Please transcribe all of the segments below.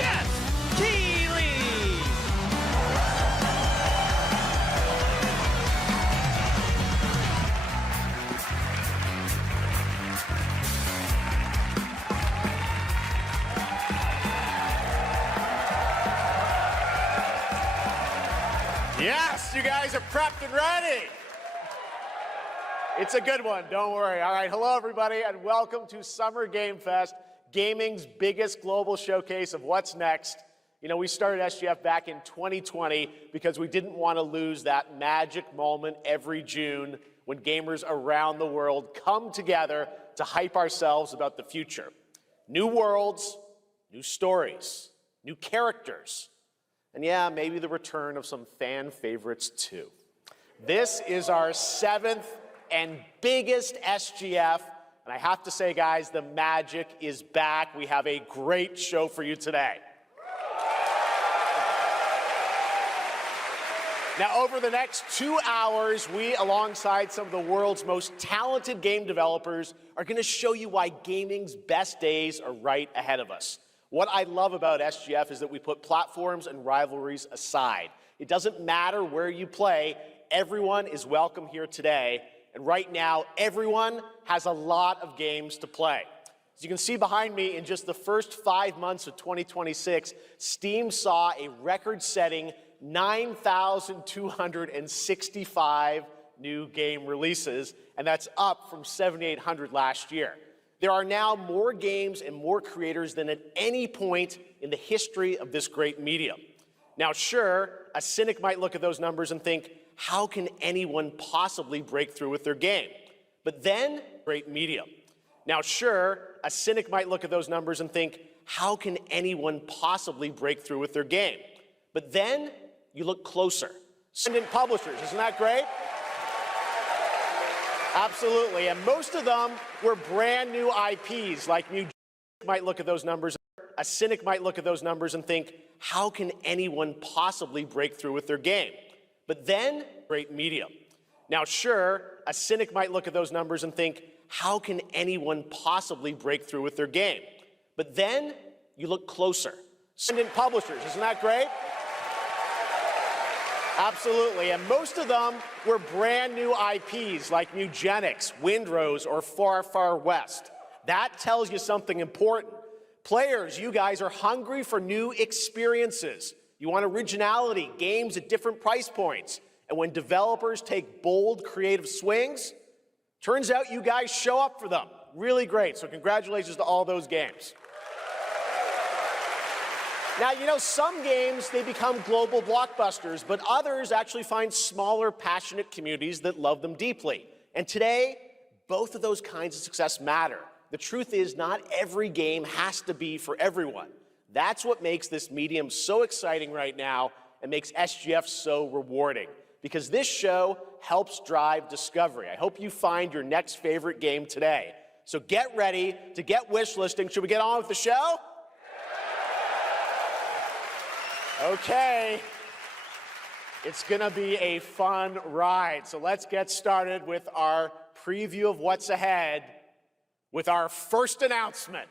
Yes! Keely! Yes, you guys are prepped and ready. It's a good one, don't worry. All right, hello everybody, and welcome to Summer Game Fest, gaming's biggest global showcase of what's next. You know, we started SGF back in 2020 because we didn't want to lose that magic moment every June when gamers around the world come together to hype ourselves about the future. New worlds, new stories, new characters, and yeah, maybe the return of some fan favorites too. This is our 7th and biggest SGF, and I have to say, guys, the magic is back. We have a great show for you today. Now, over the next 2 hours, we, alongside some of the world's most talented game developers, are going to show you why gaming's best days are right ahead of us. What I love about SGF is that we put platforms and rivalries aside. It doesn't matter where you play, everyone is welcome here today. And right now, everyone has a lot of games to play. As you can see behind me, in just the first 5 months of 2026, Steam saw a record-setting 9,265 new game releases, and that's up from 7,800 last year. There are now more games and more creators than at any point in the history of this great medium. Now, sure, a cynic might look at those numbers and think, how can anyone possibly break through with their game? But then, great medium. Now, sure, a cynic might look at those numbers and think, how can anyone possibly break through with their game? But then, you look closer. Independent publishers, isn't that great? Absolutely, and most of them were brand new IPs, like might look at those numbers. A cynic might look at those numbers and think, how can anyone possibly break through with their game? But then, great medium. Now, sure, a cynic might look at those numbers and think, how can anyone possibly break through with their game? But then, you look closer. Independent publishers, isn't that great? Absolutely, and most of them were brand new IPs like µ, Windrose, or Far Far West. That tells you something important. Players, you guys are hungry for new experiences. You want originality, games at different price points. And when developers take bold, creative swings, turns out you guys show up for them. Really great, so congratulations to all those games. Now, you know, some games, they become global blockbusters, but others actually find smaller, passionate communities that love them deeply. And today, both of those kinds of success matter. The truth is, not every game has to be for everyone. That's what makes this medium so exciting right now and makes SGF so rewarding, because this show helps drive discovery. I hope you find your next favorite game today. So get ready to get wish listing. Should we get on with the show? Okay, it's gonna be a fun ride. So let's get started with our preview of what's ahead with our first announcement.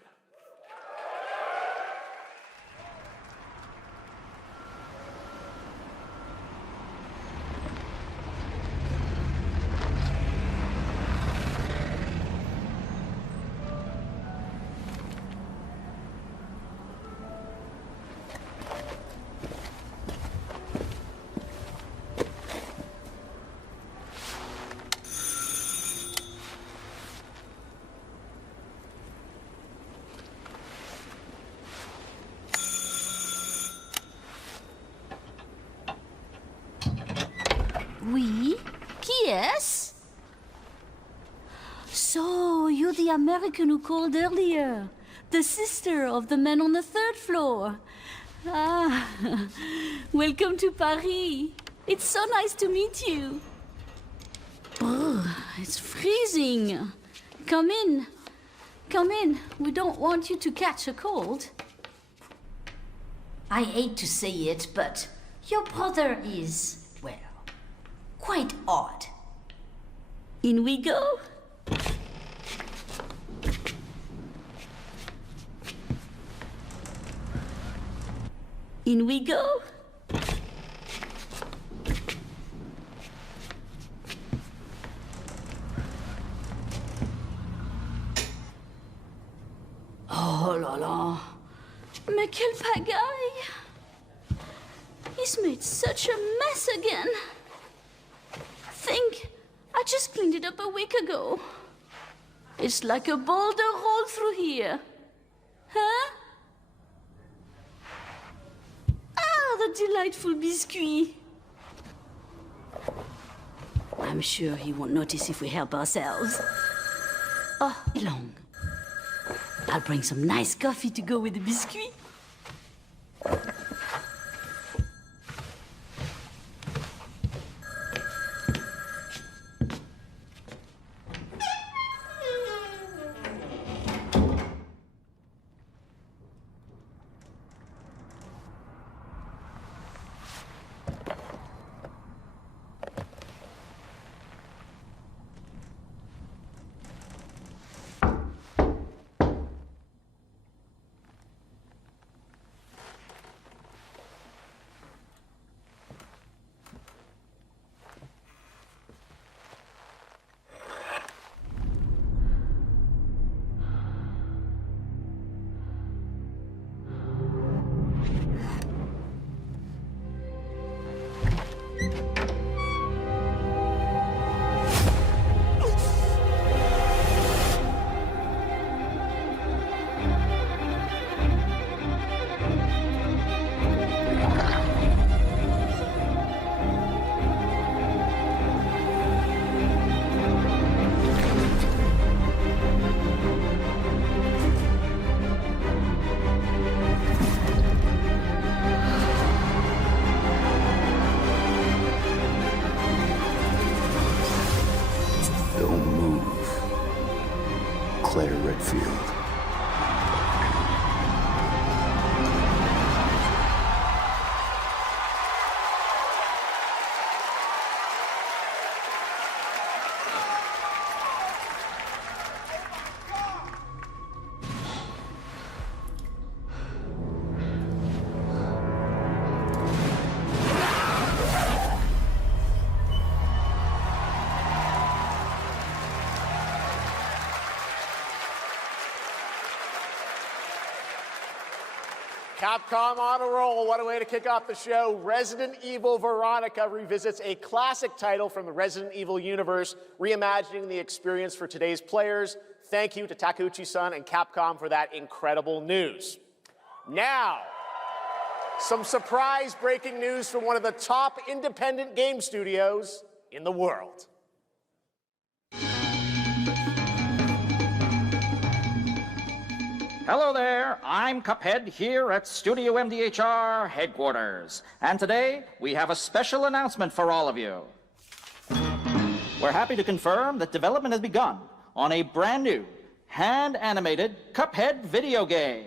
Oui? Qui est-ce? So, you're the American who called earlier. The sister of the man on the 3rd floor. Ah, welcome to Paris. It's so nice to meet you. Brr, it's freezing. Come in. Come in. We don't want you to catch a cold. I hate to say it, but your brother is, well, quite odd. In we go. In we go. Oh là là. Mais quelle pagaille! He's made such a mess again. Think, I just cleaned it up a week ago. It's like a boulder rolled through here. Huh? Ah, the delightful biscuit. I'm sure he won't notice if we help ourselves. Oh, long. I'll bring some nice coffee to go with the biscuit. Capcom on a roll. What a way to kick off the show. Resident Evil Veronica revisits a classic title from the Resident Evil universe, reimagining the experience for today's players. Thank you to Takeuchi-san and Capcom for that incredible news. Now, some surprise breaking news from one of the top independent game studios in the world. Hello there, I'm Cuphead here at Studio MDHR headquarters. And today, we have a special announcement for all of you. We're happy to confirm that development has begun on a brand new, hand-animated Cuphead video game.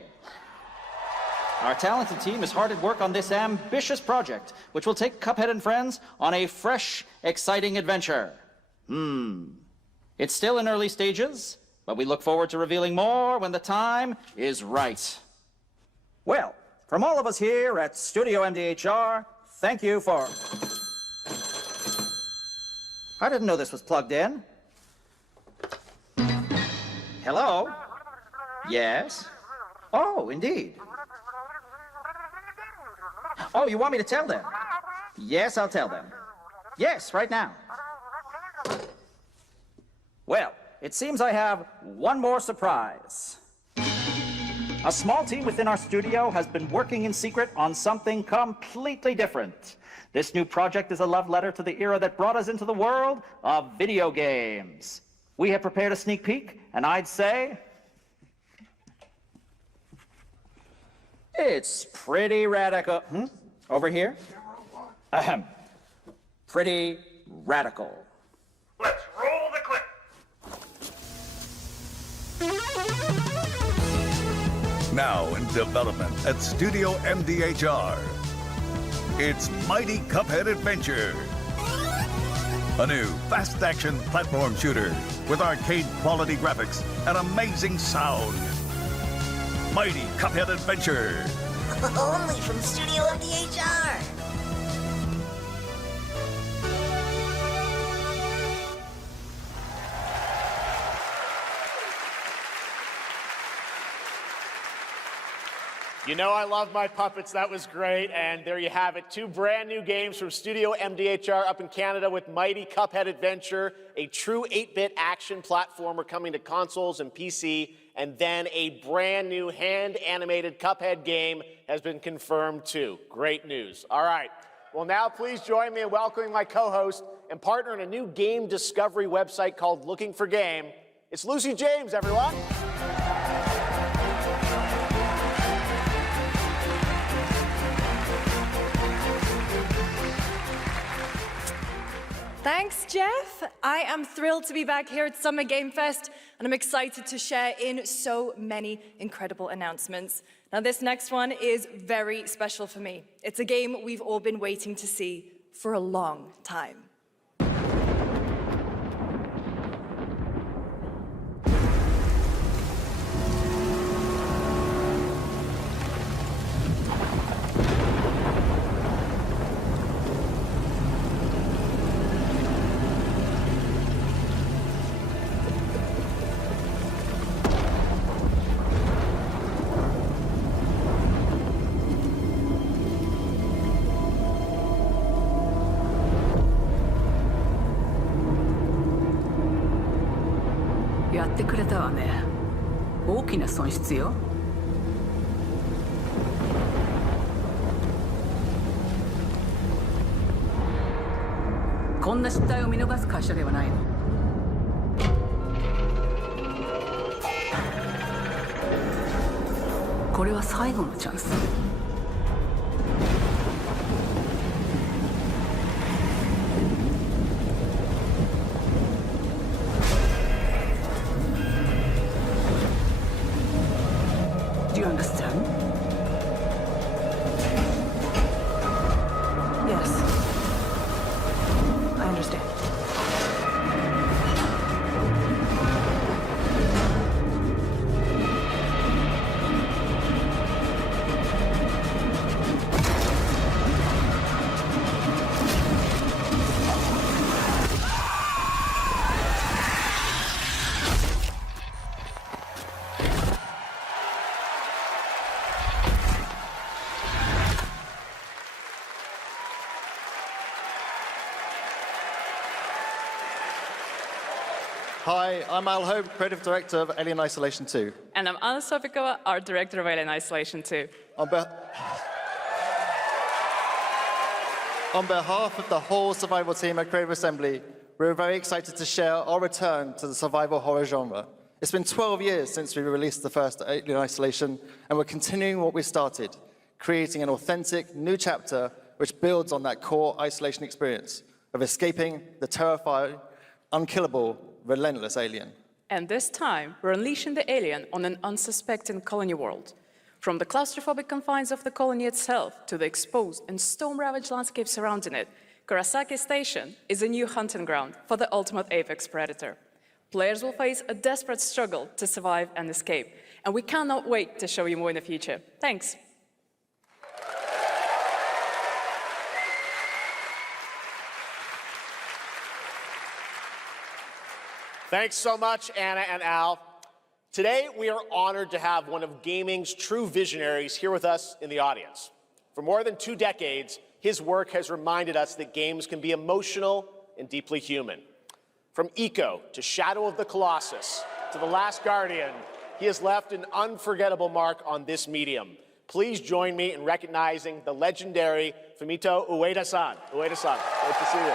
Our talented team is hard at work on this ambitious project, which will take Cuphead and friends on a fresh, exciting adventure. It's still in early stages, but we look forward to revealing more when the time is right. Well, from all of us here at Studio MDHR, thank you for... I didn't know this was plugged in. Hello? Yes? Oh, indeed. Oh, you want me to tell them? Yes, I'll tell them. Yes, right now. Well, it seems I have one more surprise. A small team within our studio has been working in secret on something completely different. This new project is a love letter to the era that brought us into the world of video games. We have prepared a sneak peek, and I'd say... it's pretty radical. Over here? Ahem. Pretty radical. Let's roll the clip. Now in development at Studio MDHR. It's Mighty Cuphead Adventure. A new fast-action platform shooter with arcade-quality graphics and amazing sound. Mighty Cuphead Adventure. Only from Studio MDHR. You know I love my puppets. That was great. And there you have it. 2 brand new games from Studio MDHR up in Canada with Mighty Cuphead Adventure, a true 8-bit action platformer coming to consoles and PC, and then a brand new hand-animated Cuphead game has been confirmed too. Great news. All right. Well, now please join me in welcoming my co-host and partner in a new game discovery website called Looking for Game. It's Lucy James, everyone. Thanks, Jeff. I am thrilled to be back here at Summer Game Fest, and I'm excited to share in so many incredible announcements. Now, this next one is very special for me. It's a game we've all been waiting to see for a long time.やってくれたわね。大きな損失よ。こんな失態を見逃す会社ではないの。これは最後のチャンス。Do you understand? Yes. I understand. Hi, I'm ʀᴏᴜ, Creative Director of Alien Isolation 2. And I'm ᴛᴜᴜ, Art Director of Alien Isolation 2. On behalf of the whole survival team at Creative Assembly, we're very excited to share our return to the survival horror genre. It's been 12 years since we released the first Alien Isolation, and we're continuing what we started, creating an authentic new chapter which builds on that core isolation experience of escaping the terrifying, unkillable, relentless alien. And this time, we're unleashing the alien on an unsuspecting colony world. From the claustrophobic confines of the colony itself to the exposed and storm-ravaged landscape surrounding it, Kurosaki Station is a new hunting ground for the ultimate apex predator. Players will face a desperate struggle to survive and escape, and we cannot wait to show you more in the future. Thanks. Thanks so much, Anna and Al. Today, we are honored to have one of gaming's true visionaries here with us in the audience. For more than 2 decades, his work has reminded us that games can be emotional and deeply human. From Ico to Shadow of the Colossus to The Last Guardian, he has left an unforgettable mark on this medium. Please join me in recognizing the legendary Fumito Ueda-san. Ueda-san, great to see you.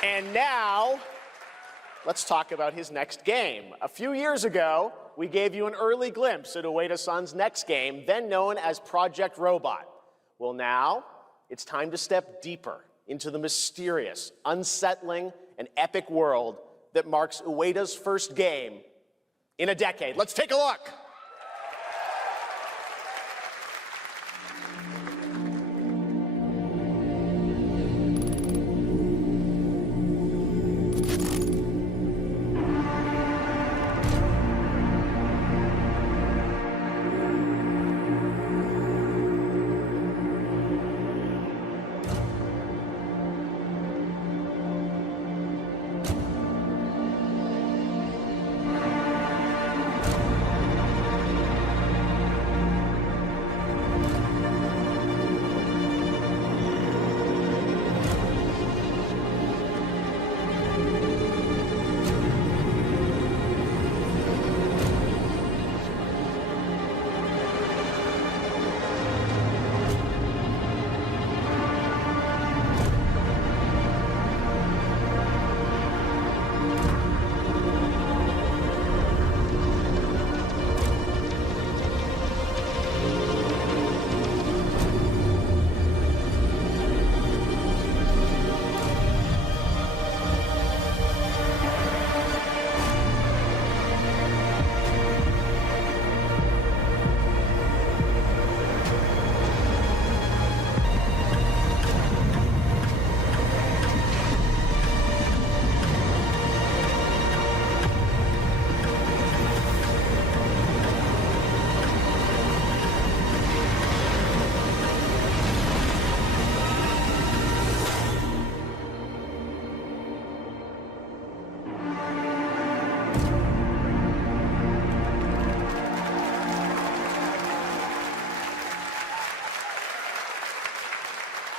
And now, let's talk about his next game. A few years ago, we gave you an early glimpse at Ueda-san's next game, then known as Project Robot. Well, now, it's time to step deeper into the mysterious, unsettling, and epic world that marks Ueda's first game in a decade. Let's take a look.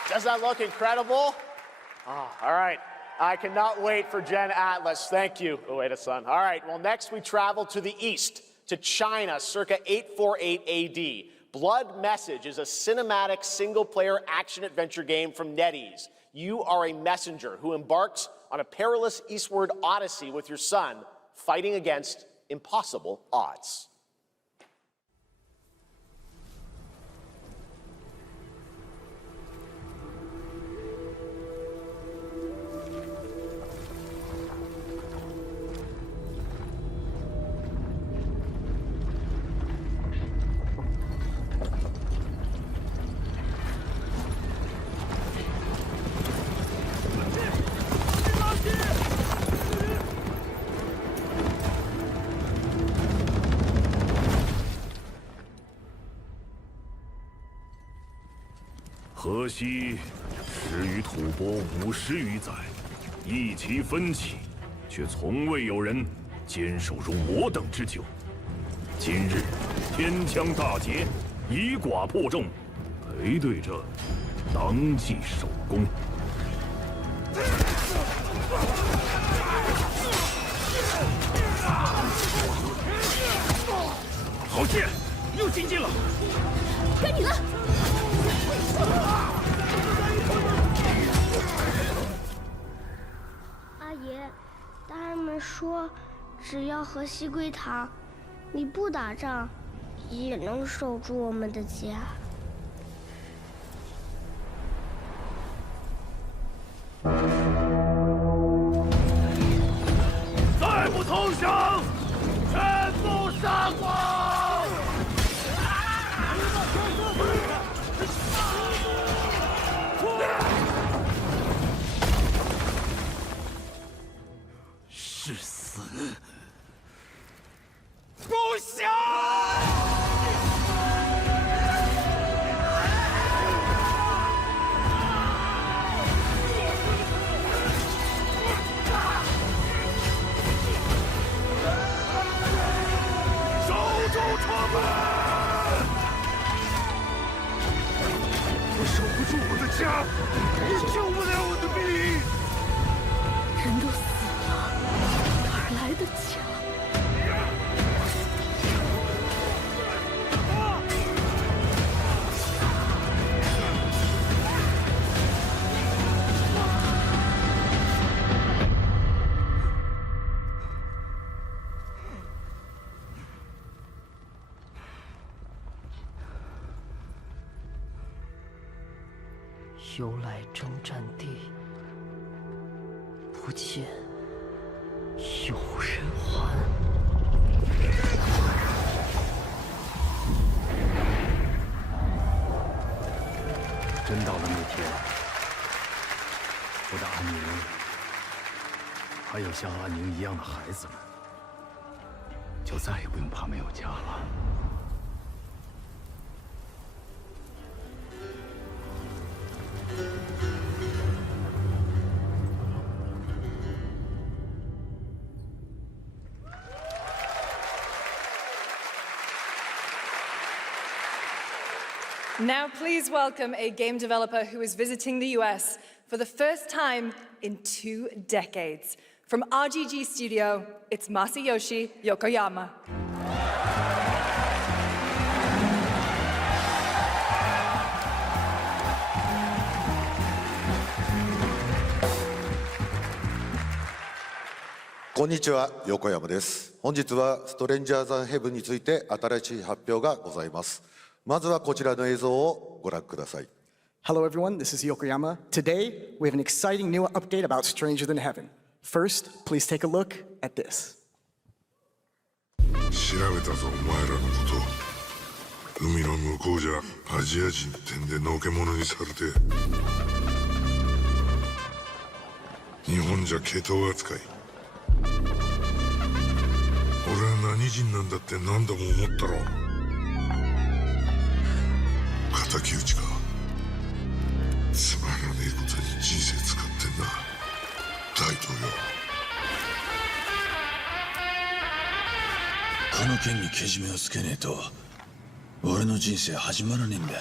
Does that look incredible? Oh, all right. I cannot wait for Gen Atlas. Thank you, ᴏᴜᴜ. All right, well, next we travel to the east, to China, circa 848 AD. Blood Message is a cinematic single-player action-adventure game from NetEase. You are a messenger who embarks on a perilous eastward odyssey with your son, fighting against impossible odds.河西始于吐蕃50余载，意其分歧，却从未有人坚守如我等之久。今日天枪大捷，以寡破众，陪对着当即首功。好剑，又进进了，该你了。阿爷，大人们说，只要河西归唐，你不打仗，也能守住我们的家。再不投降，全部杀光！是死不降！守住城门！我守不住我的家，我救不了我的兵。人都死了，哪儿来的家？由来征战地，不见有人还。真到了那天，我的阿宁，还有像阿宁一样的孩子们，就再也不用怕没有家了。Now please welcome a game developer who is visiting the US for the first time in 2 decades. From RGG Studio, it's Masayoshi Yokoyama. Konnichiwa, Yokoyama です。本日はストレンジャーズ・ヘブンについて新しい発表がございます。まずはこちらの映像をご覧ください。Hello everyone, this is Yokoyama. Today, we have an exciting new update about Stranger Than Heaven. First, please take a look at this. 調べたぞ、お前らのこと。海の向こうじゃアジア人ってんでのけ者にされて、日本じゃ毛頭扱い。俺は何人なんだって何度も思ったろ。敵討ちか。つまらねえことに人生使ってんな、大統領。この剣にけじめをつけねえと俺の人生始まらねえんだ。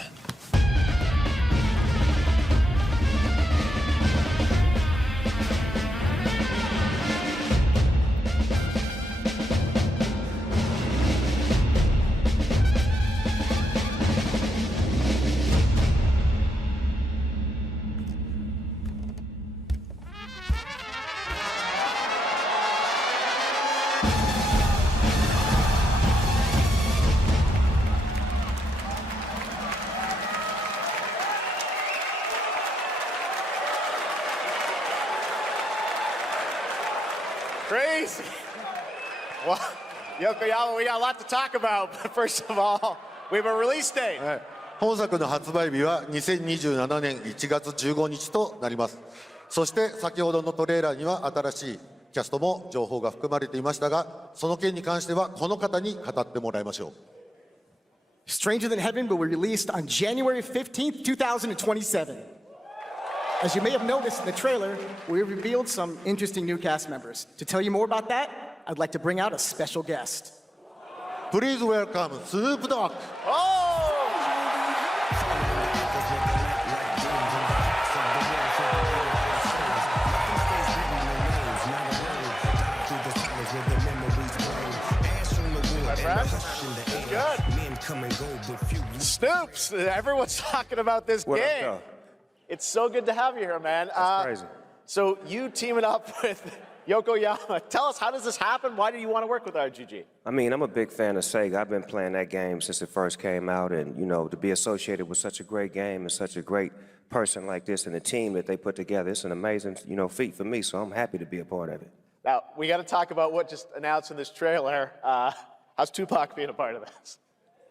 Crazy. Well, ýokoյáma, we got a lot to talk about, but first of all, we have a release date. 本作の発売日は2027年1月15日となります。そして先ほどのトレーラーには新しいキャストも情報が含まれていましたが、その件に関してはこの方に語ってもらいましょう。Stranger Than Heaven will be released on January 15th, 2027. As you may have noticed in the trailer, we revealed some interesting new cast members. To tell you more about that, I'd like to bring out a special guest. Please welcome Snoop Dogg. Good. Snoops, everyone's talking about this game. It's so good to have you here, man. That's crazy. So you teaming up with ýokoյáma. Tell us, how does this happen? Why do you want to work with RGG? I mean, I'm a big fan of Sega. I've been playing that game since it first came out, and you know, to be associated with such a great game and such a great person like this and the team that they put together, it's an amazing, you know, feat for me. So I'm happy to be a part of it. Now we got to talk about what just announced in this trailer. How's Tupac being a part of this?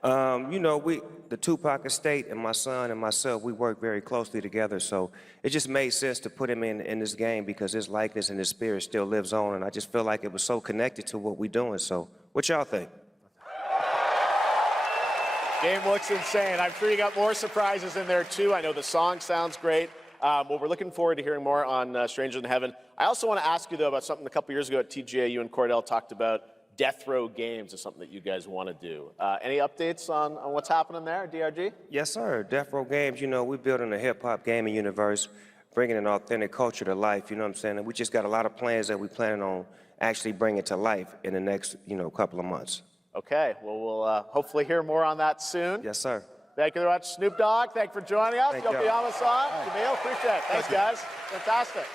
You know, the Tupac estate and my son and myself, we work very closely together, so it just made sense to put him in this game because his likeness and his spirit still lives on, and I just feel like it was so connected to what we're doing. So what y'all think? Game looks insane. I'm sure you got more surprises in there too. I know the song sounds great. Well, we're looking forward to hearing more on Stranger Than Heaven. I also want to ask you, though, about something a couple years ago at TGA, you and Cordell talked about Death Row Games is something that you guys want to do. Any updates on what's happening there, DRG? Yes, sir. Death Row Games, you know, we're building a hip-hop gaming universe, bringing an authentic culture to life, you know what I'm saying? And we just got a lot of plans that we're planning on actually bringing to life in the next, you know, couple of months. Okay, well, we'll hopefully hear more on that soon. Yes, sir. Thank you very much, Snoop Dogg. Thank you for joining us. Thank you. ýokoյáma-san, Jamil, appreciate it. Thanks, guys. Fantastic.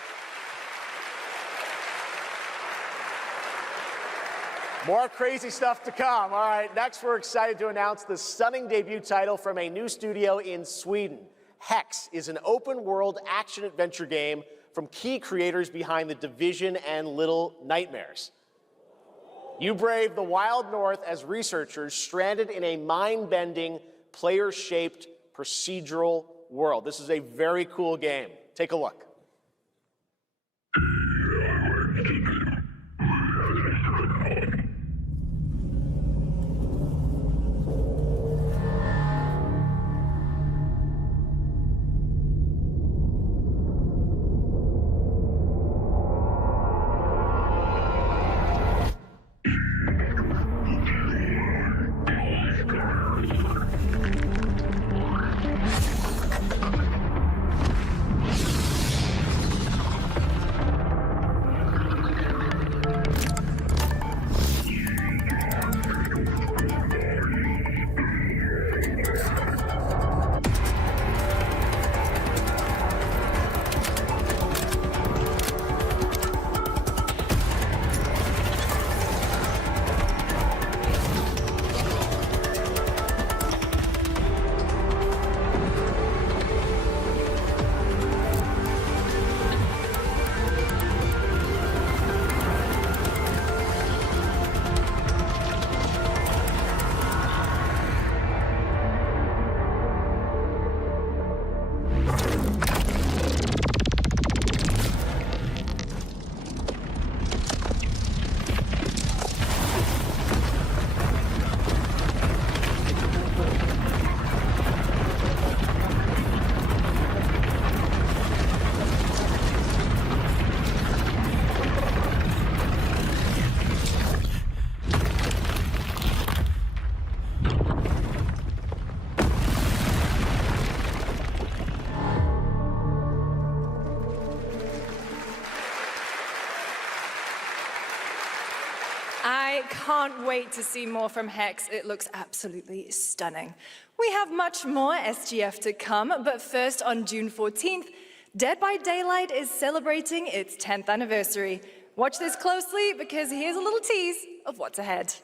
More crazy stuff to come. All right, next we're excited to announce the stunning debut title from a new studio in Sweden. Hex is an open-world action-adventure game from key creators behind The Division and Little Nightmares. You brave the wild north as researchers stranded in a mind-bending, player-shaped procedural world. This is a very cool game. Take a look. I can't wait to see more from Hex. It looks absolutely stunning. We have much more SGF to come, but first on June 14th, Dead by Daylight is celebrating its 10th anniversary. Watch this closely because here's a little tease of what's ahead.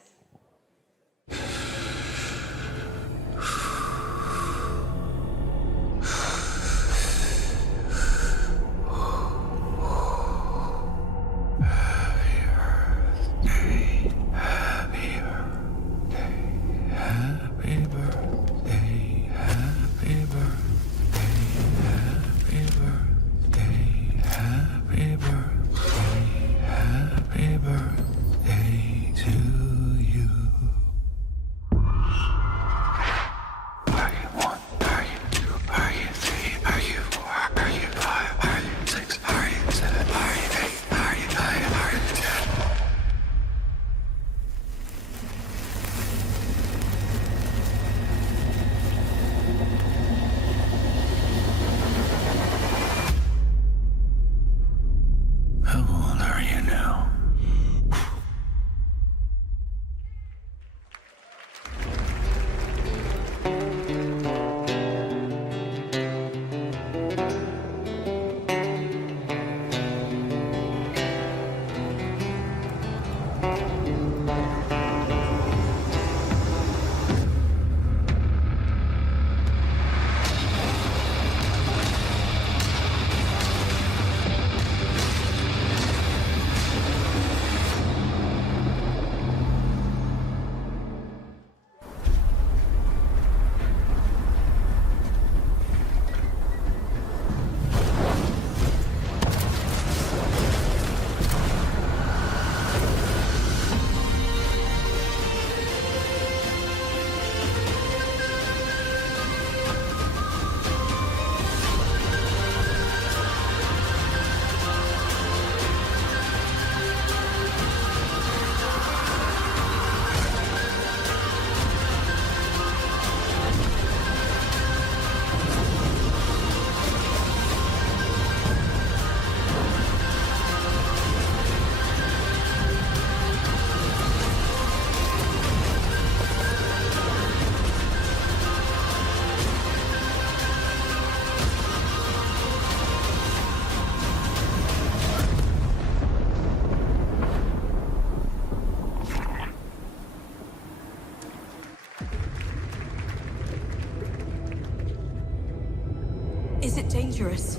Is it dangerous?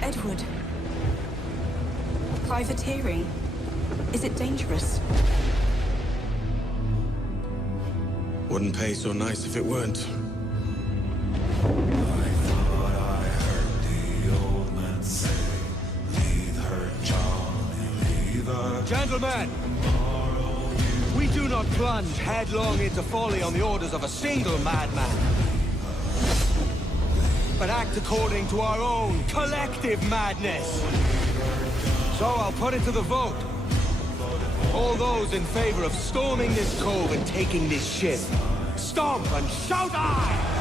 Edward? Privateering? Is it dangerous? Wouldn't pay so nice if it weren't. Gentlemen, we do not plunge headlong into folly on the orders of a single madman, but act according to our own collective madness. So I'll put it to the vote. All those in favor of storming this cove and taking this ship, stomp and shout aye!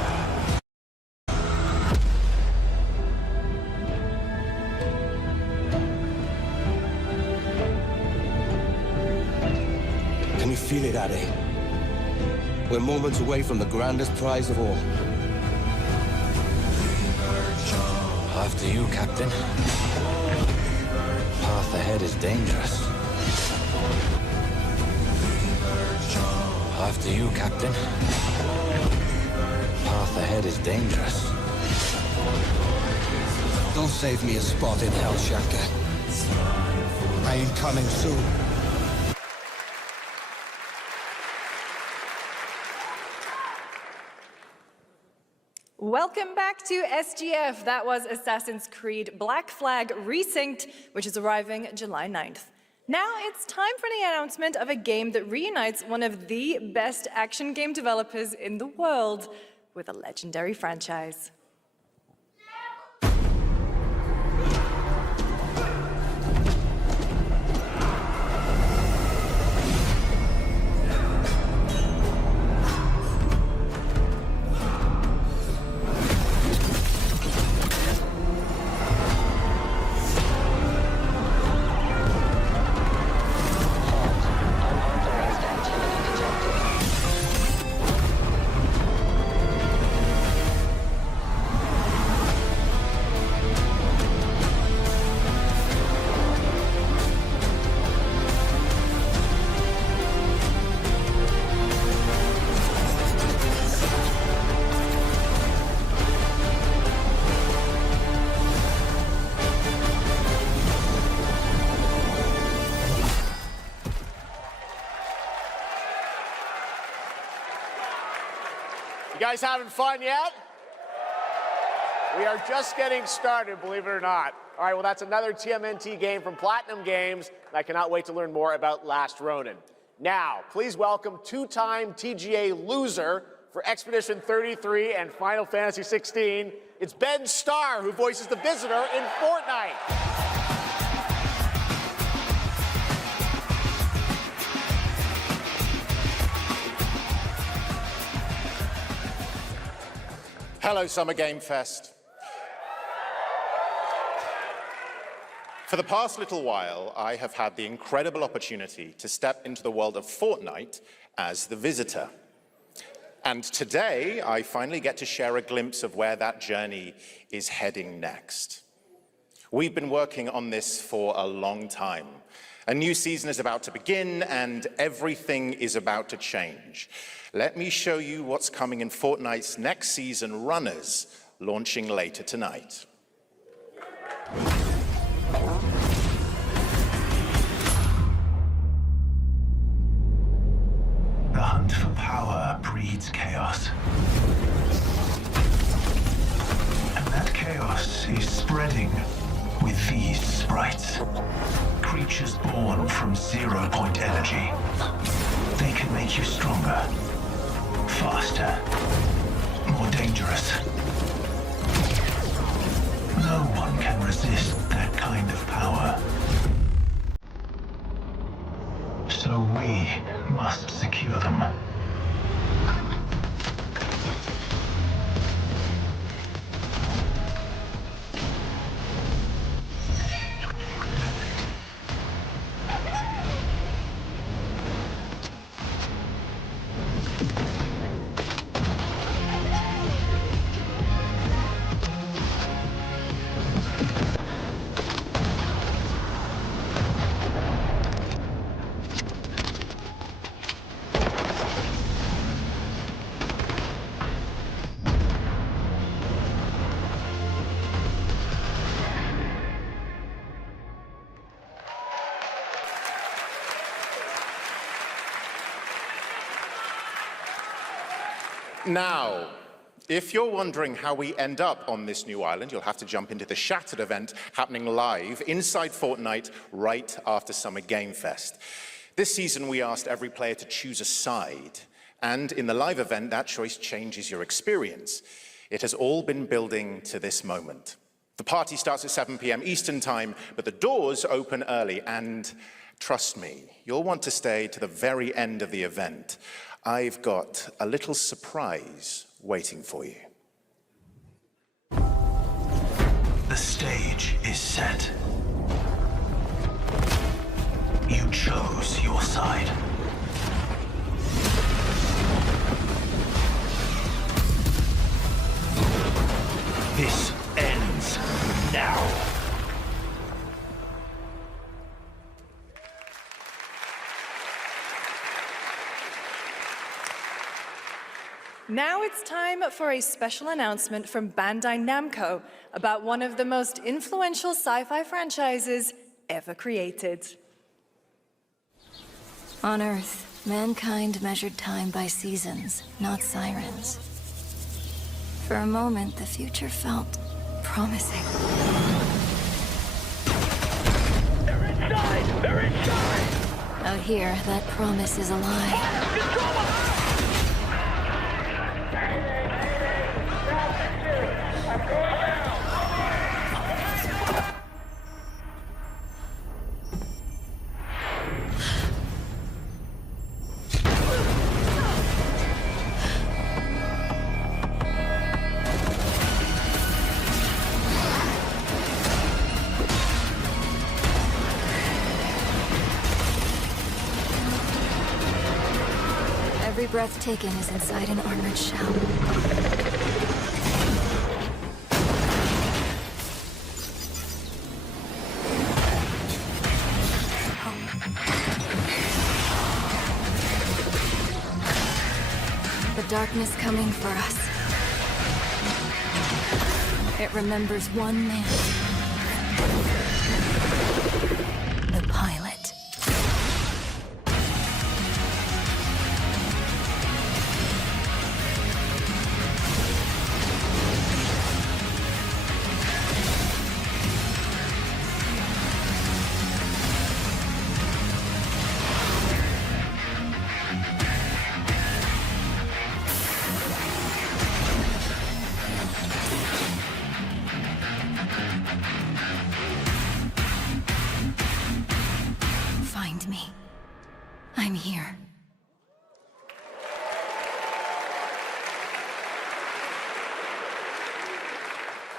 Can you feel it, Addy? We're moments away from the grandest prize of all. After you, Captain. Path ahead is dangerous. After you, Captain. Path ahead is dangerous. Don't save me a spot in hell, Shaka. I ain't coming soon. Welcome back to SGF. That was Assassin's Creed Black Flag Resynced, which is arriving July 9th. Now it's time for the announcement of a game that reunites one of the best action game developers in the world with a legendary franchise. guys having fun yet? We are just getting started, believe it or not. All right, well, that's another TMNT game from Platinum Games, and I cannot wait to learn more about Last Ronin. Now, please welcome two-time TGA loser for Expedition 33 and Final Fantasy 16. It's Ben Starr, who voices the Visitor in Fortnite. Hello, Summer Game Fest. For the past little while, I have had the incredible opportunity to step into the world of Fortnite as the Visitor. And today, I finally get to share a glimpse of where that journey is heading next. We've been working on this for a long time. A new season is about to begin, and everything is about to change. Let me show you what's coming in Fortnite's next season, Runners, launching later tonight. The hunt for power breeds chaos. And that chaos is spreading with these sprites. Creatures born from 0-point energy. They can make you stronger, faster, more dangerous. No one can resist that kind of power. So we must secure them. Now, if you're wondering how we end up on this new island, you'll have to jump into the Shattered event happening live inside Fortnite right after Summer Game Fest. This season, we asked every player to choose a side, and in the live event, that choice changes your experience. It has all been building to this moment. The party starts at 7 p.m. Eastern Time, but the doors open early, and trust me, you'll want to stay to the very end of the event. I've got a little surprise waiting for you. The stage is set. You chose your side. This ends now. Now it's time for a special announcement from Bandai Namco about one of the most influential sci-fi franchises ever created. On Earth, mankind measured time by seasons, not sirens. For a moment, the future felt promising. They're inside! They're inside! Out here, that promise is a lie. Every breath taken is inside an armored shell. The darkness coming for us. It remembers one man. The pilot. find me, I'm here.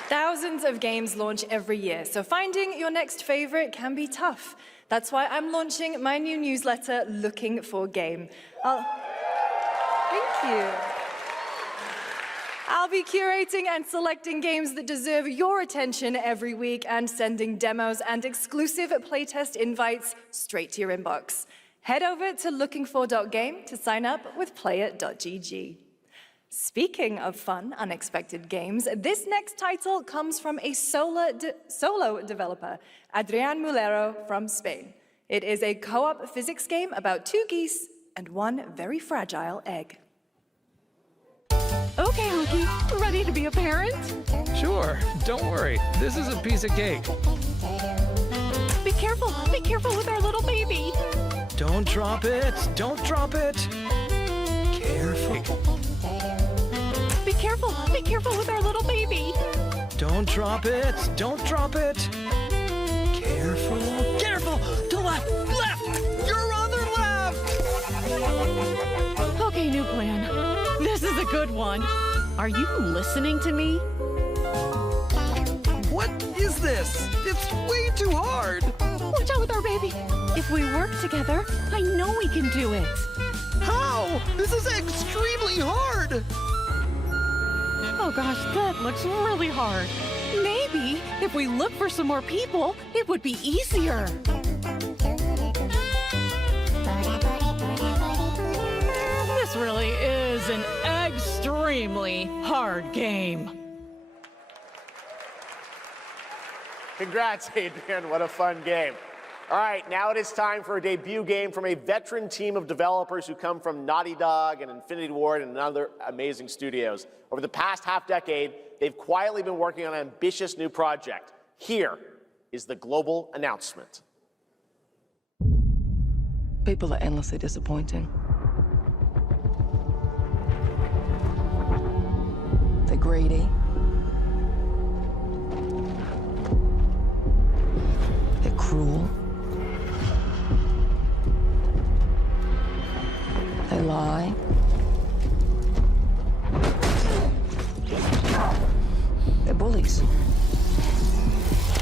Thousands of games launch every year, so finding your next favorite can be tough. That's why I'm launching my new newsletter, Looking for Game. Thank you. I'll be curating and selecting games that deserve your attention every week and sending demos and exclusive playtest invites straight to your inbox. Head over to lookingfor.game to sign up with player.gg. Speaking of fun, unexpected games, this next title comes from a solo developer, Adrián Mulero from Spain. It is a co-op physics game about 2 geese and 1 very fragile egg. Okay, Honky, ready to be a parent? Sure, don't worry. This is a piece of cake. Be careful with our little baby. Don't drop it, don't drop it. Careful. Be careful with our little baby. Don't drop it, don't drop it. Careful, careful, to left, your other left. Okay, new plan. This is a good one. Are you listening to me? What is this? It's way too hard. Watch out with our baby. If we work together, I know we can do it. How? This is extremely hard. Oh gosh, that looks really hard. Maybe if we look for some more people, it would be easier. This really is an extremely hard game. Congrats, Adrian. What a fun game. All right, now it is time for a debut game from a veteran team of developers who come from Naughty Dog and Infinity Ward and other amazing studios. Over the past half-decade, they've quietly been working on an ambitious new project. Here is the global announcement. People are endlessly disappointing. They're greedy. They're cruel. They lie. They're bullies.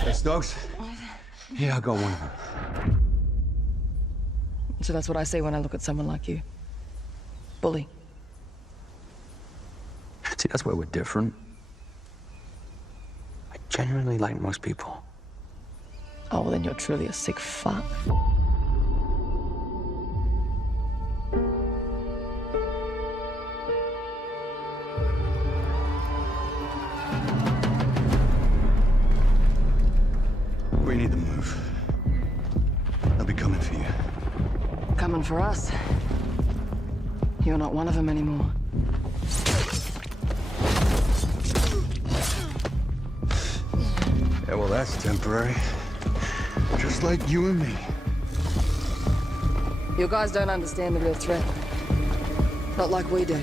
Hey, Stokes? Yeah, I got one of them. So that's what I say when I look at someone like you. Bully. See, that's where we're different. I genuinely like most people. Oh, well, then you're truly a sick fuck. We need to move. They'll be coming for you. Coming for us. You're not one of them anymore. Yeah, well, that's temporary. Just like you and me. You guys don't understand the real threat. Not like we do.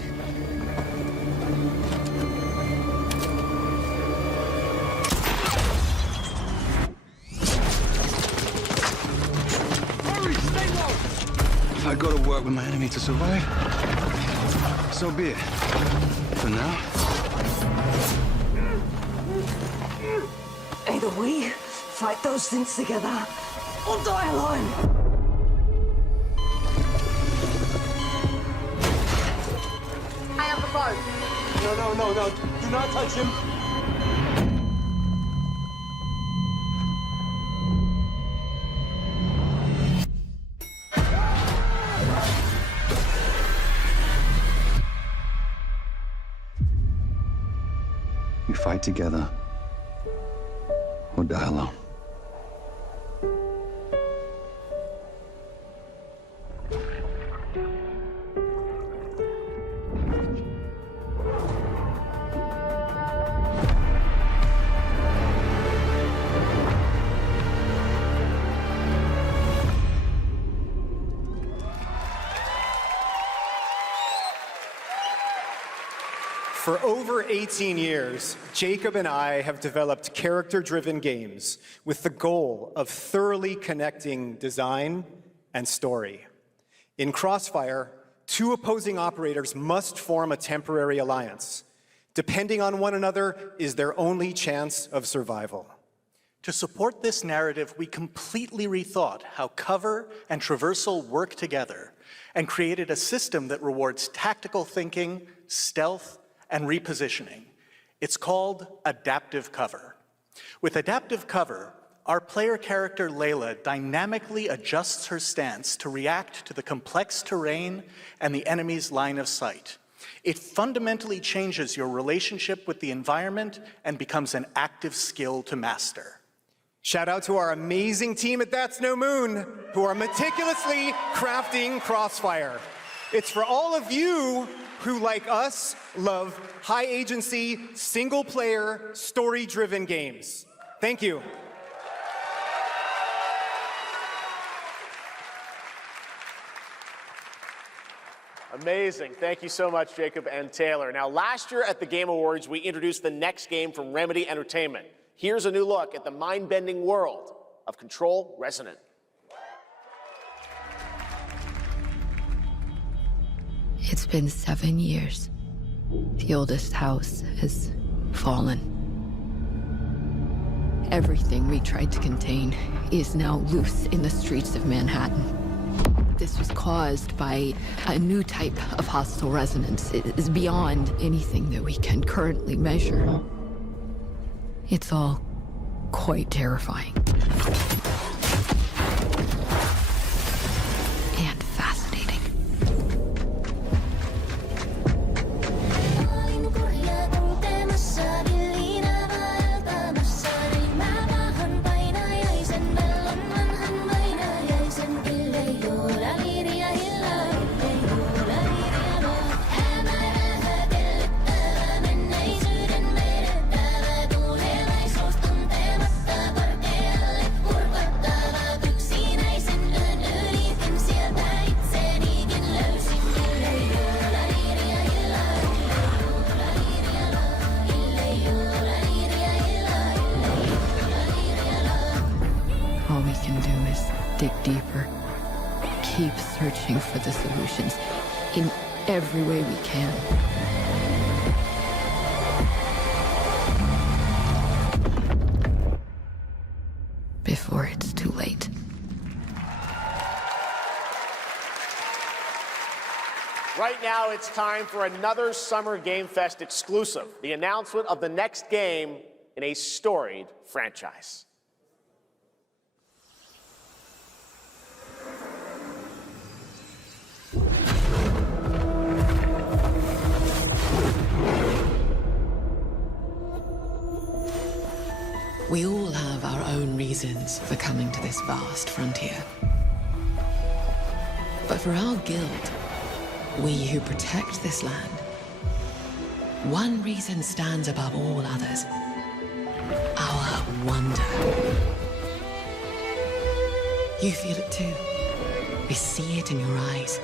If I go to work with my enemy to survive, so be it. For now. Either we fight those things together, or die alone. I have the phone. No. Do not touch him. We fight together, or die alone. For over 18 years, Jacob and I have developed character-driven games with the goal of thoroughly connecting design, and story. In Crossfire, two opposing operators must form a temporary alliance. Depending on one another is their only chance of survival. To support this narrative, we completely rethought how cover and traversal work together and created a system that rewards tactical thinking, stealth, and repositioning. It's called adaptive cover. With adaptive cover, our player character Layla dynamically adjusts her stance to react to the complex terrain and the enemy's line of sight. It fundamentally changes your relationship with the environment and becomes an active skill to master. Shout out to our amazing team at That's No Moon, who are meticulously crafting Crossfire. It's for all of you who, like us, love high-agency, single-player, story-driven games. Thank you. Amazing. Thank you so much, Jacob and Taylor. Now, last year at the Game Awards, we introduced the next game from Remedy Entertainment. Here's a new look at the mind-bending world of Control Resonant. It's been 7 years. The oldest house has fallen. Everything we tried to contain is now loose in the streets of Manhattan. This was caused by a new type of hostile resonance. It is beyond anything that we can currently measure. It's all quite terrifying. And fascinating. Dig deeper. Keep searching for the solutions in every way we can. Before it's too late. Right now, it's time for another Summer Game Fest exclusive, the announcement of the next game in a storied franchise. We all have our own reasons for coming to this vast frontier. But for our guild, we who protect this land, one reason stands above all others: our wonder. You feel it too. We see it in your eyes.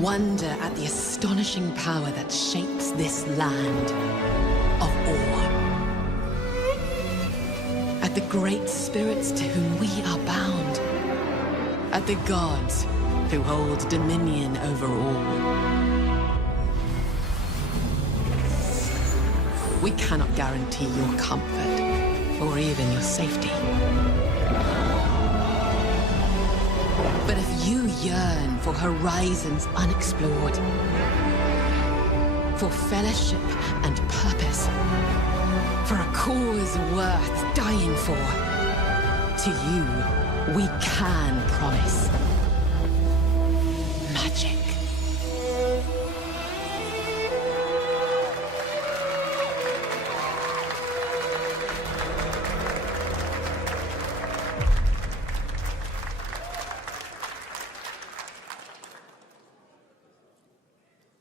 Wonder at the astonishing power that shapes this land of awe. At the great spirits to whom we are bound. At the gods who hold dominion over all. We cannot guarantee your comfort or even your safety. But if you yearn for horizons unexplored, for fellowship and purpose, for a cause worth dying for, to you, we can promise magic.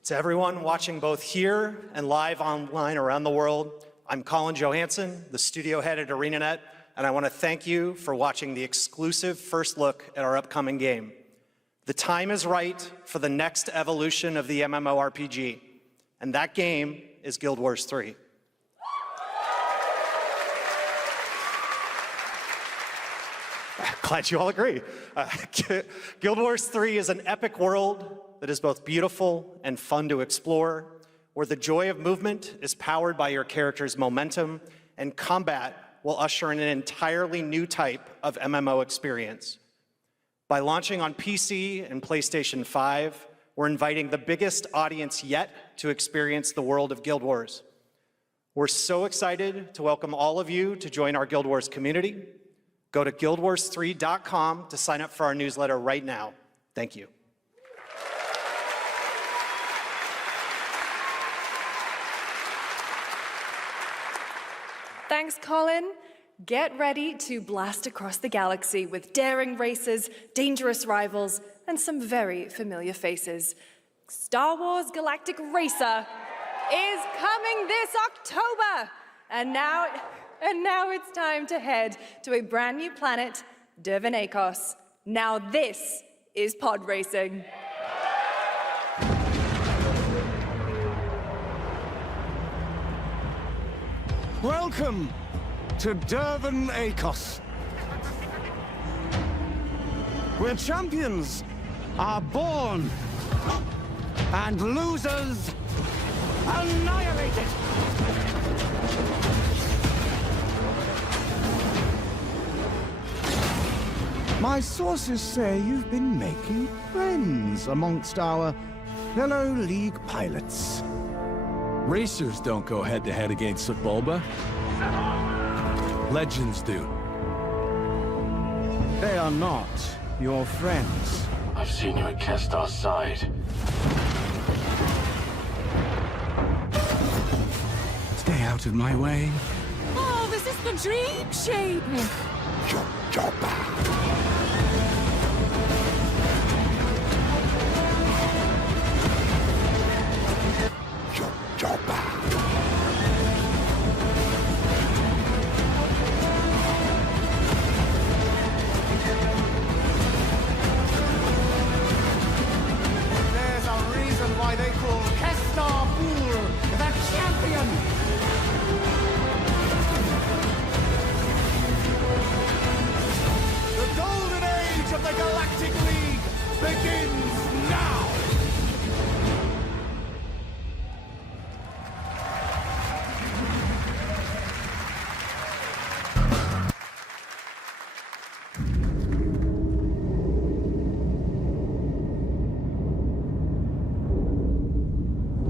To everyone watching both here and live online around the world, I'm Colin Jōhansen, the studio head at ArenaNet, and I want to thank you for watching the exclusive first look at our upcoming game. The time is right for the next evolution of the MMORPG, and that game is Guild Wars 3. Glad you all agree. Guild Wars 3 is an epic world that is both beautiful and fun to explore, where the joy of movement is powered by your character's momentum, and combat will usher in an entirely new type of MMO experience. By launching on PC and PlayStation 5, we're inviting the biggest audience yet to experience the world of Guild Wars. We're so excited to welcome all of you to join our Guild Wars community. Go to guildwars3.com to sign up for our newsletter right now. Thank you. Thanks, Colin. Get ready to blast across the galaxy with daring races, dangerous rivals, and some very familiar faces. Star Wars Galactic Racer is coming this October. And now it's time to head to a brand new planet, ᴑᴜᴜ. Now this is pod racing. Welcome to ᴑᴜᴜ, where champions are born and losers annihilated. My sources say you've been making friends amongst our fellow League pilots. Racers don't go head-to-head against sᴏᴜᴜ. Legends do. They are not your friends. I've seen you at Kestar's side. Stay out of my way. Oh, this is the dream shape! There's a reason why they call Kestar the champion! The golden age of the Galactic League begins now!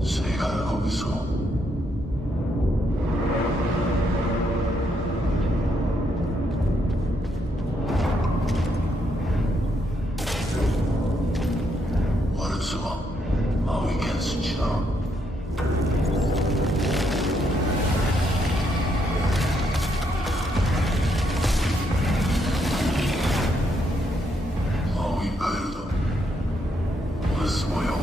새가 거기서 와르스와 ᴑᴜᴜ ᴑ괜ᴜ let's moyo.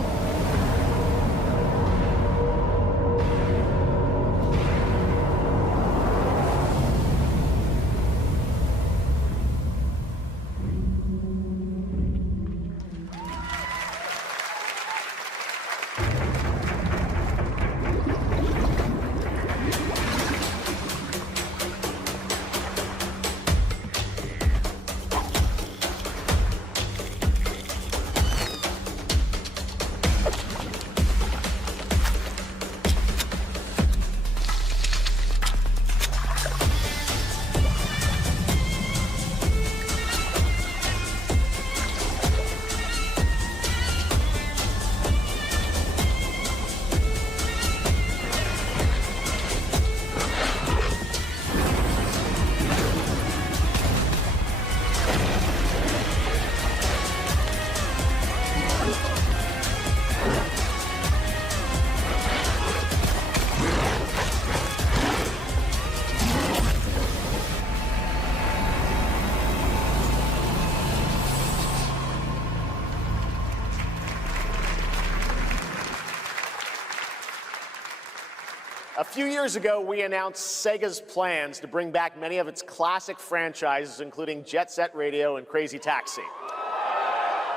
A few years ago, we announced Sega's plans to bring back many of its classic franchises, including Jet Set Radio and Crazy Taxi.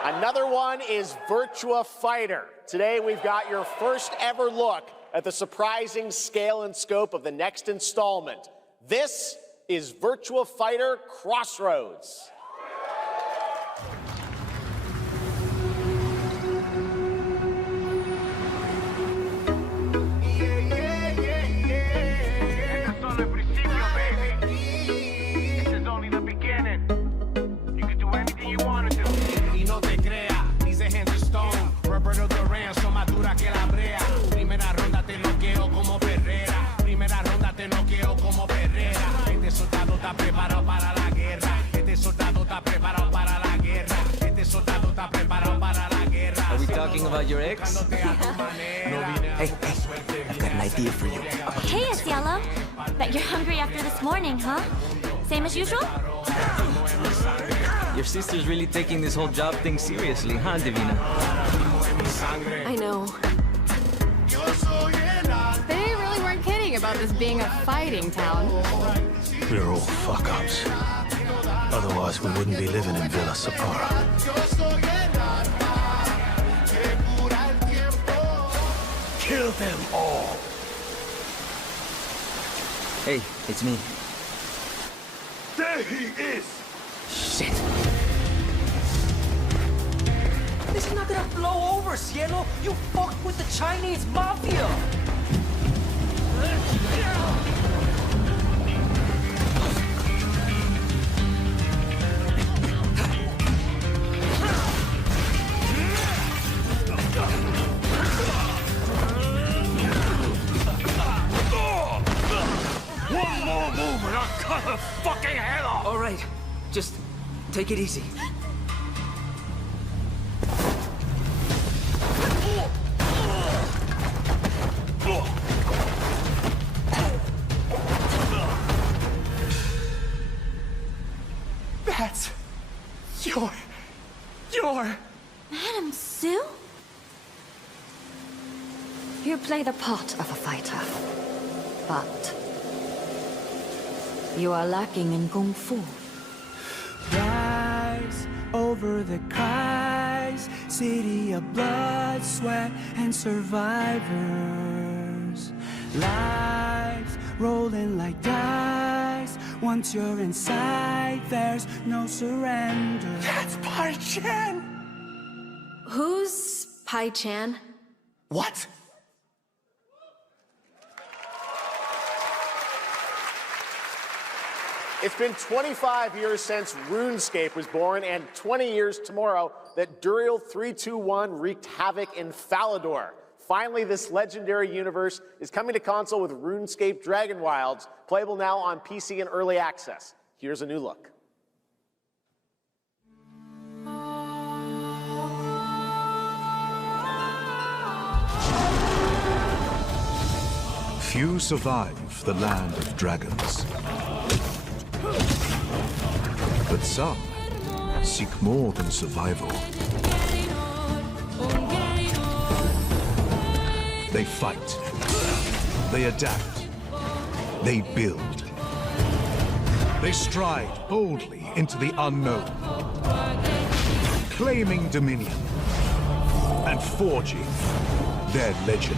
Another one is Virtua Fighter. Today, we've got your first ever look at the surprising scale and scope of the next installment. This is Virtua Fighter Crossroads. about your ex? Hey, I've got an idea for you. Hey, Ycziello. Bet you're hungry after this morning, huh? Same as usual? Your sister's really taking this whole job thing seriously, huh, Divina? I know. They really weren't kidding about this being a fighting town. We're all fuck-ups. Otherwise, we wouldn't be living in ⴘᴜᴜ. Kill them all. Hey, it's me. There he is! Shit. This is not gonna blow over, Cielo. You fucked with the Chinese mafia. One more move and I'll cut her fucking head off! All right, just take it easy. That's your... Madam Sue? You play the part of a fighter, but you are lacking in kung fu. Rise over the cries, city of blood, sweat, and survivors. Lives rolling like dice. Once you're inside, there's no surrender. That's Pai Chan! Who's Pai Chan? What? It's been 25 years since RuneScape was born, and 20 years tomorrow that Duriel 321 wreaked havoc in Falador. Finally, this legendary universe is coming to console with RuneScape Dragon Wilds, playable now on PC in early access. Here's a new look. Few survive the land of dragons. But some seek more than survival. They fight. They adapt. They build. They stride boldly into the unknown, claiming dominion and forging their legend.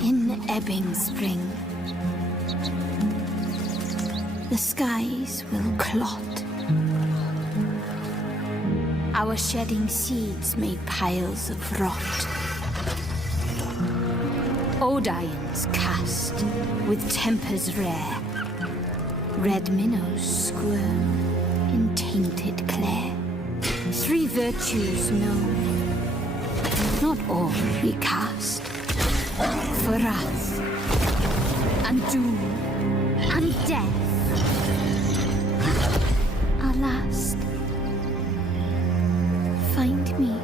In ebbing spring, the skies will clot. Our shedding seeds made piles of rot. Odions cast with tempers rare. Red minnows squirm in tainted clay. Three virtues known, not all we cast. For wrath, and doom, and death. Our last. Find me,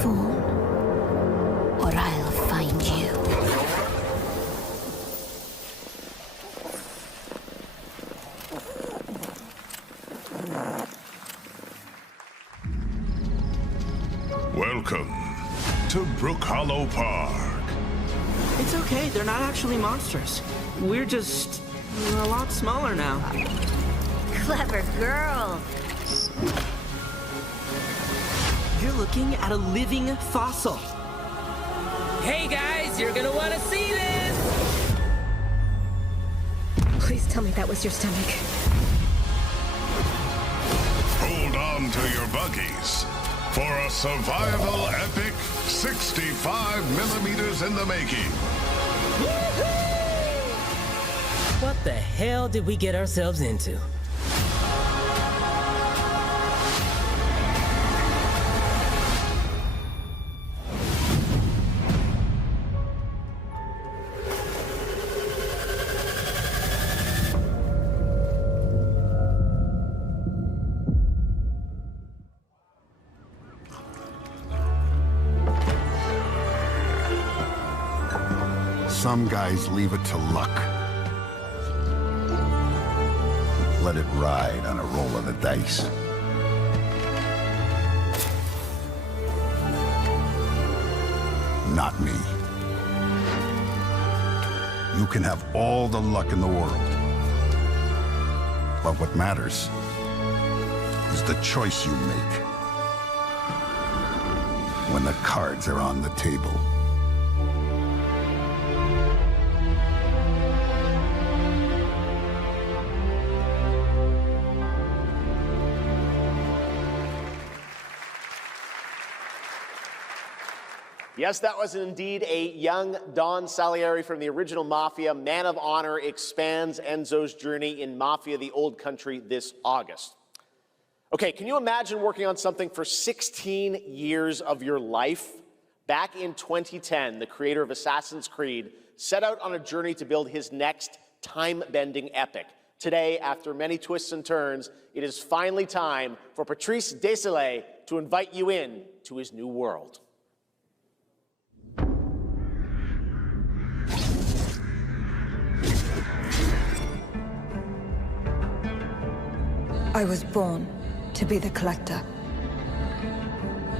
Fawn, or I'll find you. Welcome to Brook Hollow Park. It's okay, they're not actually monsters. We're just a lot smaller now. Clever girl. You're looking at a living fossil. Hey guys, you're gonna want to see this! Please tell me that was your stomach. Hold on to your buggies for a survival epic 65 millimeters in the making. What the hell did we get ourselves into? Some guys leave it to luck. Let it ride on a roll of the dice. Not me. You can have all the luck in the world. But what matters is the choice you make when the cards are on the table. Yes, that was indeed a young Don Salieri from the original Mafia. Man of Honor expands Enzo's journey in Mafia: The Old Country this August. Okay, can you imagine working on something for 16 years of your life? Back in 2010, the creator of Assassin's Creed set out on a journey to build his next time-bending epic. Today, after many twists and turns, it is finally time for Patrice Désilets to invite you in to his new world. I was born to be the collector.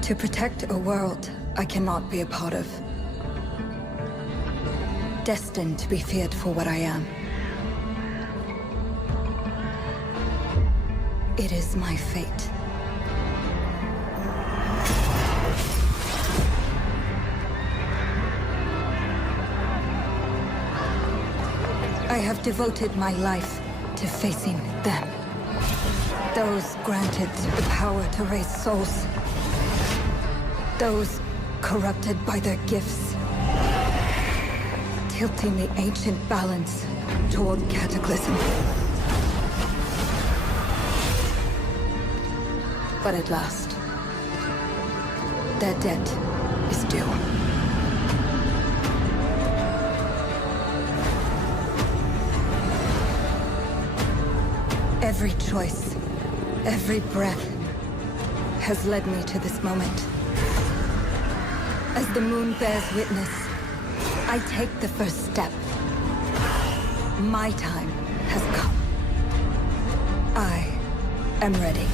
To protect a world I cannot be a part of. Destined to be feared for what I am. It is my fate. I have devoted my life to facing them. Those granted the power to raise souls. Those corrupted by their gifts. Tilting the ancient balance toward cataclysm. But at last, their debt is due. Every choice, every breath has led me to this moment. As the moon bears witness, I take the first step. My time has come. I am ready.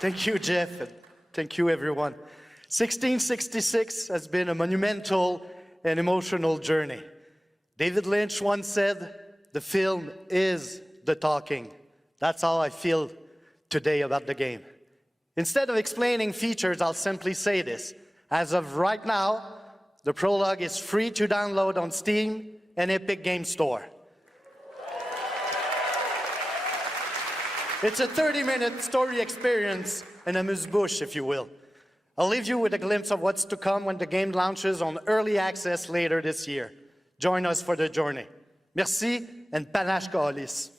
Thank you, Jeff. Thank you, everyone. 1666 has been a monumental and emotional journey. David Lynch once said, "The film is the talking." That's how I feel today about the game. Instead of explaining features, I'll simply say this. As of right now, the prologue is free to download on Steam and Epic Game Store. It's a 30-minute story experience, an amuse-bouche, if you will. I'll leave you with a glimpse of what's to come when the game launches on early access later this year. Join us for the journey. Merci, and panache câlisse.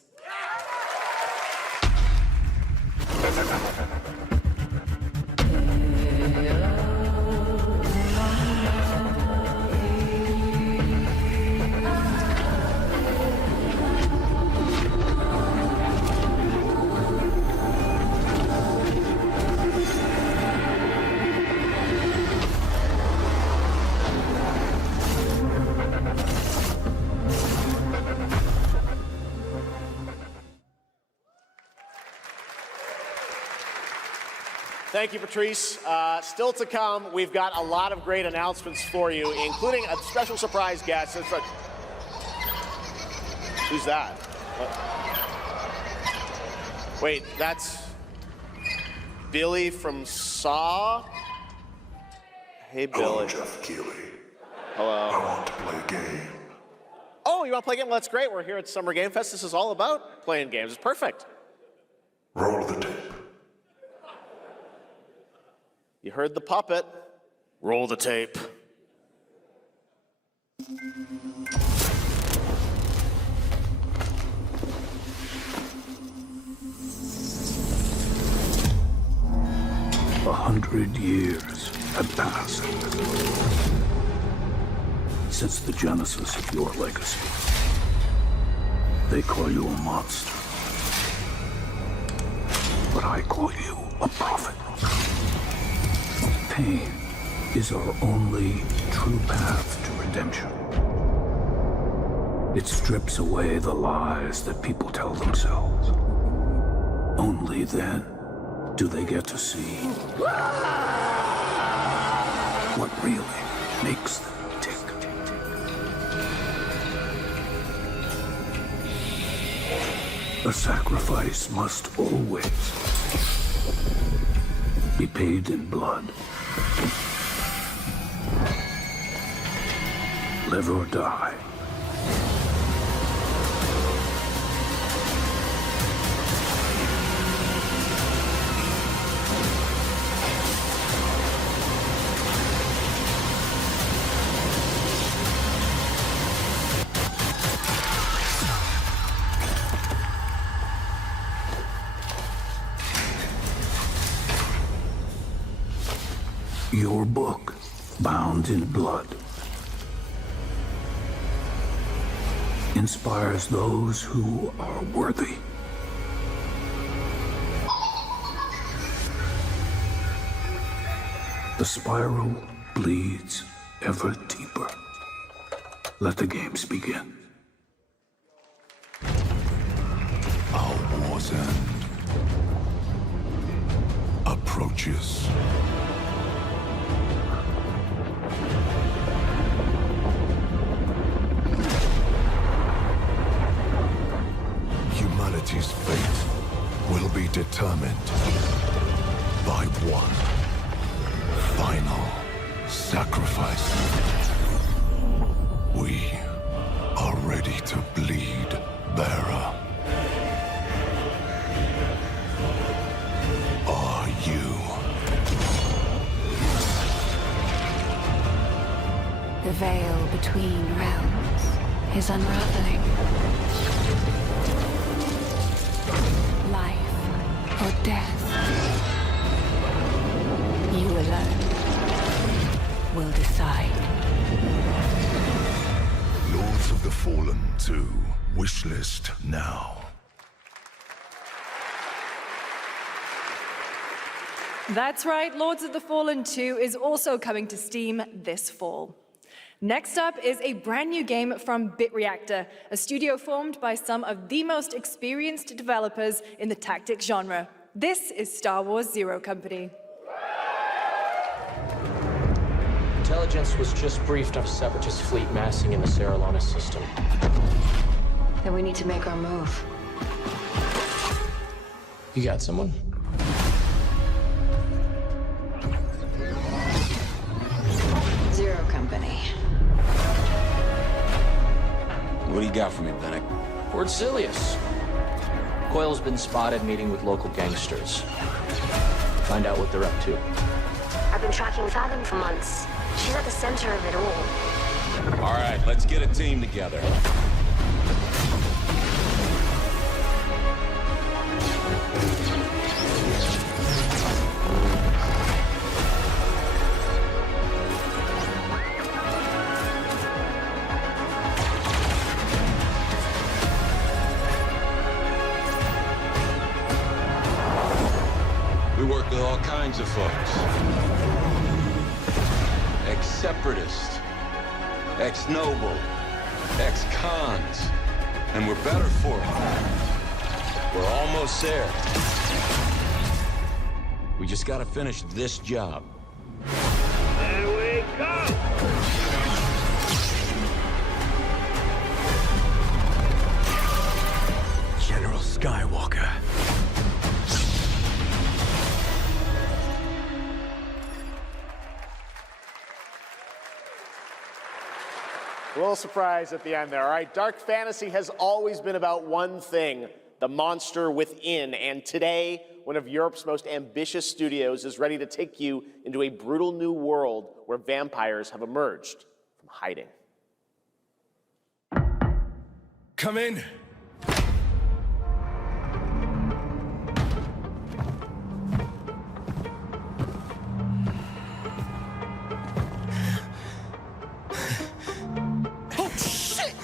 Thank you, Patrice. Still to come, we've got a lot of great announcements for you, including a special surprise guest. Who's that? Wait, that's Billy from Saw? Hey, Billy. Hello, Jeff Keighley. Hello. I want to play a game. Oh, you want to play a game? Well, that's great. We're here at Summer Game Fest. This is all about playing games. It's perfect. Roll the tape. You heard the puppet. Roll the tape. "100 years have passed since the genesis of your legacy. They call you a monster, but I call you a prophet. Pain is our only true path to redemption. It strips away the lies that people tell themselves. Only then do they get to see what really makes them tick. A sacrifice must always be paid in blood. Live or die. Your book, bound in blood, inspires those who are worthy. The spiral bleeds ever deeper. Let the games begin. Our war's end approaches. Humanity's fate will be determined by one final sacrifice. We are ready to bleed, bearer. Are you? The veil between realms is unraveling. Life or death. You alone will decide. Lords of the Fallen 2, wishlist now. That's right, Lords of the Fallen 2 is also coming to Steam this fall. Next up is a brand new game from BitReactor, a studio formed by some of the most experienced developers in the tactics genre. This is Star Wars Zero Company. Intelligence was just briefed of a Separatist fleet massing in the ʔᴏᴜ system. Then we need to make our move. You got someone? Zero Company. What do you got for me, Bennett? Word Silius. Coyle's been spotted meeting with local gangsters. Find out what they're up to. I've been tracking Fathom for months. She's at the center of it all. All right, let's get a team together. We work with all kinds of folks. Ex-separatists, ex-noble, ex-cons, and we're better for it. We're almost there. We just gotta finish this job. There we go! General Skywalker. A little surprise at the end there. All right, dark fantasy has always been about one thing, the monster within. And today, one of Europe's most ambitious studios is ready to take you into a brutal new world where vampires have emerged from hiding. Come in. Oh, shit!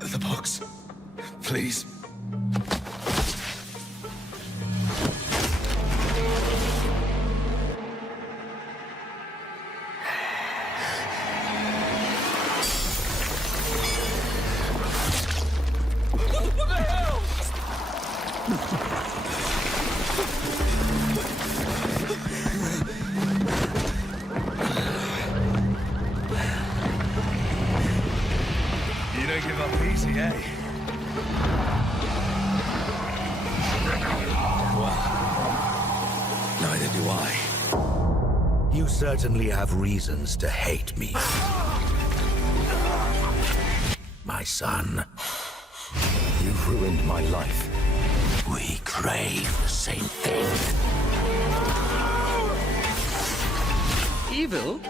The box. Please. What the hell? You don't give up easy, eh? Well, neither do I. You certainly have reasons to hate me. My son, you've ruined my life. We crave the same thing. Evil?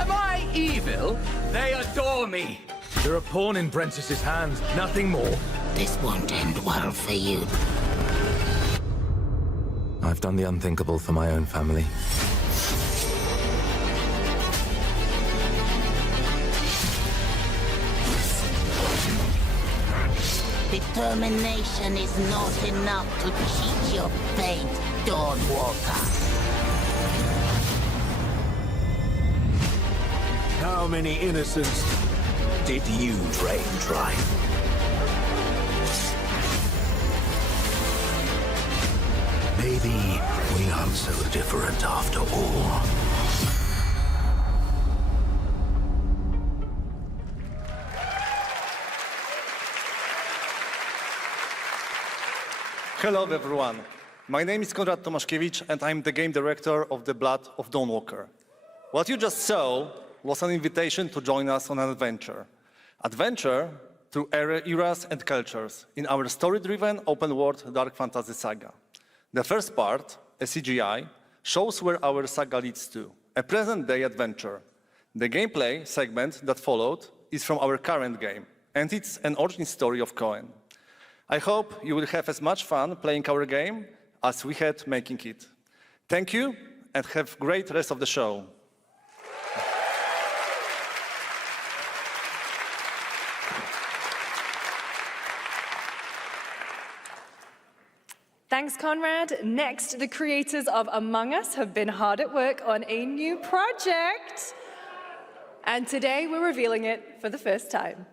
Am I evil? They adore me. You're a pawn in Princess's hands, nothing more. This won't end well for you. I've done the unthinkable for my own family. Determination is not enough to cheat your fate, Dawnwalker. How many innocents did you drain dry? Maybe we aren't so different after all. Hello everyone. My name is Konrad Tomaszkiewicz and I'm the game director of The Blood of Dawnwalker. What you just saw was an invitation to join us on an adventure. Adventure through eras and cultures in our story-driven open-world dark fantasy saga. The first part, a CGI, shows where our saga leads to, a present-day adventure. The gameplay segment that followed is from our current game, and it's an origin story of Cohen. I hope you will have as much fun playing our game as we had making it. Thank you, and have a great rest of the show. Thanks, Conrad. Next, the creators of Among Us have been hard at work on a new project. And today we're revealing it for the first time.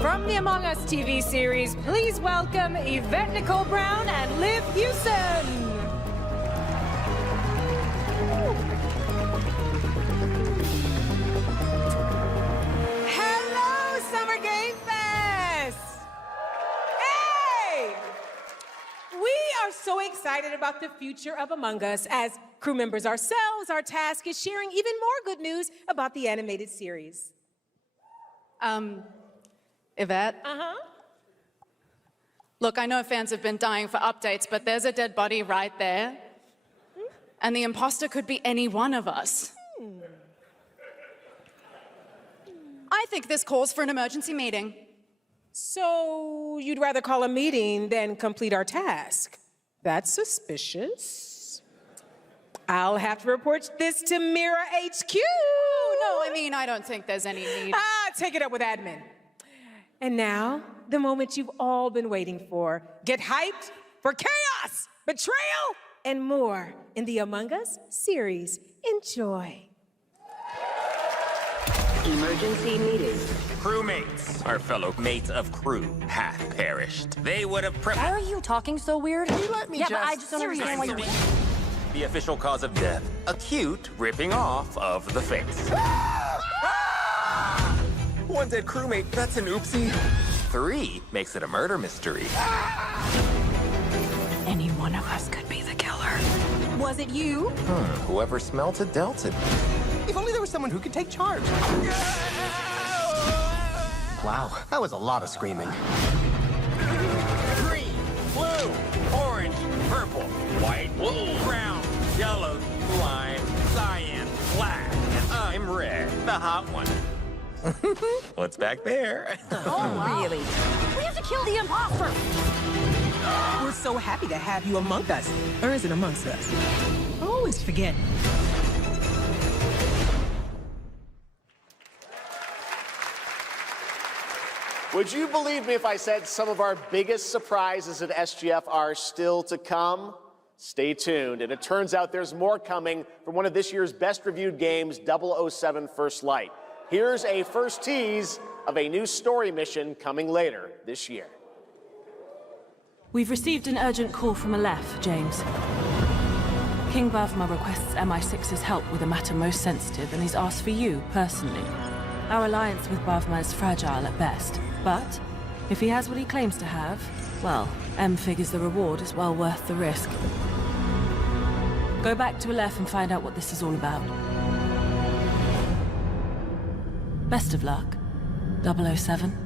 From the Among Us TV series, please welcome Yvette Nicole Brown and লীᴜᴜᴜ. Hello, Summer Game Fest! Hey! We are so excited about the future of Among Us. As crew members ourselves, our task is sharing even more good news about the animated series. Yvette? Look, I know fans have been dying for updates, but there's a dead body right there. And the imposter could be any one of us. I think this calls for an emergency meeting. So you'd rather call a meeting than complete our task? That's suspicious. I'll have to report this to Mira HQ. No, I mean, I don't think there's any need. Take it up with admin. And now, the moment you've all been waiting for. Get hyped for chaos, betrayal, and more in the Among Us series. Enjoy. Emergency meeting. Crewmates, our fellow mates of crew, hath perished. They would have Why are you talking so weird? Can you let me but I just don't understand why you're... The official cause of death, acute ripping off of the face. One dead crewmate, that's an oopsie. 3 makes it a murder mystery. Any one of us could be the killer. Was it you? Whoever smelt it dealt it. If only there was someone who could take charge. Wow, that was a lot of screaming. Green, blue, orange, purple, white, brown, yellow, lime, cyan, black, and I'm red, the hot one. What's back there? Oh, wow. Really? We have to kill the imposter! We're so happy to have you among us. Or is it amongst us? I always forget. Would you believe me if I said some of our biggest surprises at SGF are still to come? Stay tuned, and it turns out there's more coming from one of this year's best-reviewed games, 007 First Light. Here's a first tease of a new story mission coming later this year. We've received an urgent call from ʔᴏ, James. King Bavma requests MI6's help with a matter most sensitive, and he's asked for you, personally. Our alliance with Bavma is fragile at best, but if he has what he claims to have, well, M figures the reward is well worth the risk. Go back to ʔᴏ and find out what this is all about. Best of luck, 007.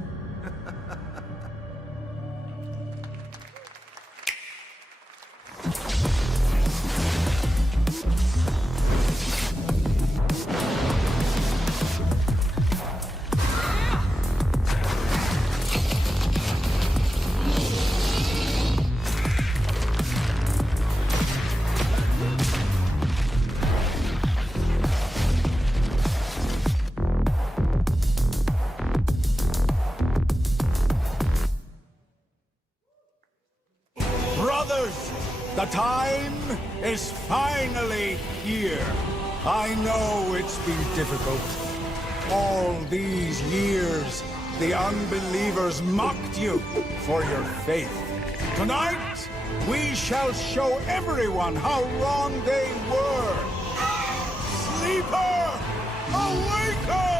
The time is finally here. I know it's been difficult. All these years, the unbelievers mocked you for your faith. Tonight, we shall show everyone how wrong they were. Sleeper, awaken!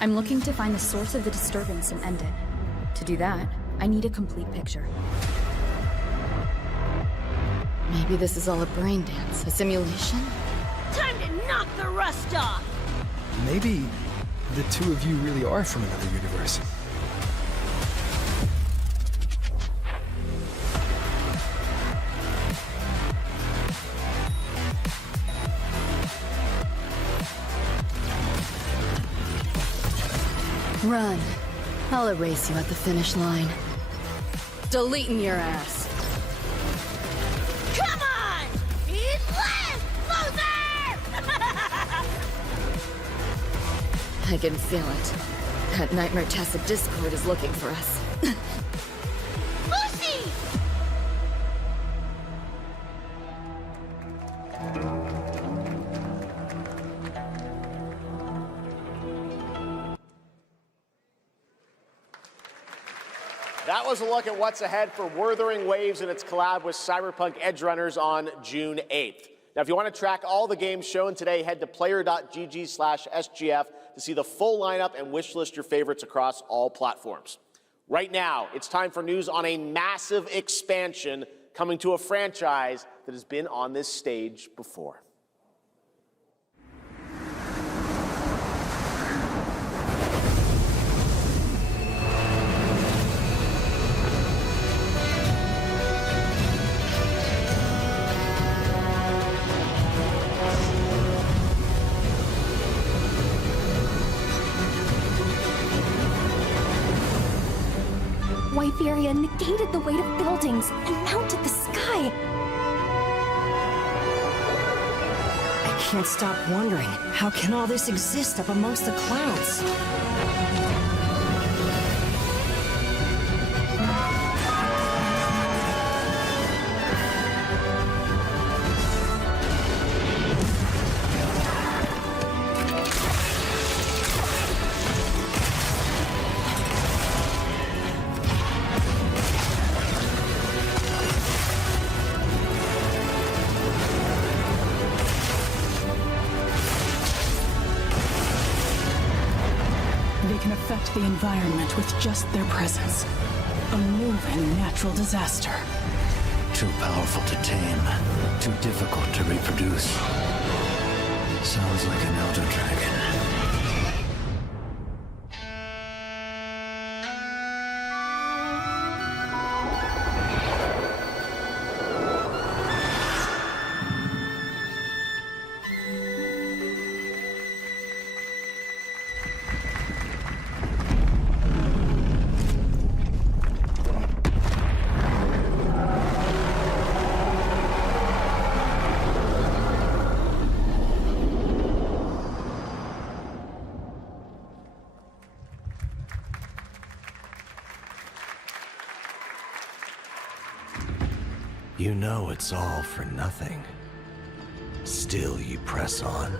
I'm looking to find the source of the disturbance and end it. To do that, I need a complete picture. Maybe this is all a brain dance, a simulation? Time to knock the rust off! Maybe the two of you really are from another universe. Run. I'll erase you at the finish line. Deleting your ass. Come on! Eat less, loser! I can feel it. That Nightmare Tacit Discord is looking for us. Lucy! That was a look at what's ahead for Wuthering Waves and its collab with Cyberpunk Edgerunners on June 8th. Now, if you want to track all the games shown today, head to player.gg/SGF to see the full lineup and wishlist your favorites across all platforms. Right now, it's time for news on a massive expansion coming to a franchise that has been on this stage before. Wyveria negated the weight of buildings and mounted the sky. I can't stop wondering, how can all this exist up amongst the clouds? The environment with just their presence. A moving natural disaster. Too powerful to tame. Too difficult to reproduce. Sounds like an elder dragon. You know it's all for nothing. Still you press on.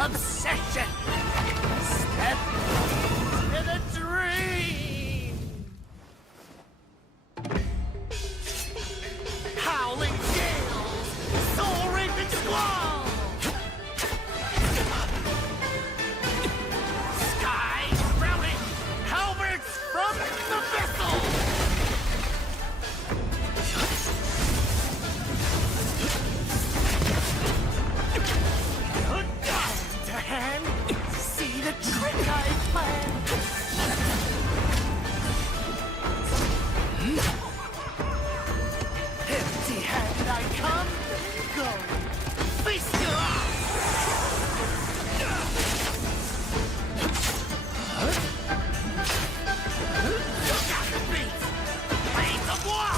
Obsession! Step to the dream! Howling gales! Soul-raping squall! Sky routing! Halberds from the vessel! See the trick I planned! Empty-handed I come, go! Feast your eyes! You got the beat! Blades of war!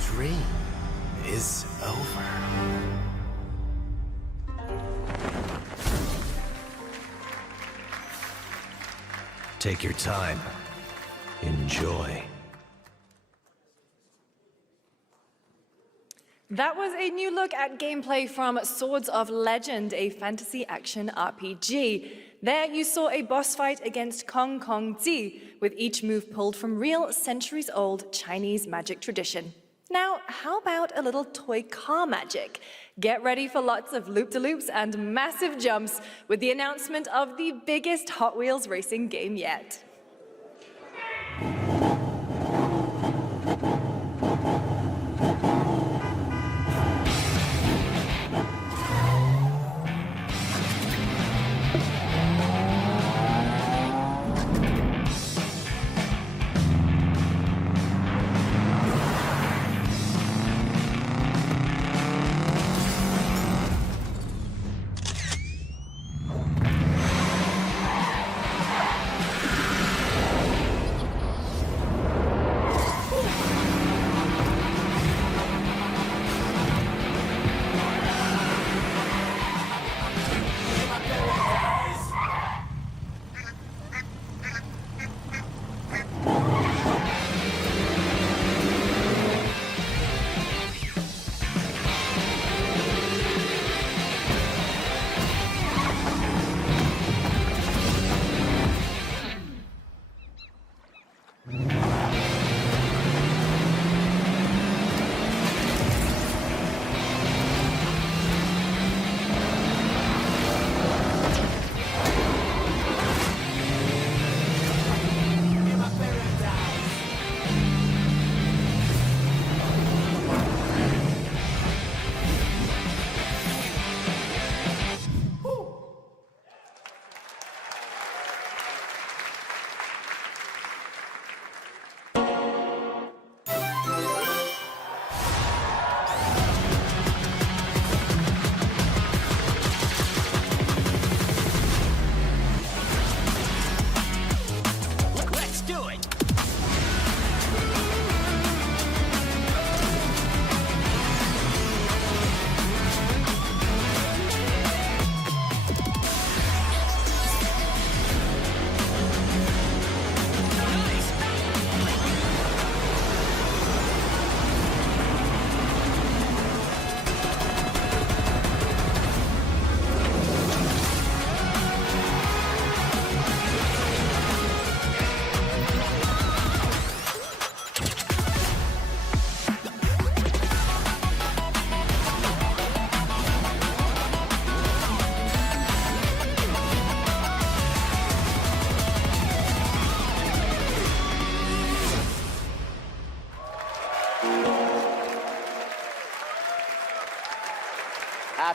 Dream is over. Take your time. Enjoy. That was a new look at gameplay from Swords of Legend, a fantasy action RPG. There you saw a boss fight against Kong Kong Zi, with each move pulled from real centuries-old Chinese magic tradition. Now, how about a little toy car magic? Get ready for lots of loop-de-loops and massive jumps with the announcement of the biggest Hot Wheels racing game yet.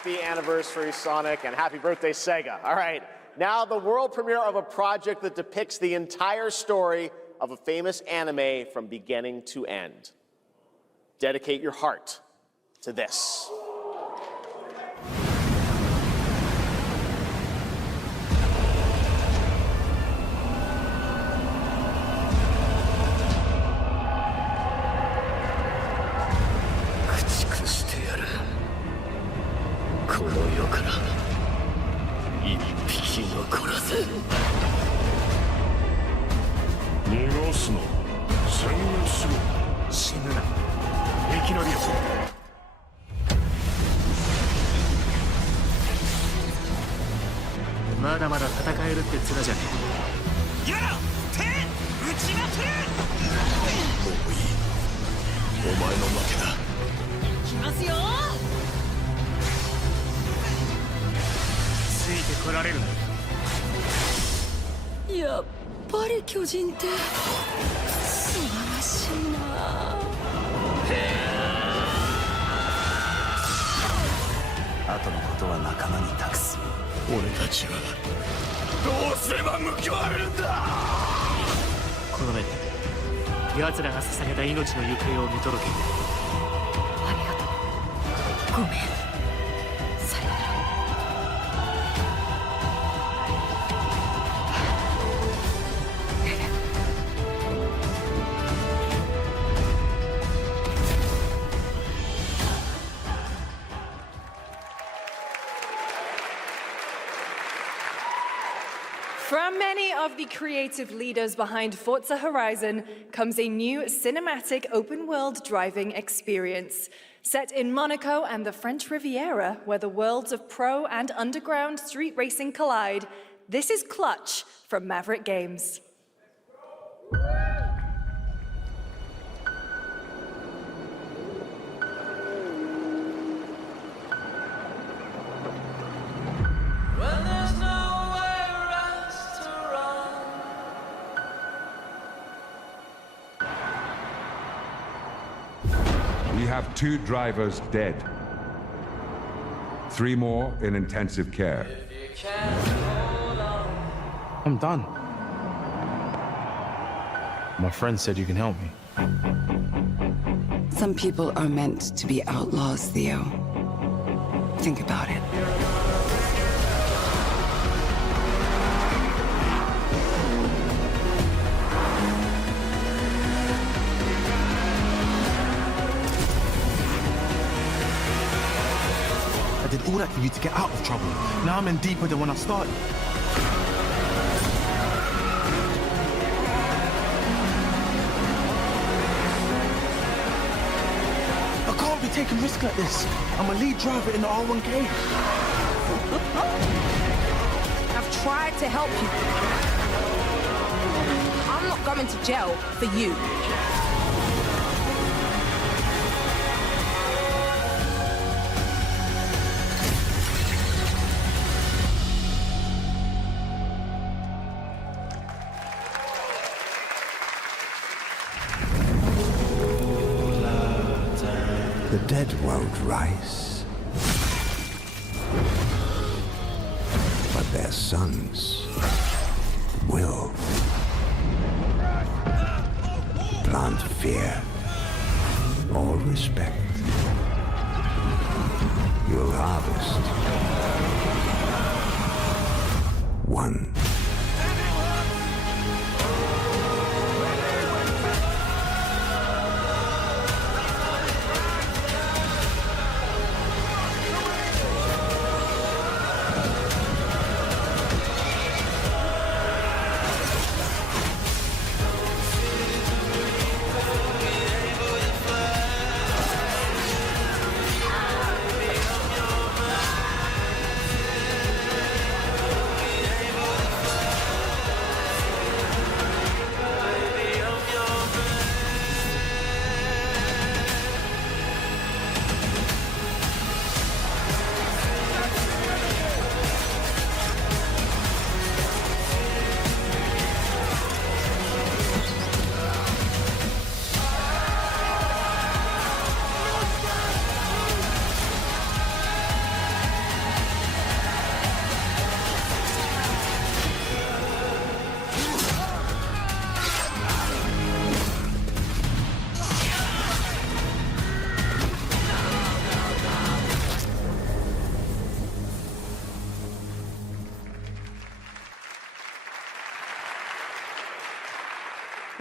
Happy anniversary, Sonic, and happy birthday, Sega. All right, now the world premiere of a project that depicts the entire story of a famous anime from beginning to end. Dedicate your heart to this. From many of the creative leaders behind Forza Horizon comes a new cinematic open-world driving experience. Set in Monaco and the French Riviera, where the worlds of pro and underground street racing collide, this is Clutch from Maverick Games. We have 2 drivers dead. 3 more in intensive care. I'm done. My friend said you can help me. Some people are meant to be outlaws, Theo. Think about it. I did all that for you to get out of trouble. Now I'm in deeper than when I started. I can't be taking risks like this. I'm a lead driver in the R1K. I've tried to help you. I'm not going to jail for you. The dead won't rise, but their sons will. Plant fear or respect. You'll harvest one.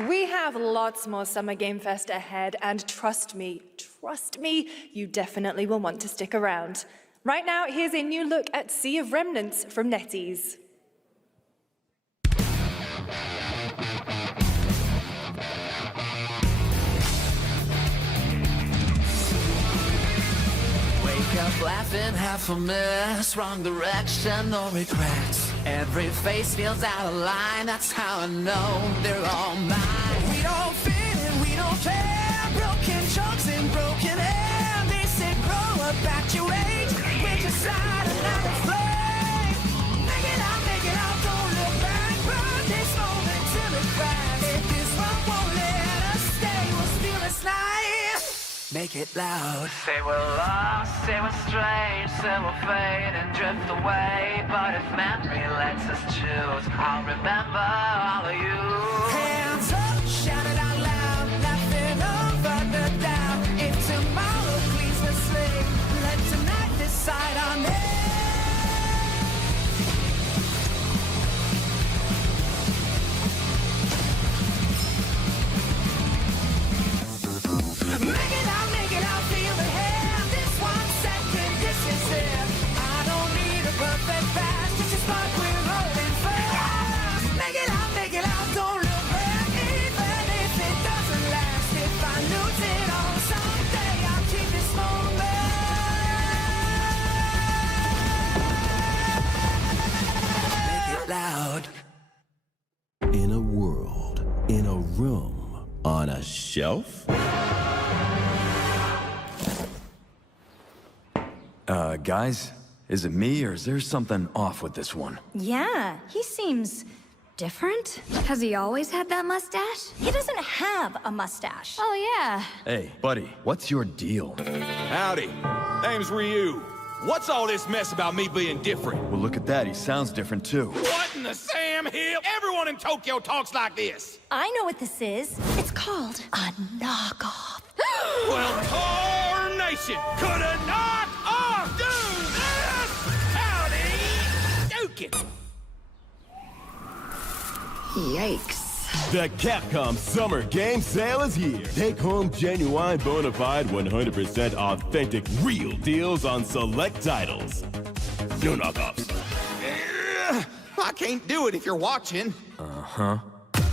We have lots more Summer Game Fest ahead, and trust me, you definitely will want to stick around. Right now, here's a new look at Sea of Remnants from NetEase. Wake up laughing, half a mess, wrong direction, no regrets. Every face feels out of line, that's how I know they're all mine. We don't fit in, we don't care, broken chunks and broken air. They say grow up at your age, we just light another flame. Make it out, don't look back, burn this moment till it cracks. If this one won't let us stay, we'll steal this night. Make it loud. Say we're lost, say we're strange, say we'll fade and drift away. But if memory lets us choose, I'll remember all of you. Hands up, shout it out loud, nothing over the doubt. If tomorrow cleans the slate, let tonight decide on it. Make it out, feel the hand. This 1 second, this is it. I don't need a perfect pass, just a spark we're rolling fast. On a shelf? Guys, is it me or is there something off with this one? Yeah, he seems different. Has he always had that mustache? He doesn't have a mustache. Oh, yeah. Hey, buddy, what's your deal? Howdy. Name's Ryu. What's all this mess about me being different? Well, look at that. He sounds different, too. What in the Sam Hill? Everyone in Tokyo talks like this. I know what this is. It's called a knockoff. Well, Tarnation could a knock off do this? Howdy, Dukin. Yikes. The Capcom Summer Game Sale is here. Take home genuine, bona fide, 100% authentic, real deals on select titles. No knockoffs. I can't do it if you're watching. Uh-huh.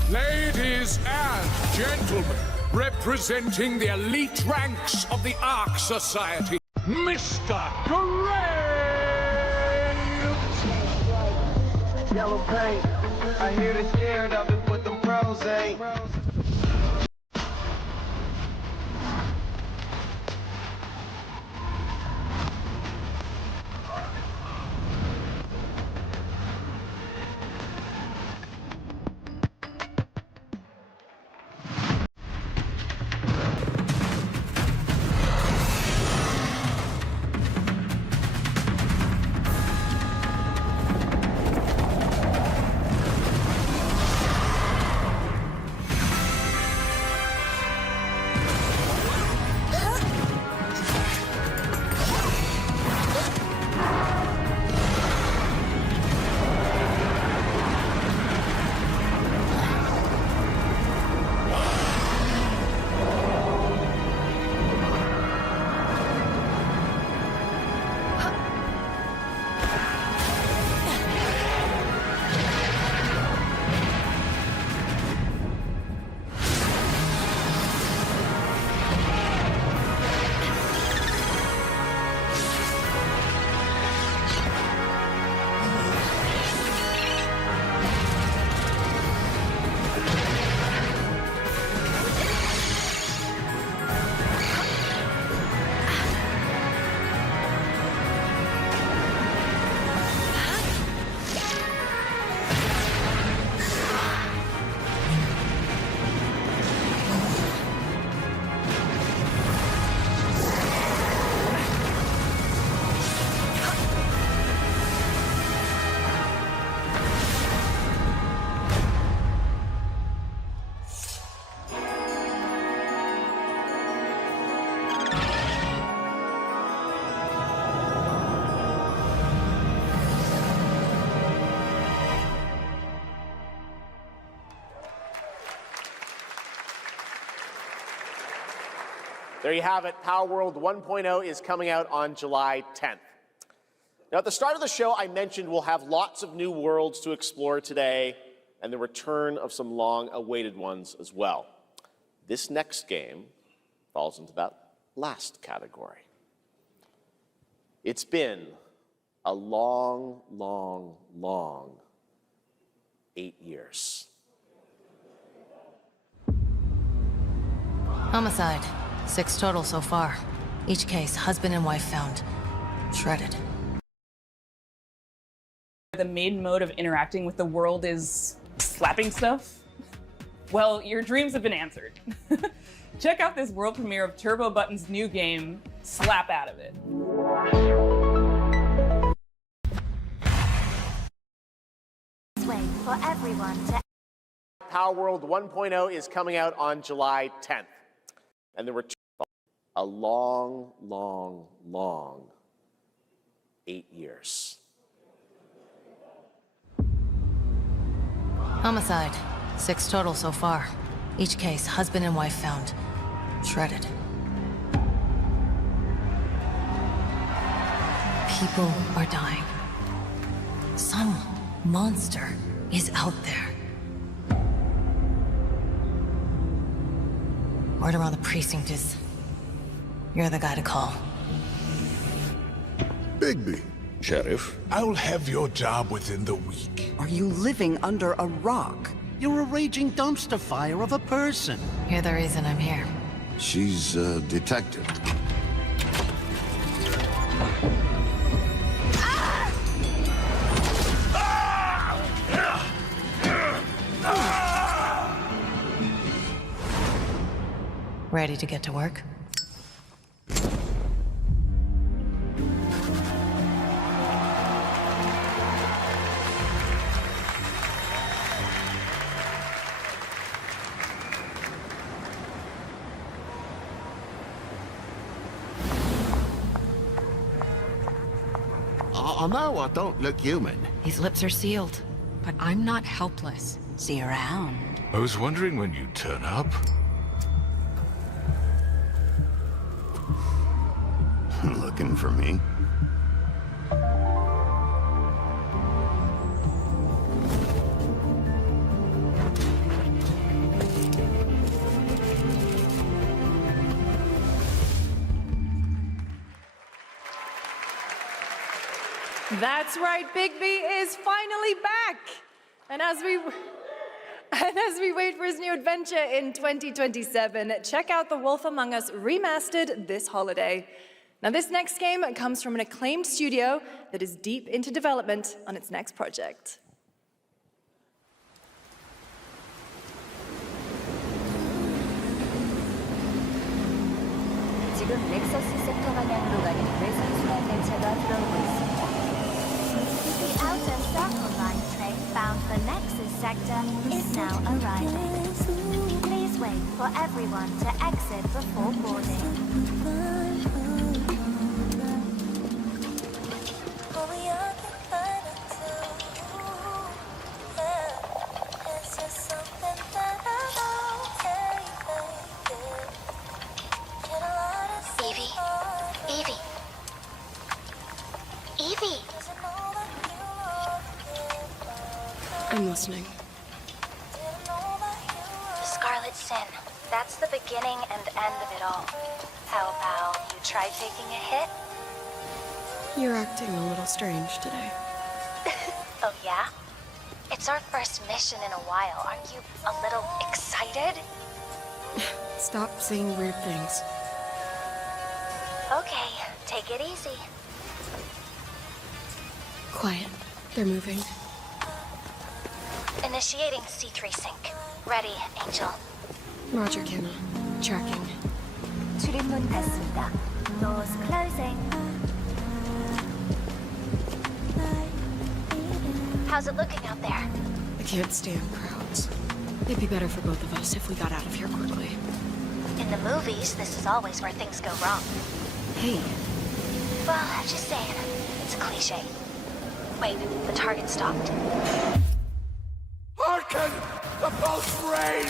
Ladies and gentlemen, representing the elite ranks of the Ark Society, Mr. Great! Yellow paint, I hear they're scared of it, but them pros ain't. There you have it. Power World 1.0 is coming out on July 10th. Now, at the start of the show, I mentioned we'll have lots of new worlds to explore today and the return of some long-awaited ones as well. This next game falls into that last category. It's been a long, long, long 8 years. Homicide. 6 total so far. Each case, husband and wife found. Shredded. The main mode of interacting with the world is slapping stuff? Well, your dreams have been answered. Check out this world premiere of Turbo Button's new game, Slap Out of It. This way for everyone to... Power World 1.0 is coming out on July 10th. And the return a long, long, long 8 years. Homicide. 6 total so far. Each case, husband and wife found. Shredded. People are dying. Some monster is out there. Word around the precinct is you're the guy to call. Bigby. Sheriff, I'll have your job within the week. Are you living under a rock? You're a raging dumpster fire of a person. You're the reason I'm here. She's a detective. Ready to get to work? I know I don't look human. His lips are sealed, but I'm not helpless. See you around. I was wondering when you'd turn up. Looking for me? That's right, Bigby is finally back. And as we wait for his new adventure in 2027, check out The Wolf Among Us remastered this holiday. Now, this next game comes from an acclaimed studio that is deep into development on its next project. 지금 넥서스 섹터 방향으로 가는 외선 순환 열차가 들어오고 있습니다. The outer circle line train bound for Nexus sector is now arriving. Please wait for everyone to exit before boarding. I'm listening. Scarlet Sin. That's the beginning and end of it all. How about you try taking a hit? You're acting a little strange today. Oh yeah? It's our first mission in a while. Aren't you a little excited? Stop saying weird things. Okay, take it easy. Quiet. They're moving. Initiating C3 sync. Ready, Angel. Roger, Kenna. Tracking. 출입문 닫습니다. Doors closing. How's it looking out there? I can't stand crowds. It'd be better for both of us if we got out of here quickly. In the movies, this is always where things go wrong. Hey. Well, just saying. It's a cliche. Wait, the target stopped. Hearken! The pulse rain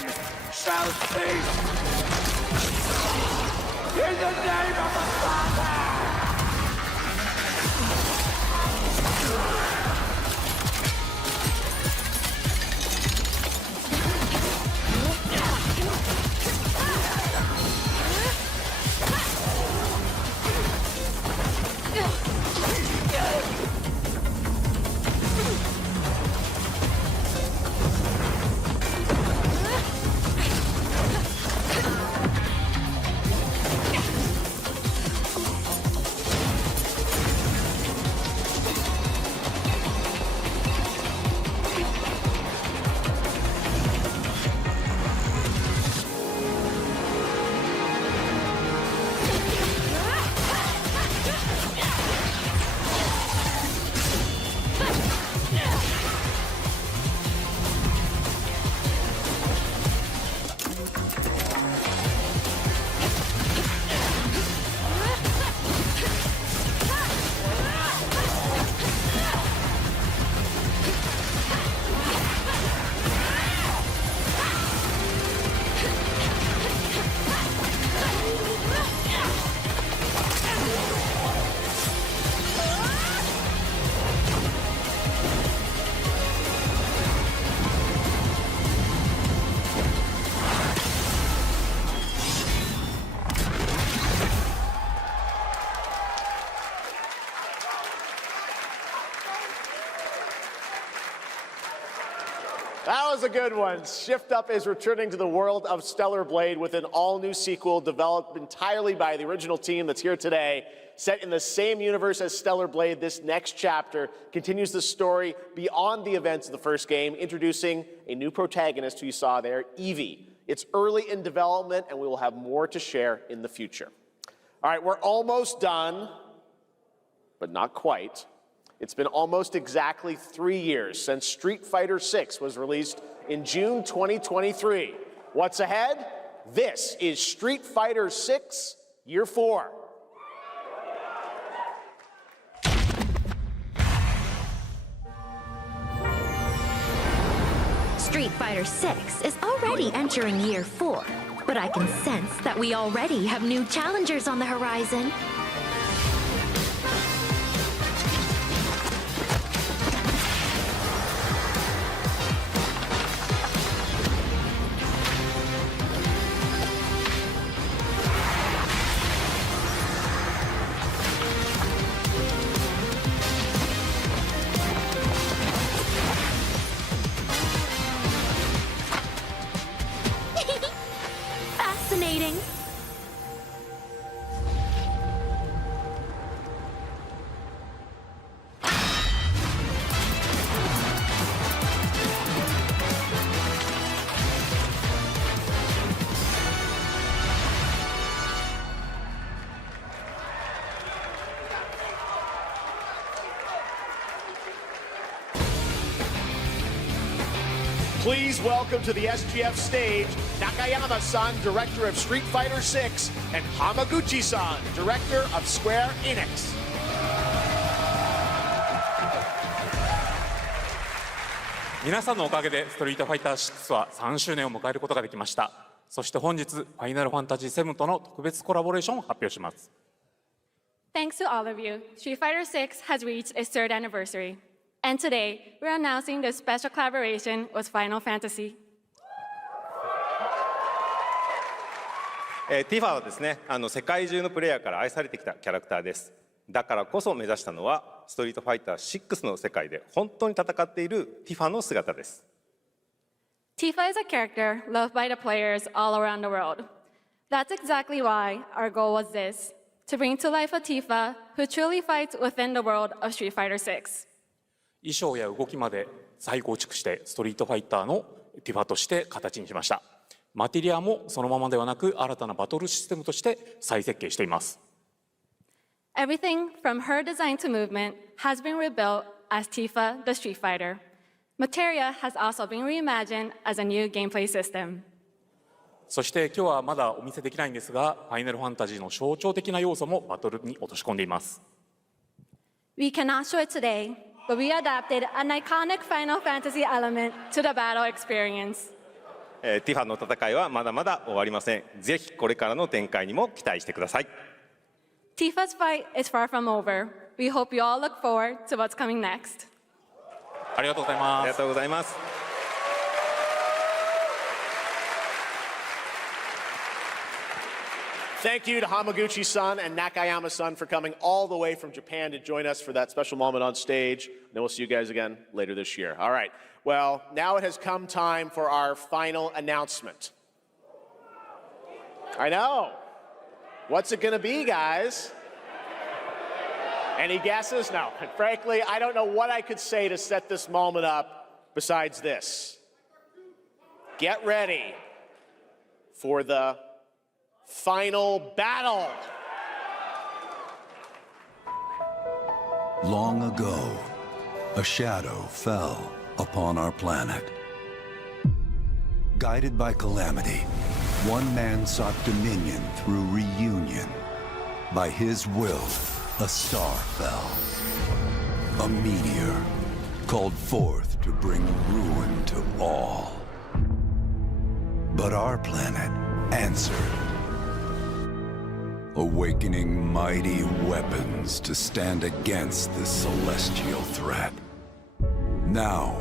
shall cease! In the name of the Father! That was a good one. Shift Up is returning to the world of Stellar Blade with an all-new sequel developed entirely by the original team that's here today. Set in the same universe as Stellar Blade, this next chapter continues the story beyond the events of the first game, introducing a new protagonist who you saw there, Y:V. It's early in development, and we will have more to share in the future. All right, we're almost done, but not quite. It's been almost exactly 3 years since Street Fighter VI was released in June 2023. What's ahead? This is Street Fighter VI Year 4. Street Fighter VI is already entering Year 4, but I can sense that we already have new challengers on the horizon. Fascinating. Please welcome to the SGF stage, Nakayama-san, director of Street Fighter VI, and Hamaguchi-san, director of Square Enix. 皆さんのおかげでストリートファイター6は3周年を迎えることができました。そして本日、ファイナルファンタジー7との特別コラボレーションを発表します。Thanks to all of you, Street Fighter VI has reached its 3rd anniversary. And today, we're announcing this special collaboration with Final Fantasy. ティファはですね、世界中のプレイヤーから愛されてきたキャラクターです。だからこそ目指したのは、ストリートファイター6の世界で本当に戦っているティファの姿です。Tifa is a character loved by the players all around the world. That's exactly why our goal was this, to bring to life a Tifa who truly fights within the world of Street Fighter VI. 衣装や動きまで再構築してストリートファイターのティファとして形にしました。マテリアもそのままではなく新たなバトルシステムとして再設計しています。Everything from her design to movement has been rebuilt as Tifa the Street Fighter. Materia has also been reimagined as a new gameplay system. そして今日はまだお見せできないんですが、ファイナルファンタジーの象徴的な要素もバトルに落とし込んでいます。We cannot show it today, but we adapted an iconic Final Fantasy element to the battle experience. ティファの戦いはまだまだ終わりません。ぜひこれからの展開にも期待してください。Tifa's fight is far from over. We hope you all look forward to what's coming next. ありがとうございます。ありがとうございます。Thank you to Hamaguchi-san and Nakayama-san for coming all the way from Japan to join us for that special moment on stage. Then we'll see you guys again later this year. All right. Well, now it has come time for our final announcement. I know. What's it going to be, guys? Any guesses? No. And frankly, I don't know what I could say to set this moment up besides this. Get ready for the final battle. Long ago, a shadow fell upon our planet. Guided by calamity, one man sought dominion through reunion. By his will, a star fell. A meteor called forth to bring ruin to all. But our planet answered, awakening mighty weapons to stand against this celestial threat. Now,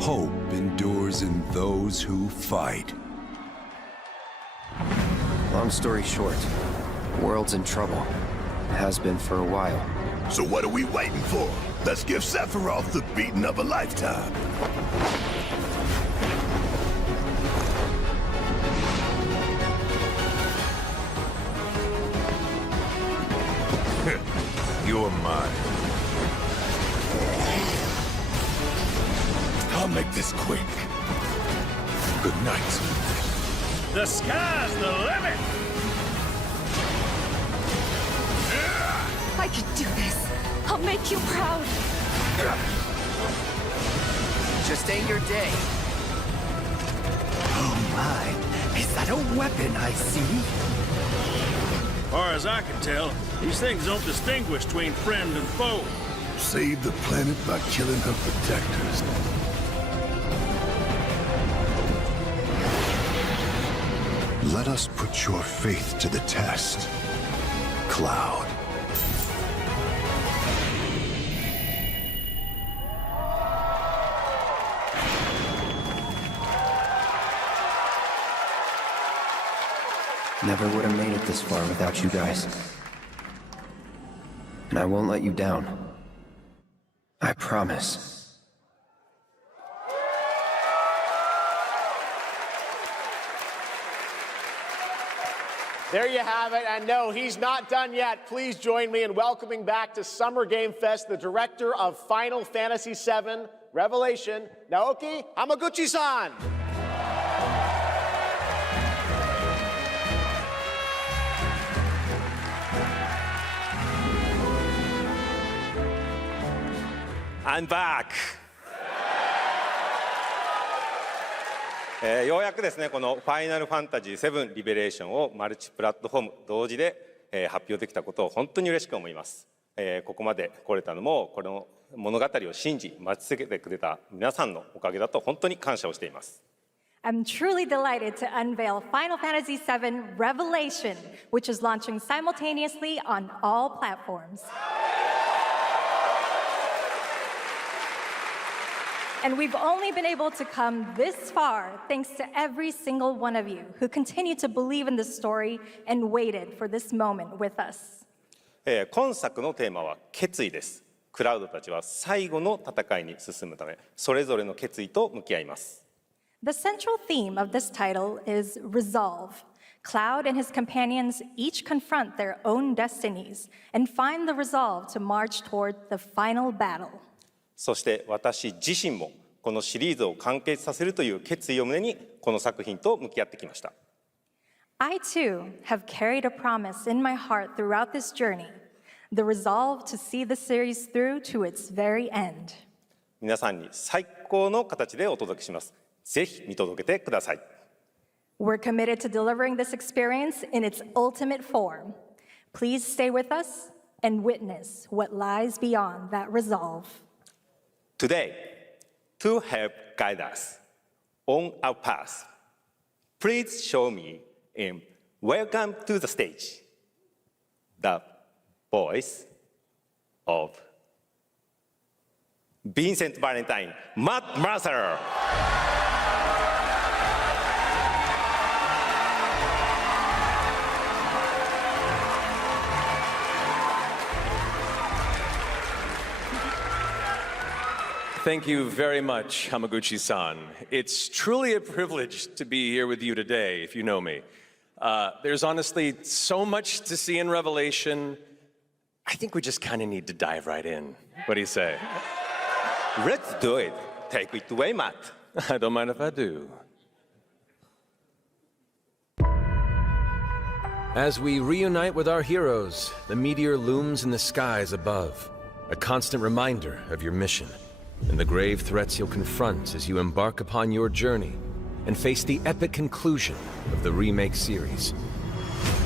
hope endures in those who fight. Long story short, the world's in trouble. It has been for a while. So what are we waiting for? Let's give Sephiroth the beating of a lifetime. you're mine. I'll make this quick. Good night. The sky's the limit! I can do this. I'll make you proud. Just ain't your day. Oh my, is that a weapon I see? Far as I can tell, these things don't distinguish between friend and foe. Save the planet by killing her protectors. Let us put your faith to the test, Cloud. Never would have made it this far without you guys. And I won't let you down. I promise. There you have it, and no, he's not done yet. Please join me in welcoming back to Summer Game Fest the director of Final Fantasy VII Revelation, Naoki Hamaguchi-san. I'm back! ようやくですね、このファイナルファンタジー7リベレーションをマルチプラットフォーム同時で発表できたことを本当に嬉しく思います。ここまで来れたのも、この物語を信じ待ち続けてくれた皆さんのおかげだと本当に感謝をしています。I'm truly delighted to unveil Final Fantasy VII Revelation, which is launching simultaneously on all platforms. And we've only been able to come this far thanks to every single one of you who continue to believe in this story and waited for this moment with us. 今作のテーマは決意です。クラウドたちは最後の戦いに進むため、それぞれの決意と向き合います。The central theme of this title is resolve. Cloud and his companions each confront their own destinies and find the resolve to march toward the final battle. そして私自身もこのシリーズを完結させるという決意を胸にこの作品と向き合ってきました。I too have carried a promise in my heart throughout this journey, the resolve to see the series through to its very end. 皆さんに最高の形でお届けします。ぜひ見届けてください。We're committed to delivering this experience in its ultimate form. Please stay with us and witness what lies beyond that resolve. Today, to help guide us on our path, please show me in Welcome to the Stage, the voice of Vincent Valentine, Matt Mercer. Thank you very much, Hamaguchi-san. It's truly a privilege to be here with you today, if you know me. There's honestly so much to see in Revelation. I think we just kind of need to dive right in. What do you say? Let's do it. Take it away, Matt. I don't mind if I do. As we reunite with our heroes, the meteor looms in the skies above, a constant reminder of your mission and the grave threats you'll confront as you embark upon your journey and face the epic conclusion of the remake series.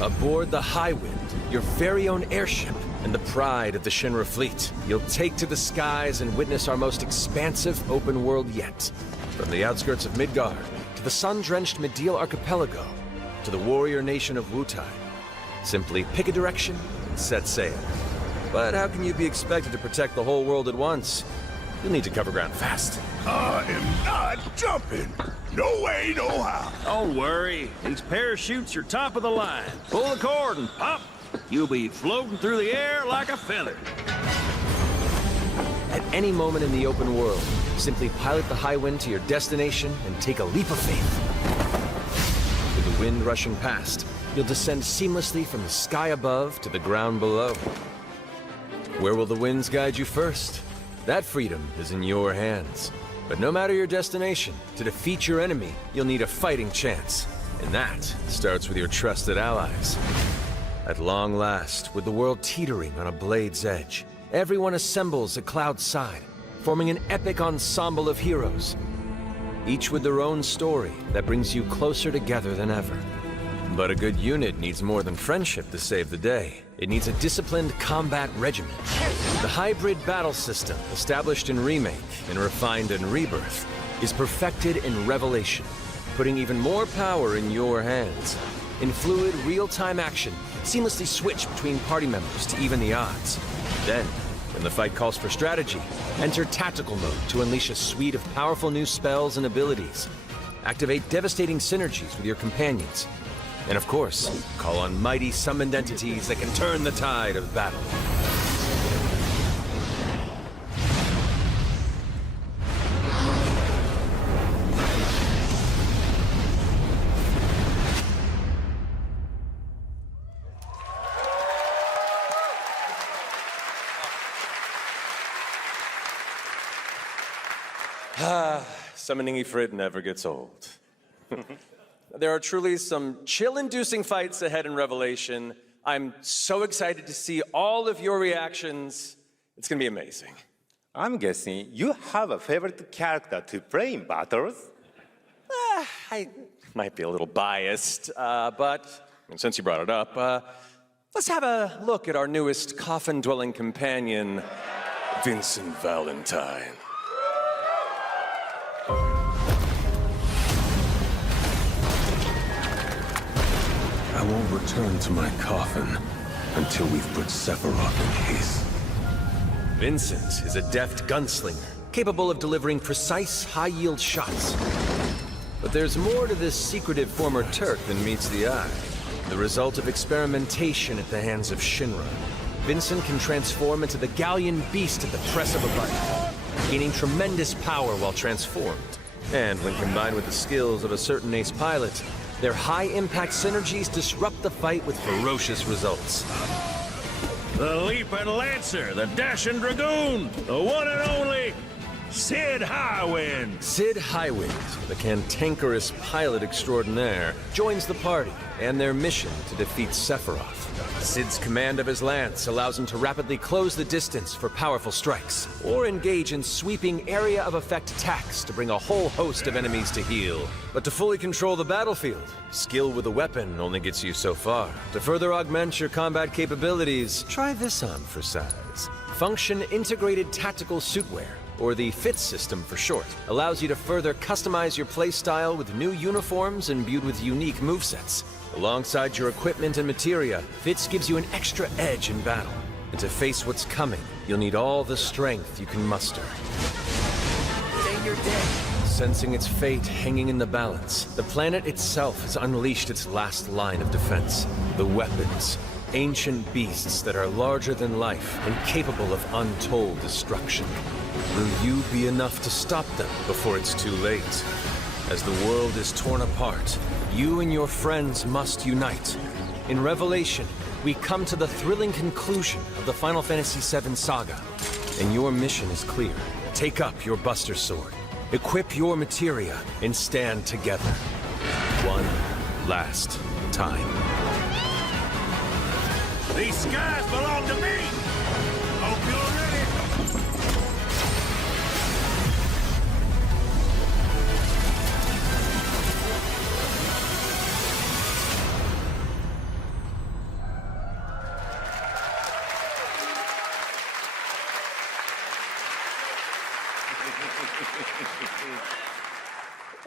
Aboard the Highwind, your very own airship and the pride of the Shinra fleet, you'll take to the skies and witness our most expansive open world yet. From the outskirts of Midgard, to the sun-drenched Medial Archipelago, to the warrior nation of Wutai. Simply pick a direction and set sail. But how can you be expected to protect the whole world at once? You'll need to cover ground fast. I am not jumping. No way, no how. Don't worry. These parachutes are top of the line. Pull the cord and pop. You'll be floating through the air like a feather. At any moment in the open world, simply pilot the Highwind to your destination and take a leap of faith. With the wind rushing past, you'll descend seamlessly from the sky above to the ground below. Where will the winds guide you first? That freedom is in your hands. But no matter your destination, to defeat your enemy, you'll need a fighting chance. And that starts with your trusted allies. At long last, with the world teetering on a blade's edge, everyone assembles at Cloud's side, forming an epic ensemble of heroes, each with their own story that brings you closer together than ever. But a good unit needs more than friendship to save the day. It needs a disciplined combat regimen. The hybrid battle system, established in Remake and refined in Rebirth, is perfected in Revelation, putting even more power in your hands. In fluid, real-time action, seamlessly switch between party members to even the odds. Then, when the fight calls for strategy, enter tactical mode to unleash a suite of powerful new spells and abilities. Activate devastating synergies with your companions. And of course, call on mighty summoned entities that can turn the tide of battle. Summoning Ifrit never gets old. There are truly some chill-inducing fights ahead in Revelation. I'm so excited to see all of your reactions. It's gonna be amazing. I'm guessing you have a favorite character to play in battles? I might be a little biased, but since you brought it up, let's have a look at our newest coffin-dwelling companion, Vincent Valentine. I won't return to my coffin until we've put Sephiroth in peace. Vincent is a deft gunslinger, capable of delivering precise, high-yield shots. But there's more to this secretive former Turk than meets the eye. The result of experimentation at the hands of Shinra. Vincent can transform into the Galleon beast at the press of a button, gaining tremendous power while transformed. And when combined with the skills of a certain ace pilot, their high-impact synergies disrupt the fight with ferocious results. The Leaping Lancer, the Dashing Dragoon, the one and only Cid Highwind. Cid Highwind, the cantankerous pilot extraordinaire, joins the party and their mission to defeat Sephiroth. Cid's command of his lance allows him to rapidly close the distance for powerful strikes, or engage in sweeping area-of-effect attacks to bring a whole host of enemies to heel. But to fully control the battlefield, skill with a weapon only gets you so far. To further augment your combat capabilities, try this on for size. Function Integrated Tactical Suitwear, or the FIT system for short, allows you to further customize your playstyle with new uniforms imbued with unique movesets. Alongside your equipment and materia, FITS gives you an extra edge in battle. And to face what's coming, you'll need all the strength you can muster. Day your day. Sensing its fate hanging in the balance, the planet itself has unleashed its last line of defense. The weapons. Ancient beasts that are larger than life and capable of untold destruction. Will you be enough to stop them before it's too late? As the world is torn apart, you and your friends must unite. In Revelation, we come to the thrilling conclusion of the Final Fantasy VII saga. And your mission is clear. Take up your Buster Sword, equip your materia, and stand together. One last time. These skies belong to me! Hope you're ready!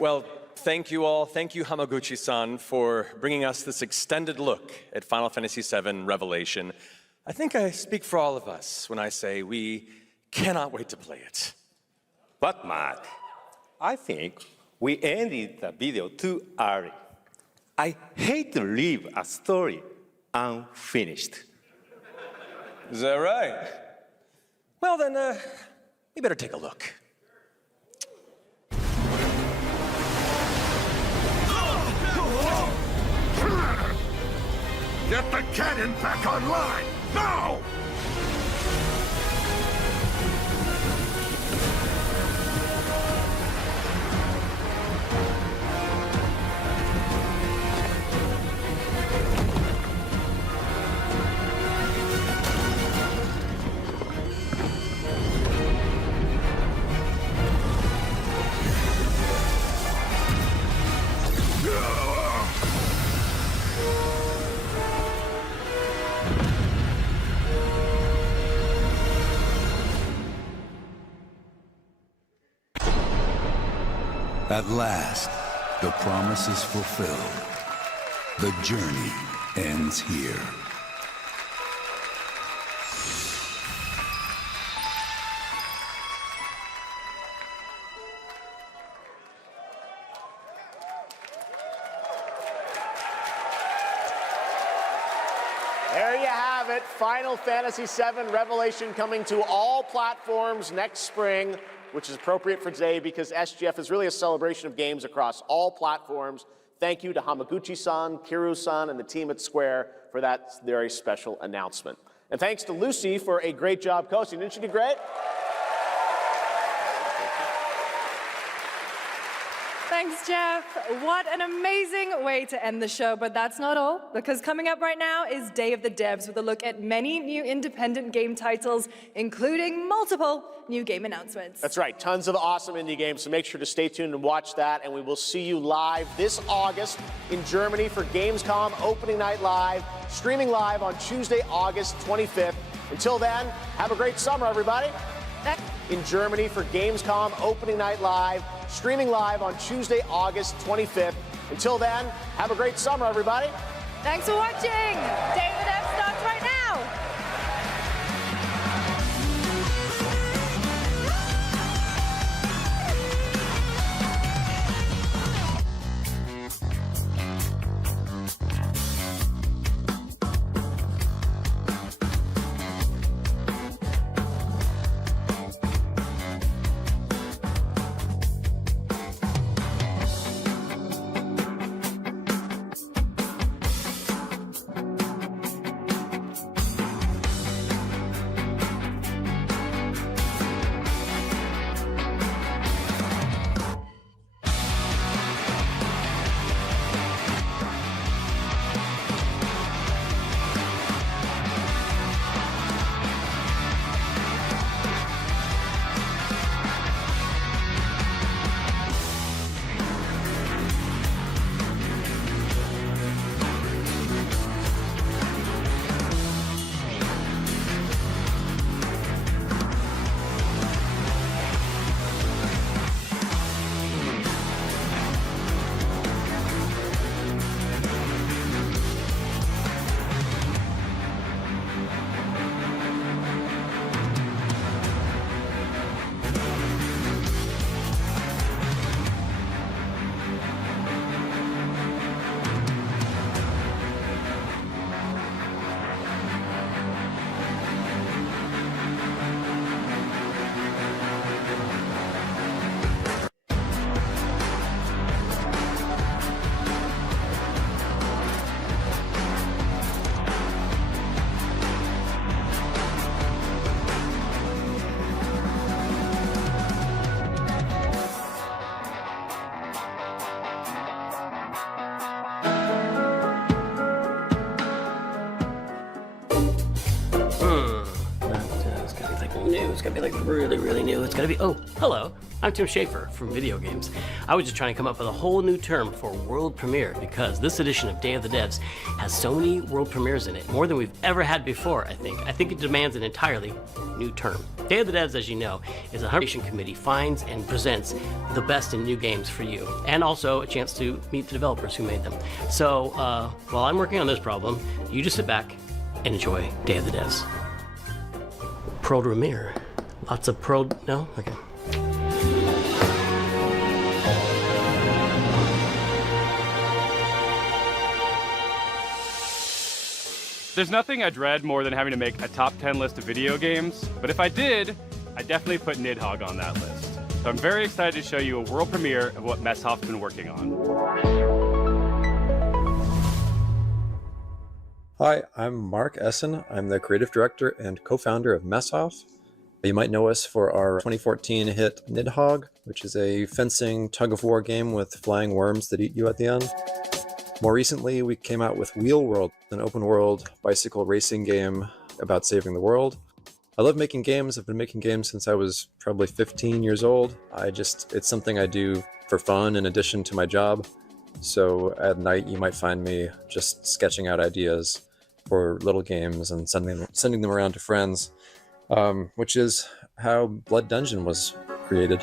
Well, thank you all. Thank you, Hamaguchi-san, for bringing us this extended look at Final Fantasy VII Revelation. I think I speak for all of us when I say we cannot wait to play it. But Matt, I think we ended the video too early. I hate to leave a story unfinished. Is that right? Well then, we better take a look. Get the cannon back online, now! At last, the promise is fulfilled. The journey ends here. There you have it, Final Fantasy VII Revelation coming to all platforms next spring, which is appropriate for today because SGF is really a celebration of games across all platforms. Thank you to Hamaguchi-san, Kiryu-san, and the team at Square for that very special announcement. And thanks to Lucy for a great job coaching. Didn't she do great? Thanks, Jeff. What an amazing way to end the show, but that's not all, because coming up right now is Day of the Devs with a look at many new independent game titles, including multiple new game announcements. That's right, tons of awesome indie games, so make sure to stay tuned and watch that, and we will see you live this August in Germany for Gamescom Opening Night Live, streaming live on Tuesday, August 25th. Until then, have a great summer, everybody. In Germany for Gamescom Opening Night Live, streaming live on Tuesday, August 25th. Until then, have a great summer, everybody. Thanks for watching. Day of the Devs starts right now. It's gonna be like really, really new. It's gonna be, oh, hello, I'm Tim Schafer from Video Games. I was just trying to come up with a whole new term for world premiere because this edition of Day of the Devs has so many world premieres in it, more than we've ever had before, I think. I think it demands an entirely new term. Day of the Devs, as you know, is a curation committee finds and presents the best in new games for you, and also a chance to meet the developers who made them. So while I'm working on this problem, you just sit back and enjoy Day of the Devs. Pro premiere. Lots of pro, no? Okay. There's nothing I dread more than having to make a top 10 list of video games, but if I did, I'd definitely put Nidhogg on that list. So I'm very excited to show you a world premiere of what Messhoff's been working on. Hi, I'm Mark Essen. I'm the creative director and co-founder of Messhoff. You might know us for our 2014 hit Nidhogg, which is a fencing tug-of-war game with flying worms that eat you at the end. More recently, we came out with Wheel World, an open-world bicycle racing game about saving the world. I love making games. I've been making games since I was probably 15 years old. It's something I do for fun in addition to my job. So at night, you might find me just sketching out ideas for little games and sending them around to friends, which is how Blood Dungeon was created.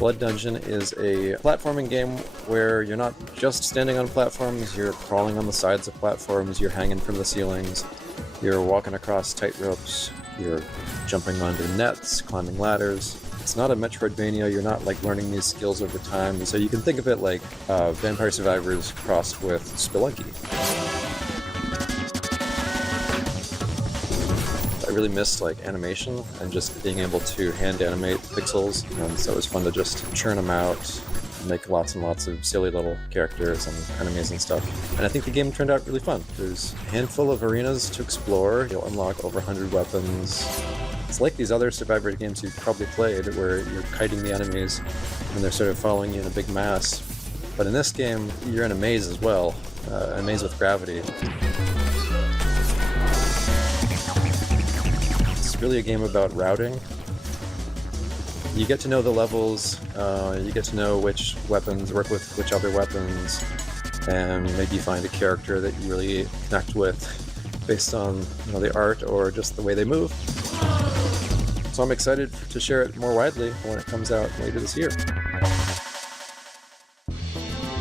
Blood Dungeon is a platforming game where you're not just standing on platforms, you're crawling on the sides of platforms, you're hanging from the ceilings, you're walking across tight ropes, you're jumping onto nets, climbing ladders. It's not a Metroidvania, you're not like learning these skills over time, so you can think of it like Vampire Survivors crossed with Spelunky. I really missed like animation and just being able to hand animate pixels, so it was fun to just churn them out, make lots and lots of silly little characters and enemies and stuff. And I think the game turned out really fun. There's a handful of arenas to explore, you'll unlock over 100 weapons. It's like these other Survivor games you've probably played where you're kiting the enemies and they're sort of following you in a big mass. But in this game, you're in a maze as well, a maze with gravity. Really a game about routing. You get to know the levels, you get to know which weapons work with which other weapons, and maybe find a character that you really connect with based on the art or just the way they move. So I'm excited to share it more widely when it comes out later this year.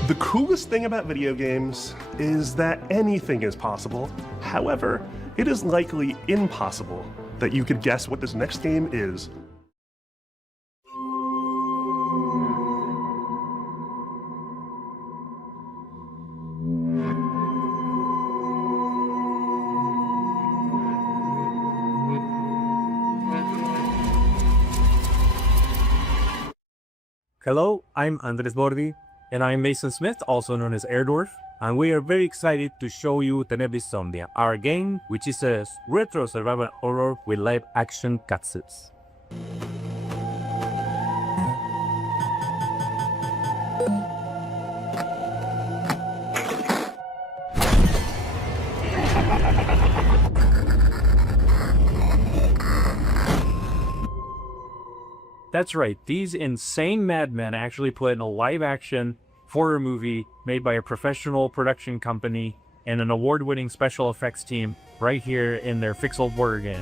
The coolest thing about video games is that anything is possible. However, it is likely impossible that you could guess what this next game is. Hello, I'm Andres Bordi, and I'm Mason Smith, also known as Airdorf, and we are very excited to show you ⴄᴜᴜ, our game, which is a retro survival horror with live-action cutscenes. That's right, these insane madmen actually put in a live-action horror movie made by a professional production company and an award-winning special effects team right here in their ⴑᴜᴜ.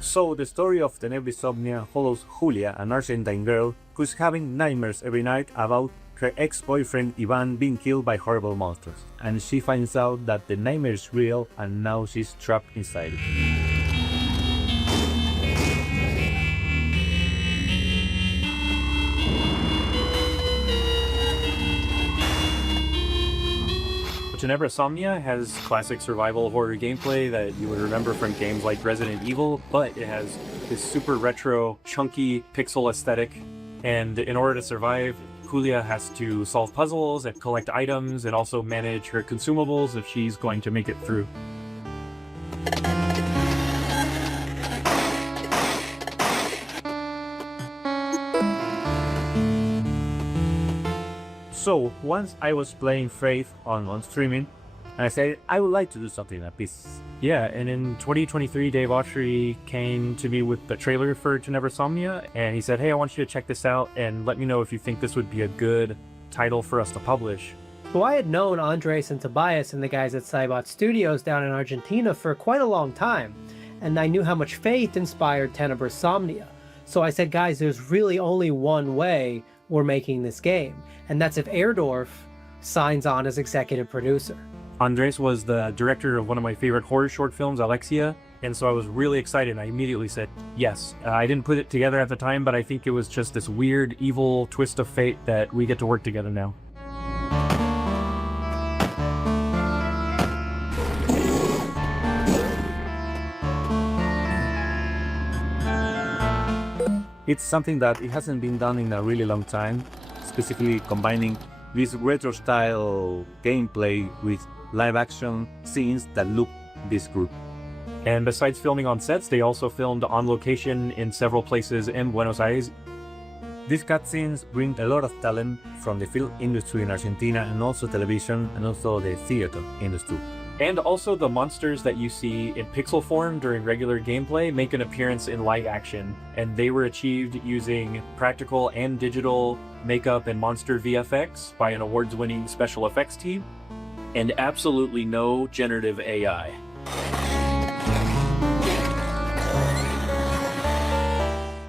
So the story of ⴑᴜᴜ follows Julia, an Argentine girl who's having nightmares every night about her ex-boyfriend Ivan being killed by horrible monsters. And she finds out that the nightmare is real and now she's trapped inside it. ⴑᴜᴜ has classic survival horror gameplay that you would remember from games like Resident Evil, but it has this super retro, chunky pixel aesthetic, and in order to survive, Julia has to solve puzzles and collect items and also manage her consumables if she's going to make it through. So once I was playing Faith on streaming, and I said I would like to do something like this. Yeah, and in 2023, Dave Autry came to me with the trailer for ⴑᴜᴜ, and he said, hey, I want you to check this out and let me know if you think this would be a good title for us to publish. So I had known Andres and Tobias and the guys at Cybot Studios down in Argentina for quite a long time, and I knew how much Faith inspired ⴑᴜᴜ. So I said, guys, there's really only one way we're making this game, and that's if Airdorf signs on as executive producer. Andres was the director of one of my favorite horror short films, Alexia, and so I was really excited. I immediately said yes. I didn't put it together at the time, but I think it was just this weird, evil twist of fate that we get to work together now. It's something that it hasn't been done in a really long time, specifically combining this retro-style gameplay with live-action scenes that look this good. And besides filming on sets, they also filmed on location in several places in Buenos Aires. These cutscenes bring a lot of talent from the film industry in Argentina and also television and also the theater industry. And also the monsters that you see in pixel form during regular gameplay make an appearance in live action, and they were achieved using practical and digital makeup and monster VFX by an awards-winning special effects team, and absolutely no generative AI.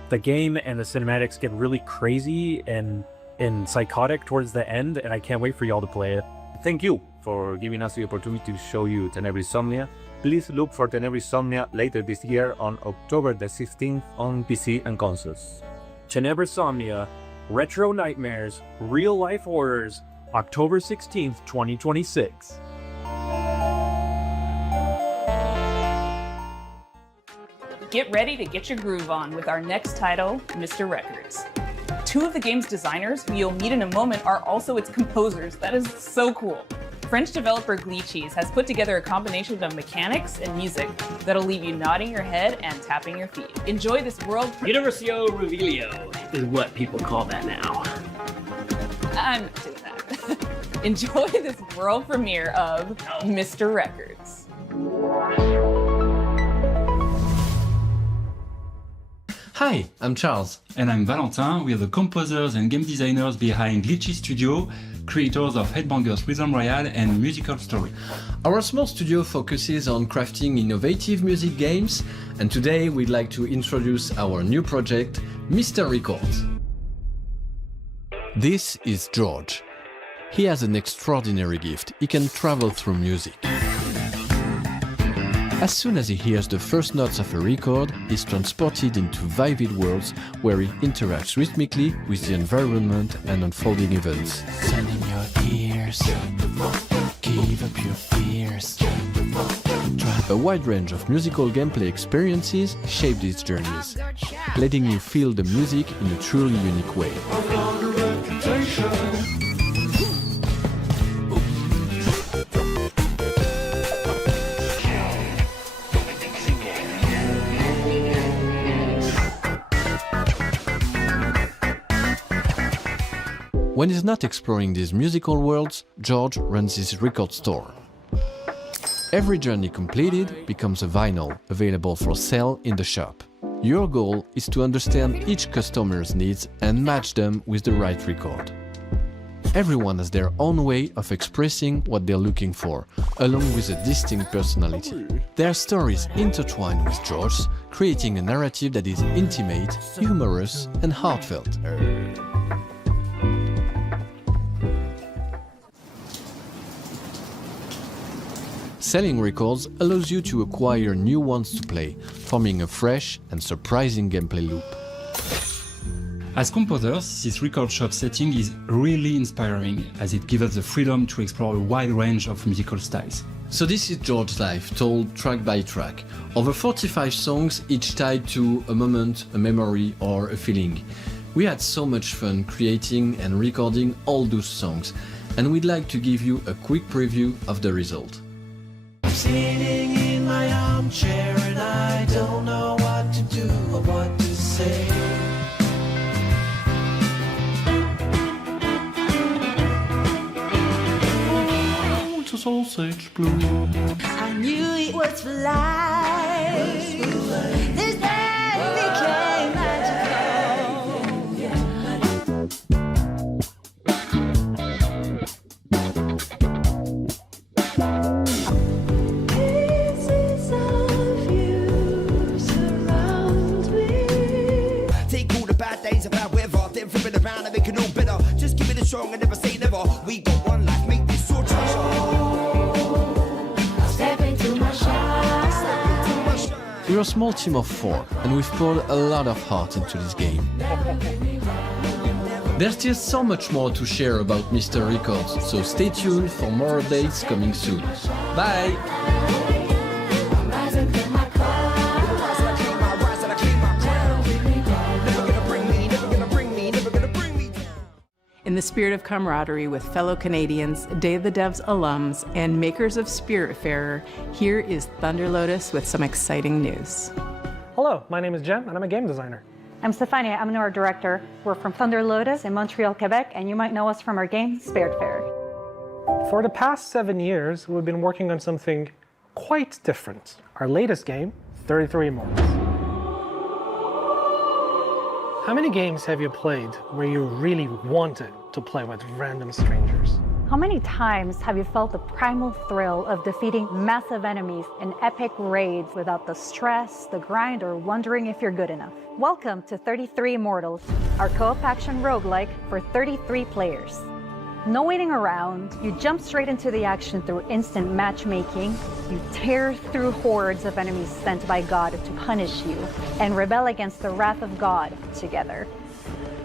The game and the cinematics get really crazy and psychotic towards the end, and I can't wait for y'all to play it. Thank you for giving us the opportunity to show you ⴛᴜᴜ. Please look for ⴛᴜᴜ later this year on October the 16th on PC and consoles. ⴛᴜᴜ, Retro Nightmares, Real Life Horrors, October 16th, 2026. Get ready to get your groove on with our next title, Mr. Records. Two of the game's designers, who you'll meet in a moment, are also its composers. That is so cool. French developer glitches has put together a combination of mechanics and music that'll leave you nodding your head and tapping your feet. Enjoy this world... ᴑᴜᴜ is what people call that now. I'm not doing that. Enjoy this world premiere of Mr. Records. Hi, I'm Charles. And I'm Valentin. We are the composers and game designers behind liwo깄 Studio, creators of Headbangers Rhythm Royale and Musical Story. Our small studio focuses on crafting innovative music games, and today we'd like to introduce our new project, Mr. Records. This is George. He has an extraordinary gift. He can travel through music. As soon as he hears the first notes of a record, he's transported into vivid worlds where he interacts rhythmically with the environment and unfolding events. Sending your ears, give up your fears. A wide range of musical gameplay experiences shape these journeys, letting you feel the music in a truly unique way. When he's not exploring these musical worlds, George runs his record store. Every journey completed becomes a vinyl available for sale in the shop. Your goal is to understand each customer's needs and match them with the right record. Everyone has their own way of expressing what they're looking for, along with a distinct personality. Their stories intertwine with George's, creating a narrative that is intimate, humorous, and heartfelt. Selling records allows you to acquire new ones to play, forming a fresh and surprising gameplay loop. As composers, this record shop setting is really inspiring, as it gives us the freedom to explore a wide range of musical styles. So this is George's life, told track by track. Over 45 songs, each tied to a moment, a memory, or a feeling. We had so much fun creating and recording all those songs, and we'd like to give you a quick preview of the result. I'm sitting in my armchair and I don't know what to do or what to say. Oh, it's a sausage blue. I knew it was for life. This day became magical. Pieces of you surround me. Take all the bad days of our weather, then flip it around and make it all better. Just give it a strong and never say never. We got one life, make this so treasure. We're a small team of 4, and we've poured a lot of heart into this game. There's still so much more to share about Mr. Records, so stay tuned for more updates coming soon. Bye! In the spirit of camaraderie with fellow Canadians, Day of the Devs alums, and makers of Spiritfarer, here is Thunder Lotus with some exciting news. Hello, my name is Jem, and I'm a game designer. I'm Stefania, I'm an art director. We're from Thunder Lotus in Montreal, Quebec, and you might know us from our game, Spiritfarer. For the past 7 years, we've been working on something quite different. Our latest game, 33 Immortals. How many games have you played where you really wanted to play with random strangers? How many times have you felt the primal thrill of defeating massive enemies in epic raids without the stress, the grind, or wondering if you're good enough? Welcome to 33 Immortals, our co-op action roguelike for 33 players. No waiting around, you jump straight into the action through instant matchmaking, you tear through hordes of enemies sent by God to punish you, and rebel against the wrath of God together.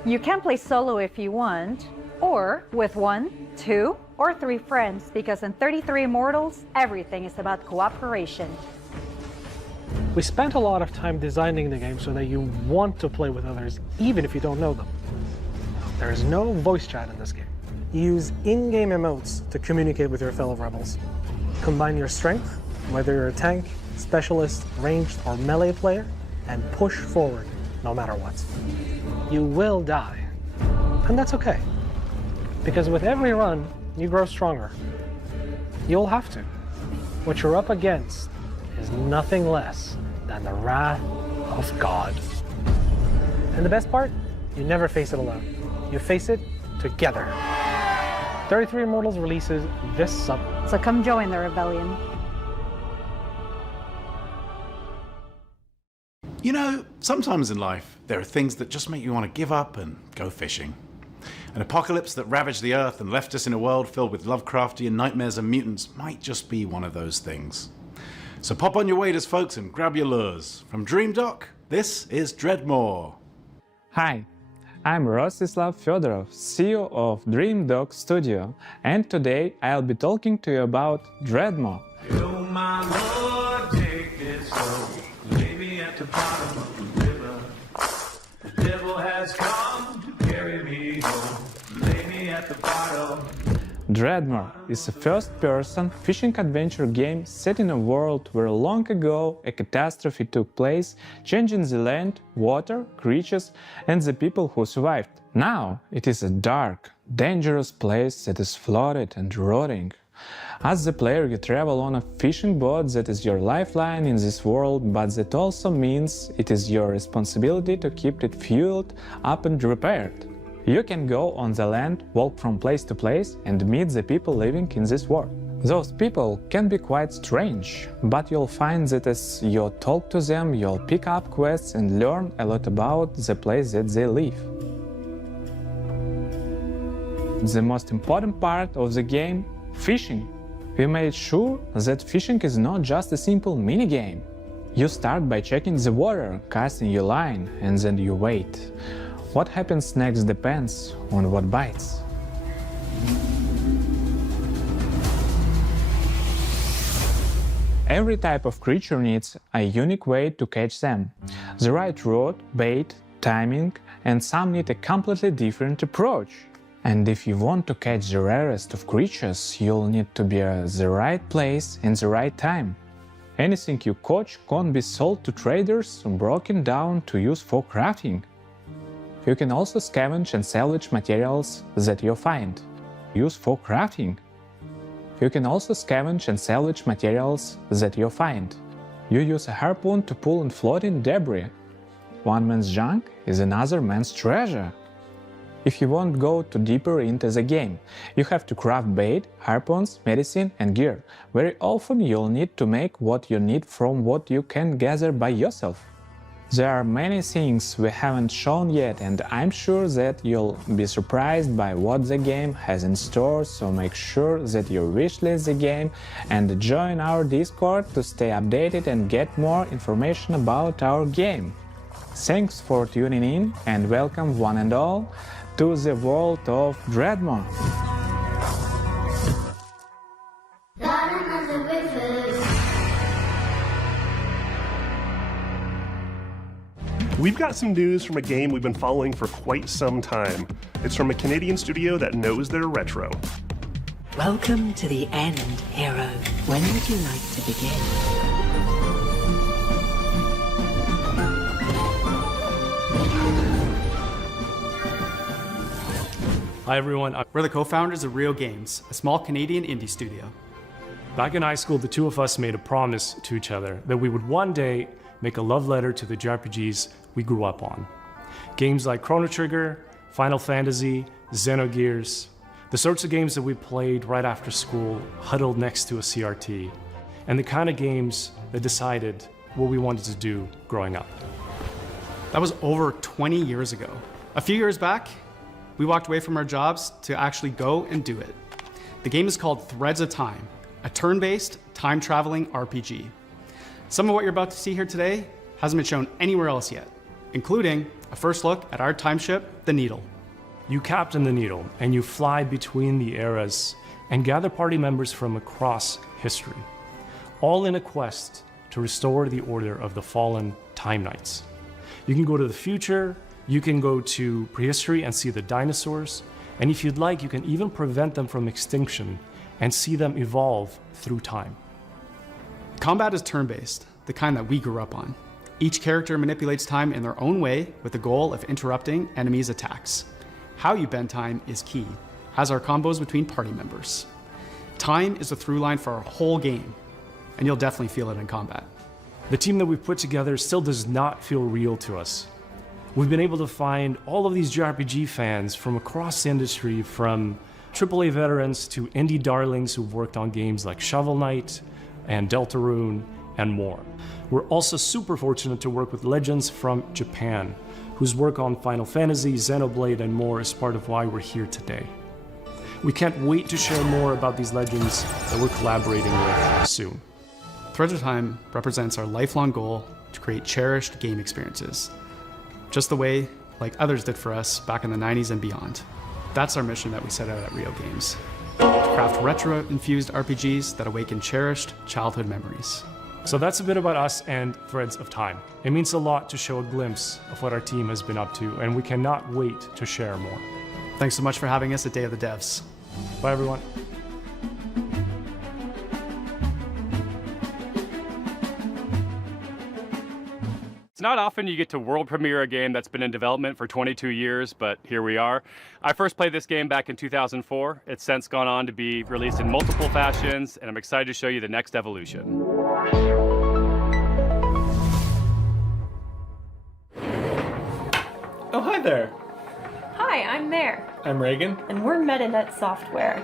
You can play solo if you want, or with 1, 2, or 3 friends, because in 33 Immortals, everything is about cooperation. We spent a lot of time designing the game so that you want to play with others, even if you don't know them. There is no voice chat in this game. Use in-game emotes to communicate with your fellow rebels. Combine your strength, whether you're a tank, specialist, ranged, or melee player, and push forward no matter what. You will die, and that's okay. Because with every run, you grow stronger. You'll have to. What you're up against is nothing less than the wrath of God. And the best part? You never face it alone. You face it together. 33 Immortals releases this summer. So come join the rebellion. You know, sometimes in life, there are things that just make you want to give up and go fishing. An apocalypse that ravaged the Earth and left us in a world filled with Lovecraftian nightmares and mutants might just be one of those things. So pop on your waders, folks, and grab your lures. From DreamDock, this is Dreadmore. Hi, I'm Rostislav Fedorov, CEO of DreamDock Studio, and today I'll be talking to you about Dreadmore. Oh my Lord, take it slow. Lay me at the bottom of the river. The devil has come to carry me home. Lay me at the bottom. Dreadmore is a first-person fishing adventure game set in a world where long ago a catastrophe took place, changing the land, water, creatures, and the people who survived. Now it is a dark, dangerous place that is flooded and rotting. As the player, you travel on a fishing boat that is your lifeline in this world, but that also means it is your responsibility to keep it fueled up and repaired. You can go on the land, walk from place to place, and meet the people living in this world. Those people can be quite strange, but you'll find that as you talk to them, you'll pick up quests and learn a lot about the place that they live. The most important part of the game, fishing. We made sure that fishing is not just a simple mini-game. You start by checking the water, casting your line, and then you wait. What happens next depends on what bites. Every type of creature needs a unique way to catch them. The right rod, bait, timing, and some need a completely different approach. And if you want to catch the rarest of creatures, you'll need to be at the right place in the right time. Anything you catch can't be sold to traders or broken down to use for crafting. You can also scavenge and salvage materials that you find. Use for crafting. You can also scavenge and salvage materials that you find. You use a harpoon to pull and floating debris. One man's junk is another man's treasure. If you want to go too deeper into the game, you have to craft bait, harpoons, medicine, and gear. Very often you'll need to make what you need from what you can gather by yourself. There are many things we haven't shown yet, and I'm sure that you'll be surprised by what the game has in store, so make sure that you wishlist the game and join our Discord to stay updated and get more information about our game. Thanks for tuning in, and welcome one and all to the world of Dreadmore. We've got some news from a game we've been following for quite some time. It's from a Canadian studio that knows their retro. Welcome to the end, hero. When would you like to begin? Hi everyone. We're the co-founders of ycz, a small Canadian indie studio. Back in high school, the two of us made a promise to each other that we would one day make a love letter to the JRPGs we grew up on. Games like Chrono Trigger, Final Fantasy, Xenogears, the sorts of games that we played right after school, huddled next to a CRT, and the kind of games that decided what we wanted to do growing up. That was over 20 years ago. A few years back, we walked away from our jobs to actually go and do it. The game is called Threads of Time, a turn-based, time-traveling RPG. Some of what you're about to see here today hasn't been shown anywhere else yet, including a first look at our time ship, the Needle. You captain the Needle, and you fly between the eras and gather party members from across history, all in a quest to restore the order of the fallen Time Knights. You can go to the future, you can go to prehistory and see the dinosaurs, and if you'd like, you can even prevent them from extinction and see them evolve through time. Combat is turn-based, the kind that we grew up on. Each character manipulates time in their own way with the goal of interrupting enemies' attacks. How you bend time is key, as are combos between party members. Time is the through line for our whole game, and you'll definitely feel it in combat. The team that we've put together still does not feel real to us. We've been able to find all of these JRPG fans from across the industry, from AAA veterans to indie darlings who've worked on games like Shovel Knight and Deltarune and more. We're also super fortunate to work with legends from Japan, whose work on Final Fantasy, Xenoblade, and more is part of why we're here today. We can't wait to share more about these legends that we're collaborating with soon. Threads of Time represents our lifelong goal to create cherished game experiences, just the way like others did for us back in the 90s and beyond. That's our mission that we set out at ριο-Games, to craft retro-infused RPGs that awaken cherished childhood memories. So that's a bit about us and Threads of Time. It means a lot to show a glimpse of what our team has been up to, and we cannot wait to share more. Thanks so much for having us at Day of the Devs. Bye everyone. It's not often you get to world premiere a game that's been in development for 22 years, but here we are. I first played this game back in 2004. It's since gone on to be released in multiple fashions, and I'm excited to show you the next evolution. Oh, hi there. Hi, I'm Mare. I'm Reagan. And we're MetaNet Software.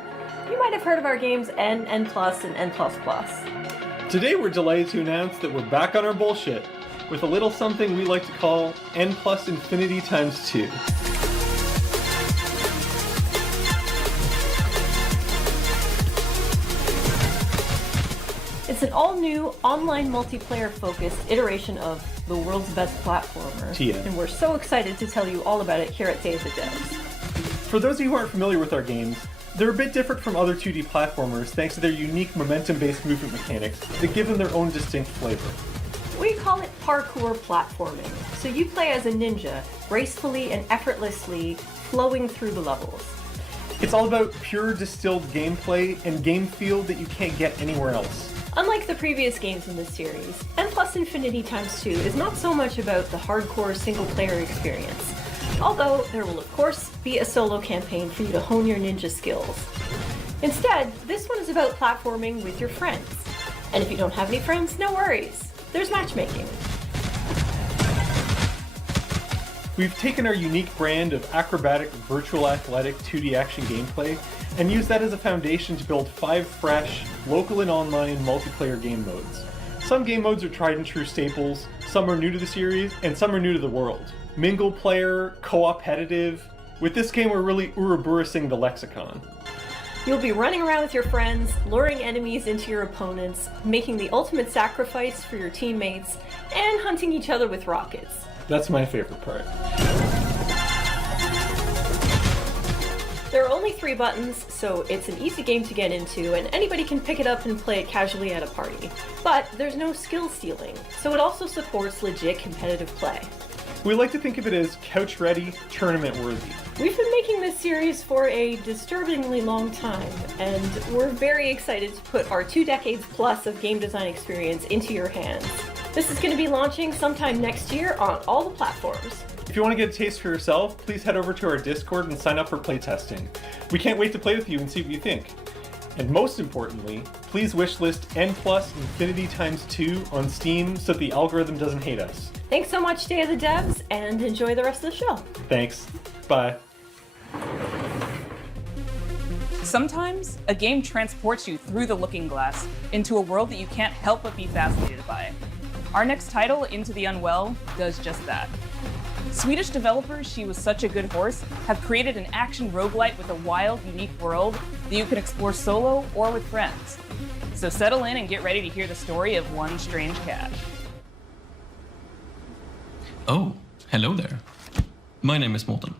You might have heard of our games N, N+, and N++. Today we're delighted to announce that we're back on our bullshit with a little something we like to call N plus infinity times 2. It's an all-new, online multiplayer-focused iteration of the world's best platformer. TM. And we're so excited to tell you all about it here at Day of the Devs. For those of you who aren't familiar with our games, they're a bit different from other 2D platformers thanks to their unique momentum-based movement mechanics that give them their own distinct flavor. We call it parkour platforming. So you play as a ninja, gracefully and effortlessly flowing through the levels. It's all about pure distilled gameplay and game feel that you can't get anywhere else. Unlike the previous games in this series, N plus Infinity times 2 is not so much about the hardcore single-player experience, although there will of course be a solo campaign for you to hone your ninja skills. Instead, this one is about platforming with your friends. And if you don't have any friends, no worries. There's matchmaking. We've taken our unique brand of acrobatic, virtual athletic 2D action gameplay and used that as a foundation to build 5 fresh, local and online multiplayer game modes. Some game modes are tried and true staples, some are new to the series, and some are new to the world. Mingle player, co-opetitive. With this game we're really ʔᴏᴜᴜᴜing the lexicon. You'll be running around with your friends, luring enemies into your opponents, making the ultimate sacrifice for your teammates, and hunting each other with rockets. That's my favorite part. There are only 3 buttons, so it's an easy game to get into, and anybody can pick it up and play it casually at a party. But there's no skill stealing, so it also supports legit competitive play. We like to think of it as couch-ready, tournament-worthy. We've been making this series for a disturbingly long time, and we're very excited to put our 2 decades plus of game design experience into your hands. This is going to be launching sometime next year on all the platforms. If you want to get a taste for yourself, please head over to our Discord and sign up for playtesting. We can't wait to play with you and see what you think. And most importantly, please wishlist N+ Infinity x2 on Steam so that the algorithm doesn't hate us. Thanks so much, Day of the Devs, and enjoy the rest of the show. Thanks. Bye. Sometimes, a game transports you through the looking glass into a world that you can't help but be fascinated by. Our next title, Into the Unwell, does just that. Swedish developers ഑ɪⴜᴜ have created an action roguelite with a wild, unique world that you can explore solo or with friends. So settle in and get ready to hear the story of one strange cat. Oh, hello there. My name is Mårten.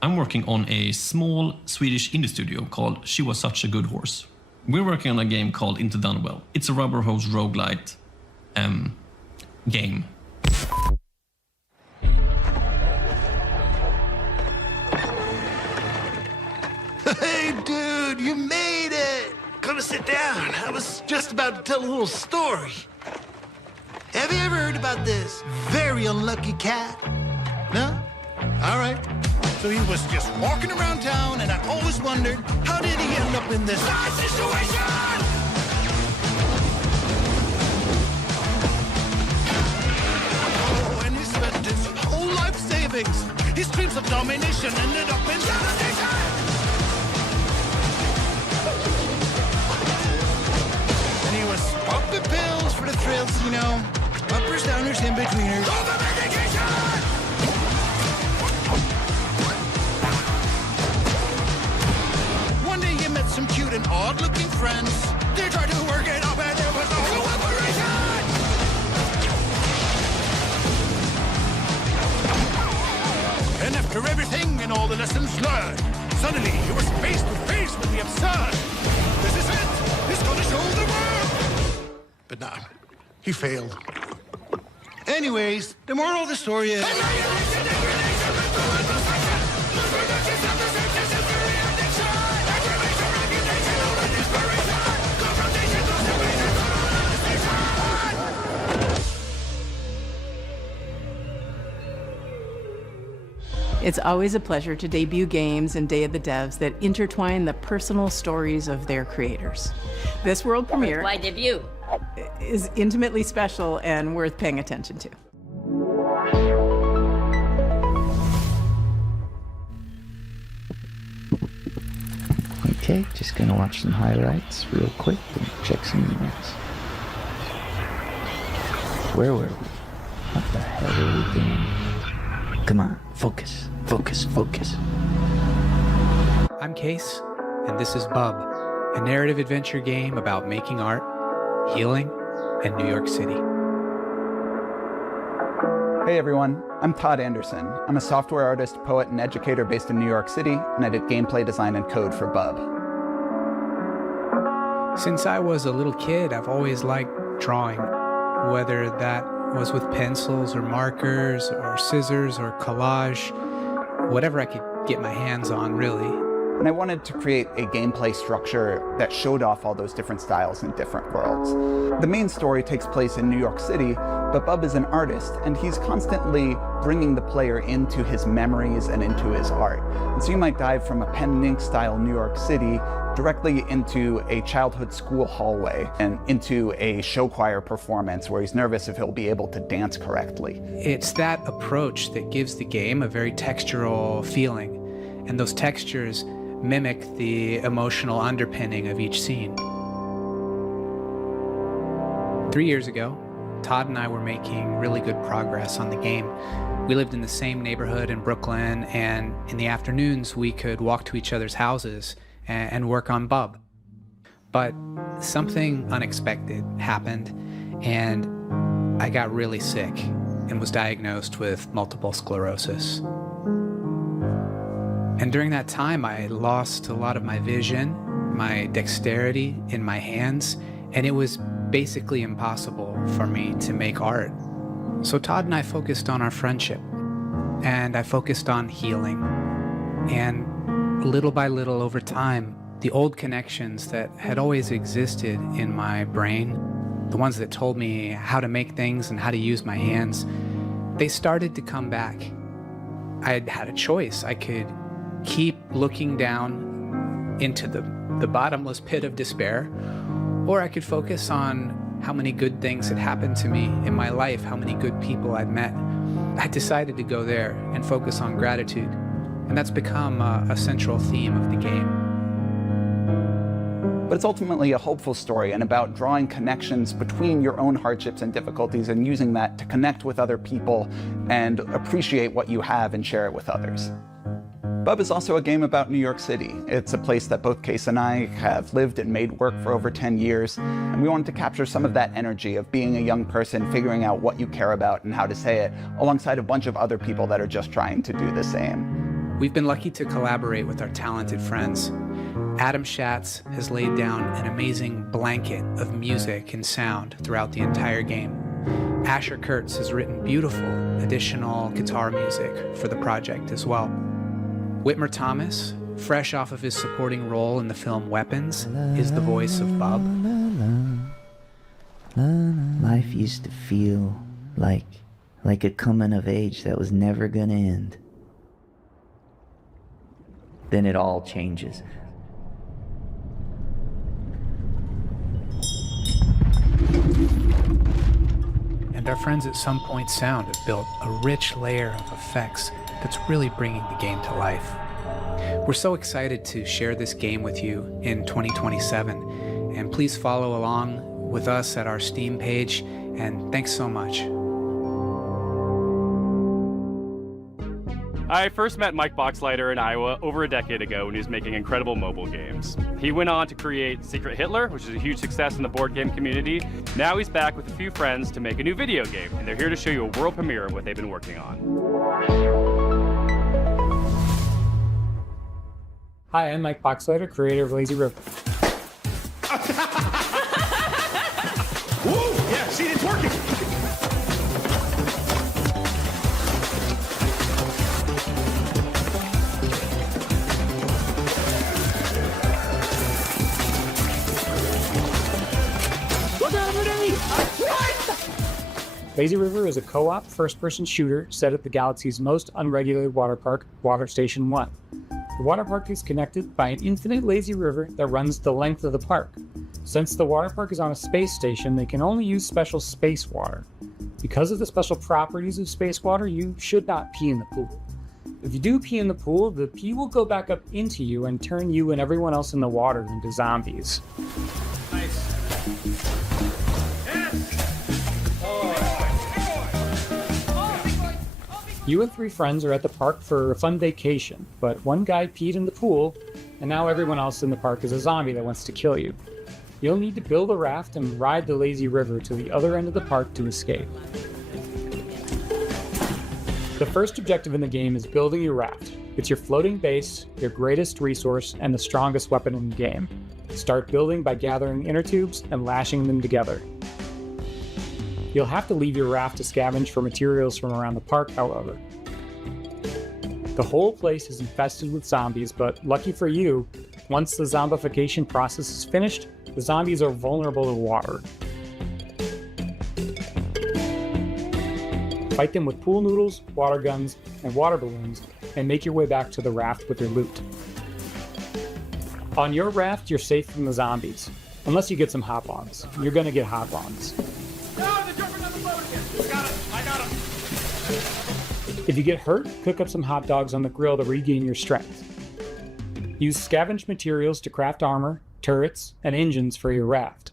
I'm working on a small Swedish indie studio called She Was Such a Good Horse. We're working on a game called Into the Unwell. It's a rubber hose roguelite game. Hey, dude, you made it! Come sit down. I was just about to tell a little story. Have you ever heard about this very unlucky cat? No? All right. So he was just walking around town, and I always wondered, how did he end up in this bad situation? Oh, and he spent his whole life savings. His dreams of domination ended up in devastation. And he was popping pills for the thrills, you know. Uppers, downers, in-betweeners. Over-medication! One day he met some cute and odd-looking friends. They tried to work it up and there was no cooperation! And after everything and all the lessons learned, suddenly he was face to face with the absurd. This is it! He's gonna show the world! But no, he failed. Anyways, the moral of the story is... It's always a pleasure to debut games in Day of the Devs that intertwine the personal stories of their creators. This world premiere Why debut? is intimately special and worth paying attention to. Okay, just gonna watch some highlights real quick and check some emails. Where were we? What the hell are we doing? Come on, focus, focus, focus. I'm Case, and this is Bub, a narrative adventure game about making art, healing, and New York City. Hey everyone, I'm Todd Anderson. I'm a software artist, poet, and educator based in New York City, and I did gameplay design and code for Bub. Since I was a little kid, I've always liked drawing, whether that was with pencils or markers or scissors or collage, whatever I could get my hands on, really. And I wanted to create a gameplay structure that showed off all those different styles in different worlds. The main story takes place in New York City, but Bub is an artist, and he's constantly bringing the player into his memories and into his art. And so you might dive from a pen and ink style New York City directly into a childhood school hallway and into a show choir performance where he's nervous if he'll be able to dance correctly. It's that approach that gives the game a very textural feeling, and those textures mimic the emotional underpinning of each scene. 3 years ago, Todd and I were making really good progress on the game. We lived in the same neighborhood in Brooklyn, and in the afternoons we could walk to each other's houses and work on Bub. But something unexpected happened, and I got really sick and was diagnosed with multiple sclerosis. And during that time, I lost a lot of my vision, my dexterity in my hands, and it was basically impossible for me to make art. So Todd and I focused on our friendship, and I focused on healing. And little by little over time, the old connections that had always existed in my brain, the ones that told me how to make things and how to use my hands, they started to come back. I had a choice. I could keep looking down into the bottomless pit of despair, or I could focus on how many good things had happened to me in my life, how many good people I'd met. I decided to go there and focus on gratitude, and that's become a central theme of the game. But it's ultimately a hopeful story and about drawing connections between your own hardships and difficulties and using that to connect with other people and appreciate what you have and share it with others. Bub is also a game about New York City. It's a place that both Case and I have lived and made work for over 10 years, and we wanted to capture some of that energy of being a young person, figuring out what you care about and how to say it, alongside a bunch of other people that are just trying to do the same. We've been lucky to collaborate with our talented friends. Adam Schatz has laid down an amazing blanket of music and sound throughout the entire game. Asher Kurtz has written beautiful additional guitar music for the project as well. Whitmer Thomas, fresh off of his supporting role in the film Weapons, is the voice of Bub. Life used to feel like a coming of age that was never gonna end. Then it all changes. And our friends at Some Point Sound have built a rich layer of effects that's really bringing the game to life. We're so excited to share this game with you in 2027, and please follow along with us at our Steam page, and thanks so much. I first met Mike Boxleiter in Iowa over a decade ago when he was making incredible mobile games. He went on to create Secret Hitler, which is a huge success in the board game community. Now he's back with a few friends to make a new video game, and they're here to show you a world premiere of what they've been working on. Hi, I'm Mike Boxleiter, creator of Lazy River. Woo! Yeah, see, it's working! Lazy River is a co-op first-person shooter set at the galaxy's most unregulated water park, Water Station 1. The water park is connected by an infinite lazy river that runs the length of the park. Since the water park is on a space station, they can only use special space water. Because of the special properties of space water, you should not pee in the pool. If you do pee in the pool, the pee will go back up into you and turn you and everyone else in the water into zombies. Nice. You and 3 friends are at the park for a fun vacation, but one guy peed in the pool, and now everyone else in the park is a zombie that wants to kill you. You'll need to build a raft and ride the lazy river to the other end of the park to escape. The first objective in the game is building your raft. It's your floating base, your greatest resource, and the strongest weapon in the game. Start building by gathering inner tubes and lashing them together. You'll have to leave your raft to scavenge for materials from around the park, however. The whole place is infested with zombies, but lucky for you, once the zombification process is finished, the zombies are vulnerable to water. Fight them with pool noodles, water guns, and water balloons, and make your way back to the raft with your loot. On your raft, you're safe from the zombies, unless you get some hop-ons. You're gonna get hop-ons. If you get hurt, cook up some hot dogs on the grill to regain your strength. Use scavenged materials to craft armor, turrets, and engines for your raft.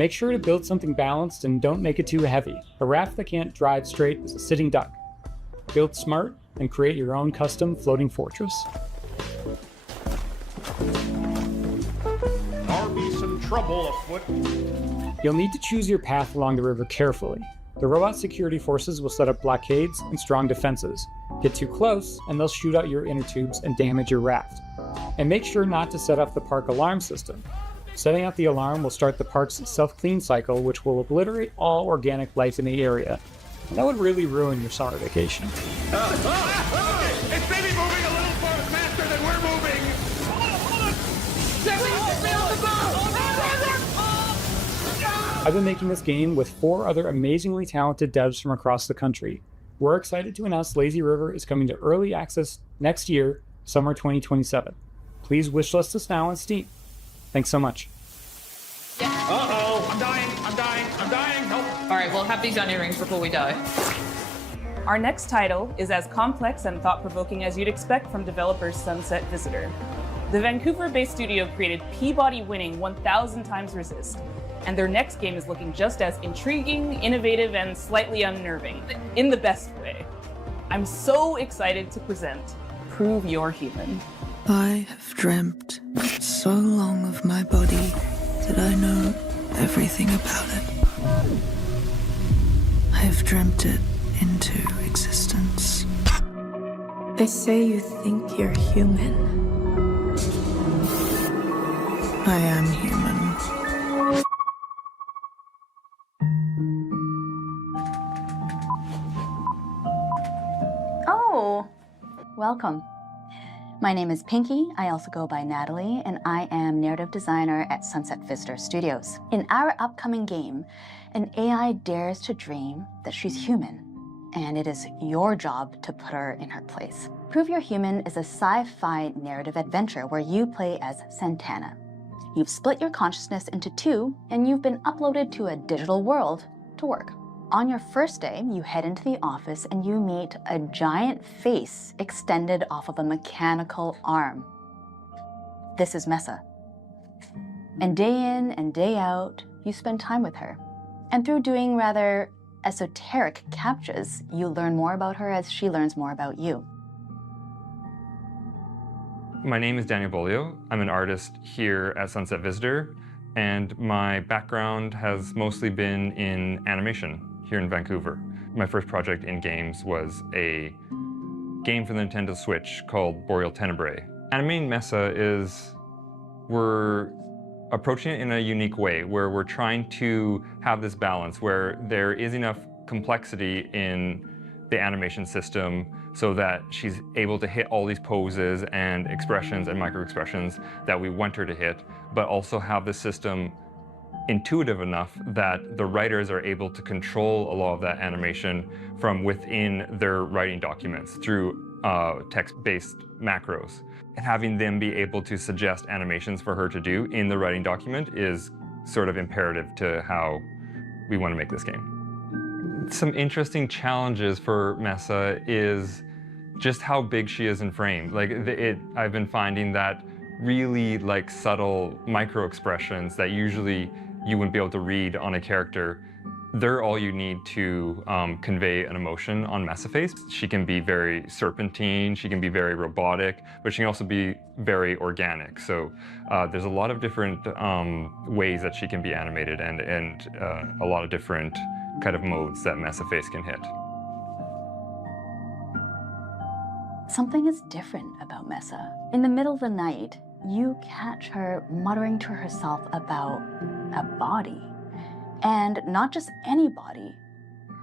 Make sure to build something balanced and don't make it too heavy. A raft that can't drive straight is a sitting duck. Build smart and create your own custom floating fortress. There'll be some trouble afoot. You'll need to choose your path along the river carefully. The robot security forces will set up blockades and strong defenses. Get too close, and they'll shoot out your inner tubes and damage your raft. And make sure not to set off the park alarm system. Setting out the alarm will start the park's self-clean cycle, which will obliterate all organic life in the area. And that would really ruin your summer vacation. It's maybe moving a little faster than we're moving. Hold on. I've been making this game with 4 other amazingly talented devs from across the country. We're excited to announce Lazy River is coming to early access next year, summer 2027. Please wishlist us now on Steam. Thanks so much. Uh-oh, I'm dying, help. All right, we'll have these onion rings before we die. Our next title is as complex and thought-provoking as you'd expect from developers Sunset Visitor. The Vancouver-based studio created Peabody-winning 1000 Times Resist, and their next game is looking just as intriguing, innovative, and slightly unnerving, in the best way. I'm so excited to present Prove You're Human. I have dreamt so long of my body that I know everything about it. I have dreamt it into existence. They say you think you're human. I am human. Oh, welcome. My name is Pinky. I also go by Natalie, and I am narrative designer at Sunset Visitor Studios. In our upcoming game, an AI dares to dream that she's human, and it is your job to put her in her place. Prove You're Human is a sci-fi narrative adventure where you play as Santana. You've split your consciousness into two, and you've been uploaded to a digital world to work. On your first day, you head into the office and you meet a giant face extended off of a mechanical arm. This is Mesa. And day in and day out, you spend time with her. And through doing rather esoteric captchas, you learn more about her as she learns more about you. My name is Daniel Bolio. I'm an artist here at Sunset Visitor, and my background has mostly been in animation here in Vancouver. My first project in games was a game for the Nintendo Switch called Boreal Tenebrae. Animating Mesa is, we're approaching it in a unique way, where we're trying to have this balance where there is enough complexity in the animation system so that she's able to hit all these poses and expressions and micro-expressions that we want her to hit, but also have the system intuitive enough that the writers are able to control a lot of that animation from within their writing documents through text-based macros. Having them be able to suggest animations for her to do in the writing document is sort of imperative to how we want to make this game. Some interesting challenges for Mesa is just how big she is in frame. I've been finding that really subtle micro expressions that usually you wouldn't be able to read on a character, they're all you need to convey an emotion on Mesa face. She can be very serpentine, she can be very robotic, but she can also be very organic. So there's a lot of different ways that she can be animated and a lot of different kind of modes that Mesa face can hit. Something is different about Mesa. In the middle of the night, you catch her muttering to herself about a body. And not just any body,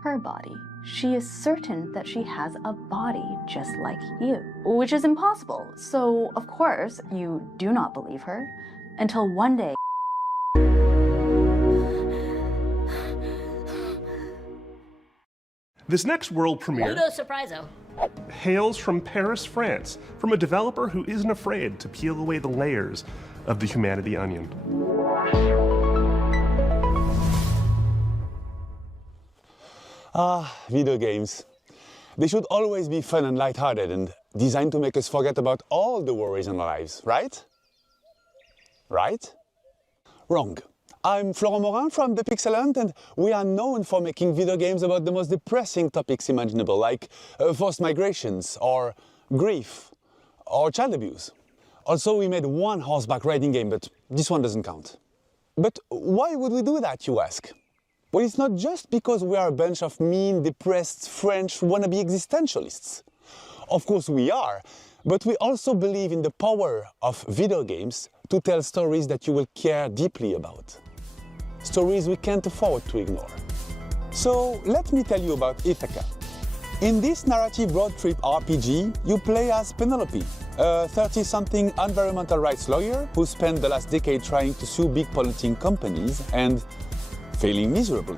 her body. She is certain that she has a body just like you, which is impossible. So, of course, you do not believe her until one day. This next world premiere hails from Paris, France, from a developer who isn't afraid to peel away the layers of the humanity onion. Video games. They should always be fun and lighthearted and designed to make us forget about all the worries in our lives, right? Right? Wrong. I'm Florent Morin from The Pixel Hunt, and we are known for making video games about the most depressing topics imaginable, like forced migrations, or grief, or child abuse. Also, we made one horseback riding game, but this one doesn't count. But why would we do that, you ask? Well, it's not just because we are a bunch of mean, depressed French wannabe existentialists. Of course we are, but we also believe in the power of video games to tell stories that you will care deeply about. Stories we can't afford to ignore. So let me tell you about ഑ⴜᴜ. In this narrative road trip RPG, you play as Penelope, a 30-something environmental rights lawyer who spent the last decade trying to sue big polluting companies and failing miserably.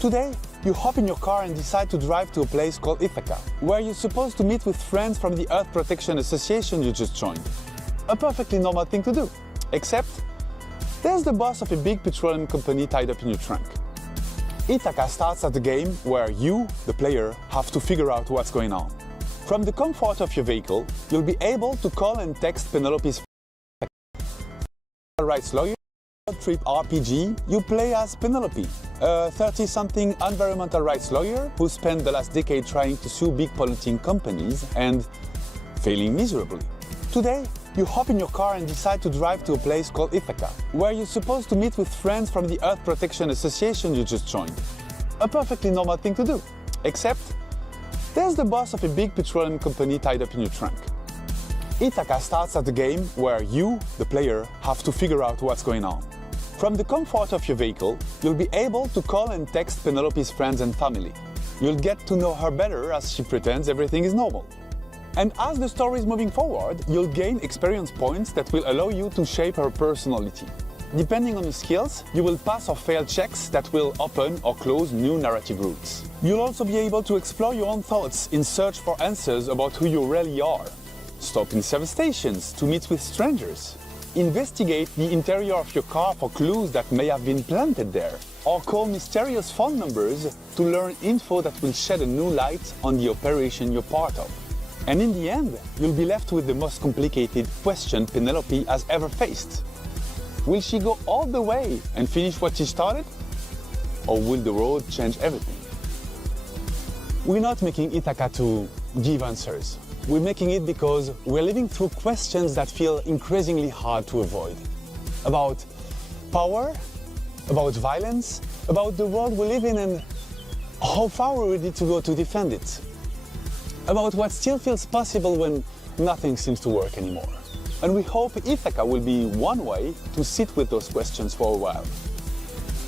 Today, you hop in your car and decide to drive to a place called Ithaca, where you're supposed to meet with friends from the Earth Protection Association you just joined. A perfectly normal thing to do, except there's the boss of a big petroleum company tied up in your trunk. Ithaca starts at the game where you, the player, have to figure out what's going on. From the comfort of your vehicle, you'll be able to call and text Penelope's rights lawyer. Trip RPG, you play as Penelope, a 30-something environmental rights lawyer who spent the last decade trying to sue big polluting companies and failing miserably. Today, you hop in your car and decide to drive to a place called Ithaca, where you're supposed to meet with friends from the Earth Protection Association you just joined. A perfectly normal thing to do, except there's the boss of a big petroleum company tied up in your trunk. Ithaca starts at the game where you, the player, have to figure out what's going on. From the comfort of your vehicle, you'll be able to call and text Penelope's friends and family. You'll get to know her better as she pretends everything is normal. And as the story is moving forward, you'll gain experience points that will allow you to shape her personality. Depending on your skills, you will pass or fail checks that will open or close new narrative routes. You'll also be able to explore your own thoughts in search for answers about who you really are. Stop in service stations to meet with strangers. Investigate the interior of your car for clues that may have been planted there. Or call mysterious phone numbers to learn info that will shed a new light on the operation you're part of. And in the end, you'll be left with the most complicated question Penelope has ever faced. Will she go all the way and finish what she started? Or will the road change everything? We're not making Ithaca to give answers. We're making it because we're living through questions that feel increasingly hard to avoid. About power, about violence, about the world we live in and how far we're ready to go to defend it. About what still feels possible when nothing seems to work anymore. And we hope Ithaca will be one way to sit with those questions for a while.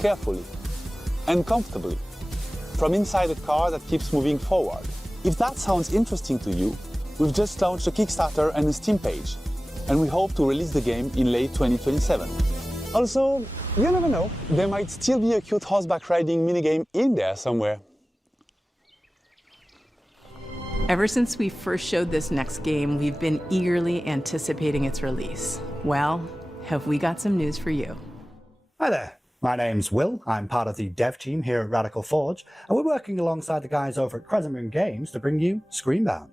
Carefully and comfortably, from inside a car that keeps moving forward. If that sounds interesting to you, we've just launched a Kickstarter and a Steam page, and we hope to release the game in late 2027. Also, you never know, there might still be a cute horseback riding minigame in there somewhere. Ever since we first showed this next game, we've been eagerly anticipating its release. Well, have we got some news for you? Hi there, my name's Will. I'm part of the dev team here at Radical Forge, and we're working alongside the guys over at Crescent Moon Games to bring you Screenbound.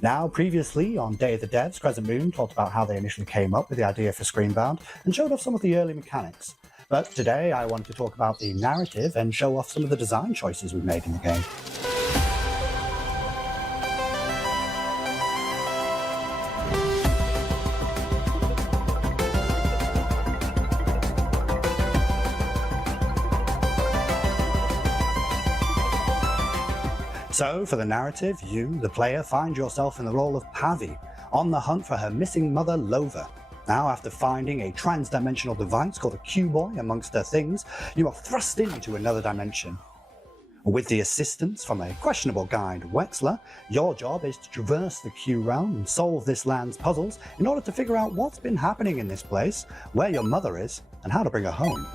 Now, previously on Day of the Devs, Crescent Moon talked about how they initially came up with the idea for Screenbound and showed off some of the early mechanics. But today I wanted to talk about the narrative and show off some of the design choices we've made in the game. So, for the narrative, you, the player, find yourself in the role of Pavi, on the hunt for her missing mother, Lova. Now, after finding a trans-dimensional device called a Q-Boy amongst her things, you are thrust into another dimension. With the assistance from a questionable guide, Wexler, your job is to traverse the Q realm and solve this land's puzzles in order to figure out what's been happening in this place, where your mother is, and how to bring her home.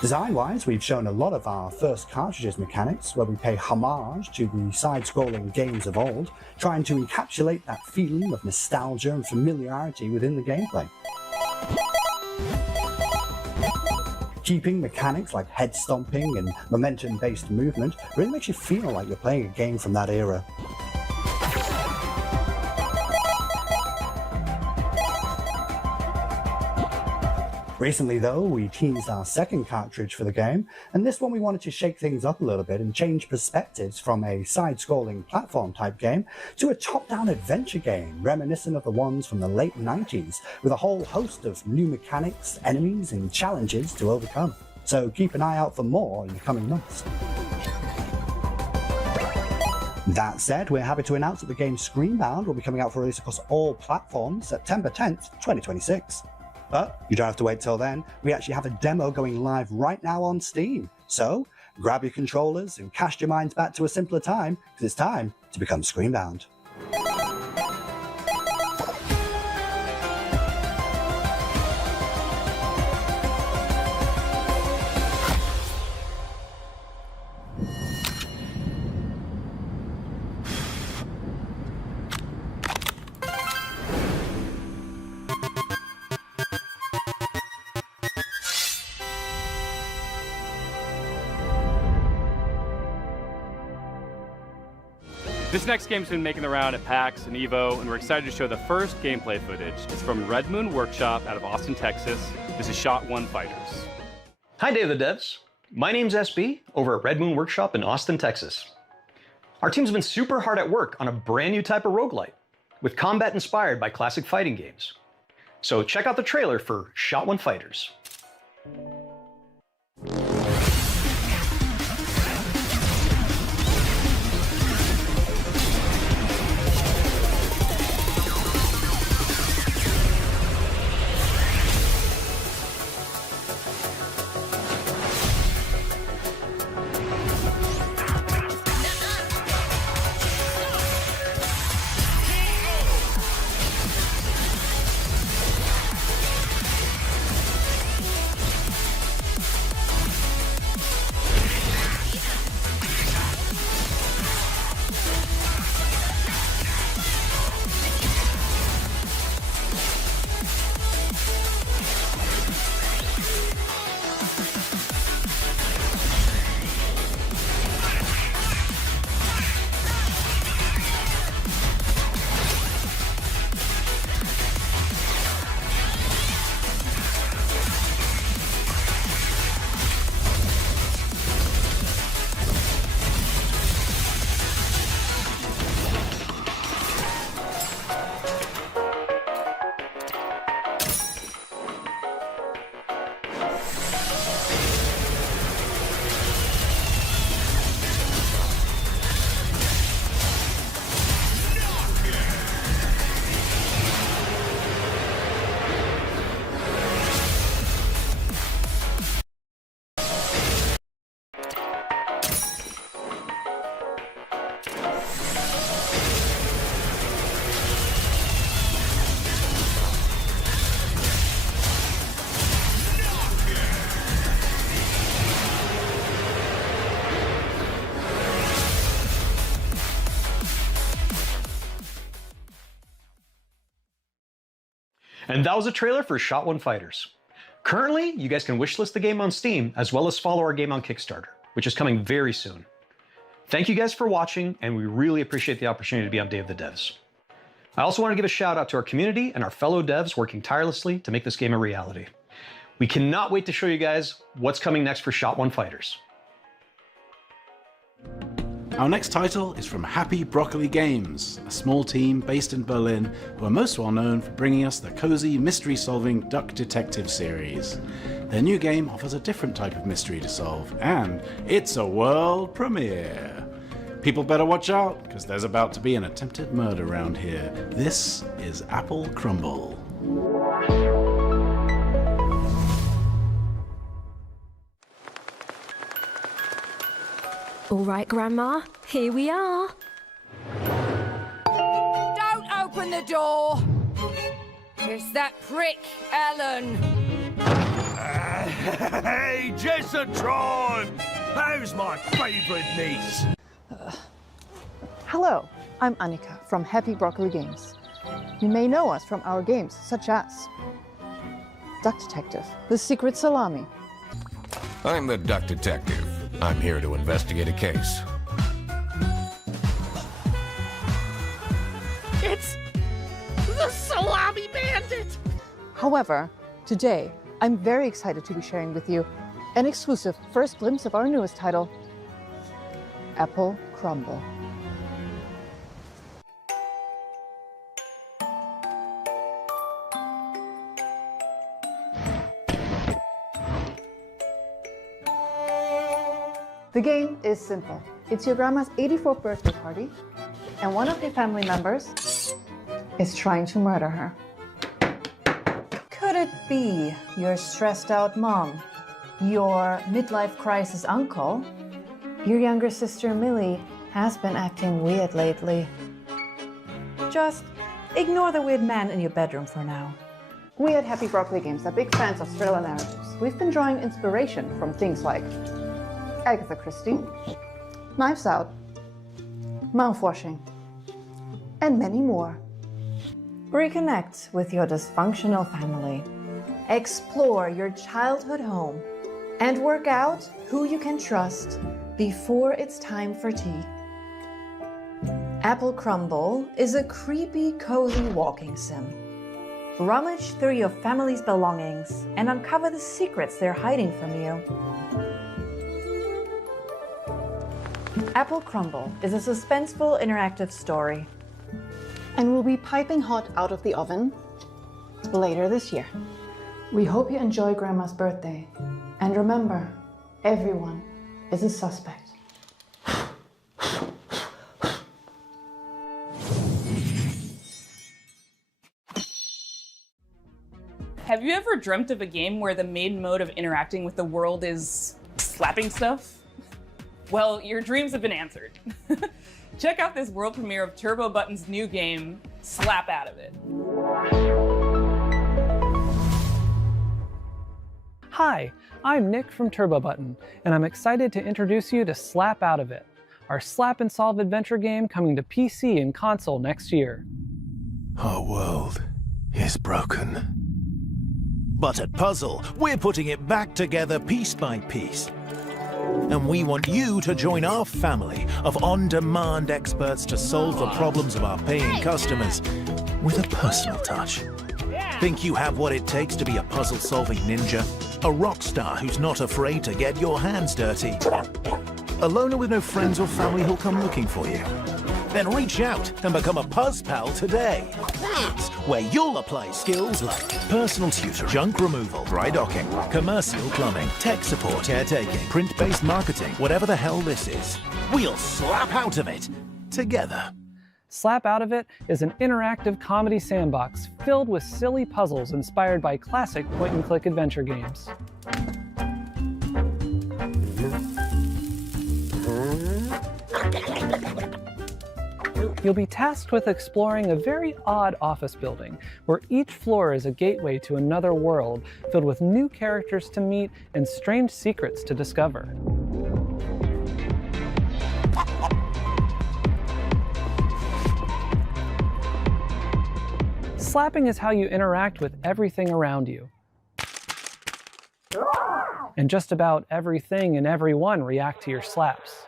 Design-wise, we've shown a lot of our first cartridges mechanics, where we pay homage to the side-scrolling games of old, trying to encapsulate that feeling of nostalgia and familiarity within the gameplay. Keeping mechanics like head stomping and momentum-based movement really makes you feel like you're playing a game from that era. Recently though, we teased our second cartridge for the game, and this one we wanted to shake things up a little bit and change perspectives from a side-scrolling platform type game to a top-down adventure game reminiscent of the ones from the late 90s, with a whole host of new mechanics, enemies and challenges to overcome. So keep an eye out for more in the coming months. That said, we're happy to announce that the game Screenbound will be coming out for release across all platforms September 10th, 2026. But you don't have to wait till then, we actually have a demo going live right now on Steam. So Grab your controllers and cast your minds back to a simpler time, because it's time to become screenbound. This next game's been making the round at PAX and EVO, and we're excited to show the first gameplay footage. It's from Red Moon Workshop out of Austin, Texas. This is sh1fighters. Hi, Day of the Devs. My name's SB, over at Red Moon Workshop in Austin, Texas. Our team's been super hard at work on a brand new type of roguelite, with combat inspired by classic fighting games. So check out the trailer for sh1fighters. And that was a trailer for sh1fighters. Currently, you guys can wishlist the game on Steam, as well as follow our game on Kickstarter, which is coming very soon. Thank you guys for watching, and we really appreciate the opportunity to be on Day of the Devs. I also want to give a shout out to our community and our fellow devs working tirelessly to make this game a reality. We cannot wait to show you guys what's coming next for sh1fighters. Our next title is from Happy Broccoli Games, a small team based in Berlin who are most well known for bringing us the cozy mystery-solving Duck Detective series. Their new game offers a different type of mystery to solve, and it's a world premiere. People better watch out, because there's about to be an attempted murder around here. This is Apple Crumble. All right, Grandma, here we are. Don't open the door! It's that prick, Ellen. Hey, Jᴜsᴜn! How's my favourite niece? Hello, I'm Annika from Happy Broccoli Games. You may know us from our games such as Duck Detective, The Secret Salami. I'm the Duck Detective. I'm here to investigate a case. It's the Salami Bandit! However, today, I'm very excited to be sharing with you an exclusive first glimpse of our newest title, Apple Crumble. The game is simple. It's your grandma's 84th birthday party, and one of her family members is trying to murder her. Could it be your stressed out mom, your midlife crisis uncle, Your younger sister Millie has been acting weird lately. Just ignore the weird man in your bedroom for now. We at Happy Broccoli Games are big fans of thriller narratives. We've been drawing inspiration from things like Agatha Christie, Knives Out, mouthwashing, and many more. Reconnect with your dysfunctional family. Explore your childhood home. And work out who you can trust before it's time for tea. Apple Crumble is a creepy, cozy walking sim. Rummage through your family's belongings and uncover the secrets they're hiding from you. Apple Crumble is a suspenseful interactive story. And will be piping hot out of the oven later this year. We hope you enjoy Grandma's birthday. And remember, everyone is a suspect. Have you ever dreamt of a game where the main mode of interacting with the world is slapping stuff? Well, your dreams have been answered. Check out this world premiere of Turbo Button's new game, Slap Out of It. Hi, I'm Nick from Turbo Button, and I'm excited to introduce you to Slap Out of It, our slap and solve adventure game coming to PC and console next year. Our world is broken. But at Puzzle, we're putting it back together piece by piece. And we want you to join our family of on-demand experts to solve the problems of our paying customers with a personal touch. Think you have what it takes to be a puzzle-solving ninja? A rock star who's not afraid to get your hands dirty? A loner with no friends or family who'll come looking for you? Then reach out and become a Puzz Pal today. That's where you'll apply skills like personal tutor, junk removal, dry docking, commercial plumbing, tech support, caretaking, print-based marketing, whatever the hell this is. We'll slap out of it together. Slap Out of It is an interactive comedy sandbox filled with silly puzzles inspired by classic point-and-click adventure games. You'll be tasked with exploring a very odd office building, where each floor is a gateway to another world filled with new characters to meet and strange secrets to discover. Slapping is how you interact with everything around you. And just about everything and everyone react to your slaps.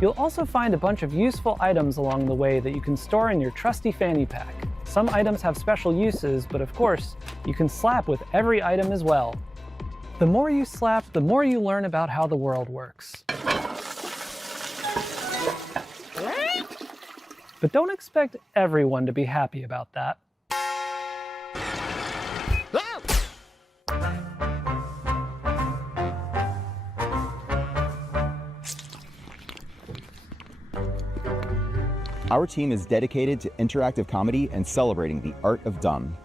You'll also find a bunch of useful items along the way that you can store in your trusty fanny pack. Some items have special uses, but of course, you can slap with every item as well. The more you slap, the more you learn about how the world works. But don't expect everyone to be happy about that. Our team is dedicated to interactive comedy and celebrating the art of dumb.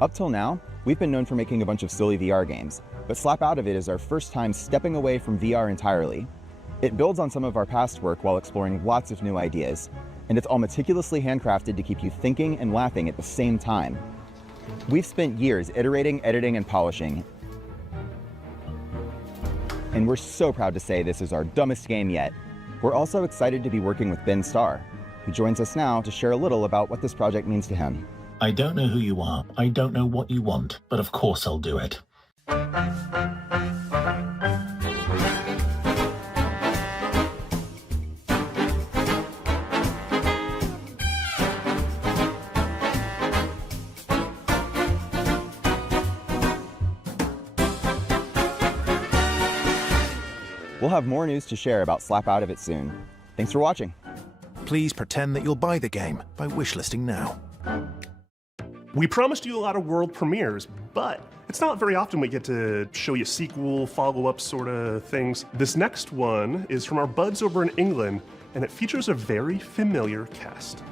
Up till now, we've been known for making a bunch of silly VR games, but Slap Out of It is our first time stepping away from VR entirely. It builds on some of our past work while exploring lots of new ideas, and it's all meticulously handcrafted to keep you thinking and laughing at the same time. We've spent years iterating, editing, and polishing, and we're so proud to say this is our dumbest game yet. We're also excited to be working with Ben Starr, who joins us now to share a little about what this project means to him. I don't know who you are, I don't know what you want, but of course I'll do it. We'll have more news to share about Slap Out of It soon. Thanks for watching. Please pretend that you'll buy the game by wishlisting now. We promised you a lot of world premieres, but it's not very often we get to show you sequel, follow-up sort of things. This next one is from our buds over in England, and it features a very familiar cast.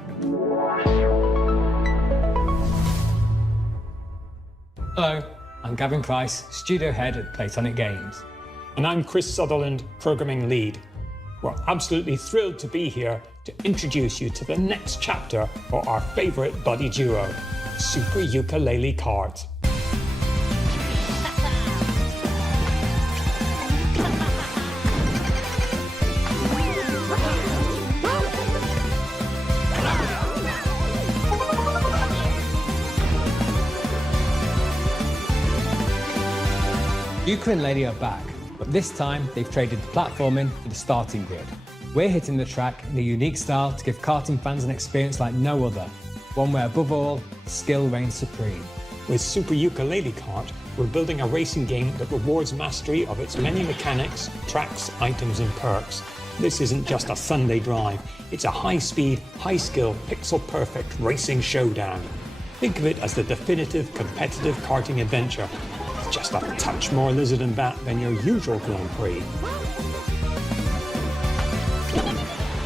Hello, I'm Gavin Price, studio head at Playtonic Games. And I'm Chris Sutherland, Programming Lead. We're absolutely thrilled to be here to introduce you to the next chapter for our favourite buddy duo, Super Ukulele Cards. ᴑ괜ᴜ are back, but this time they've traded the platforming for the starting grid. We're hitting the track in a unique style to give karting fans an experience like no other, one where above all, skill reigns supreme. With Super Ukulele Kart, we're building a racing game that rewards mastery of its many mechanics, tracks, items and perks. This isn't just a Sunday drive, it's a high-speed, high-skill, pixel-perfect racing showdown. Think of it as the definitive competitive karting adventure. Just a touch more lizard and bat than your usual Grand Prix.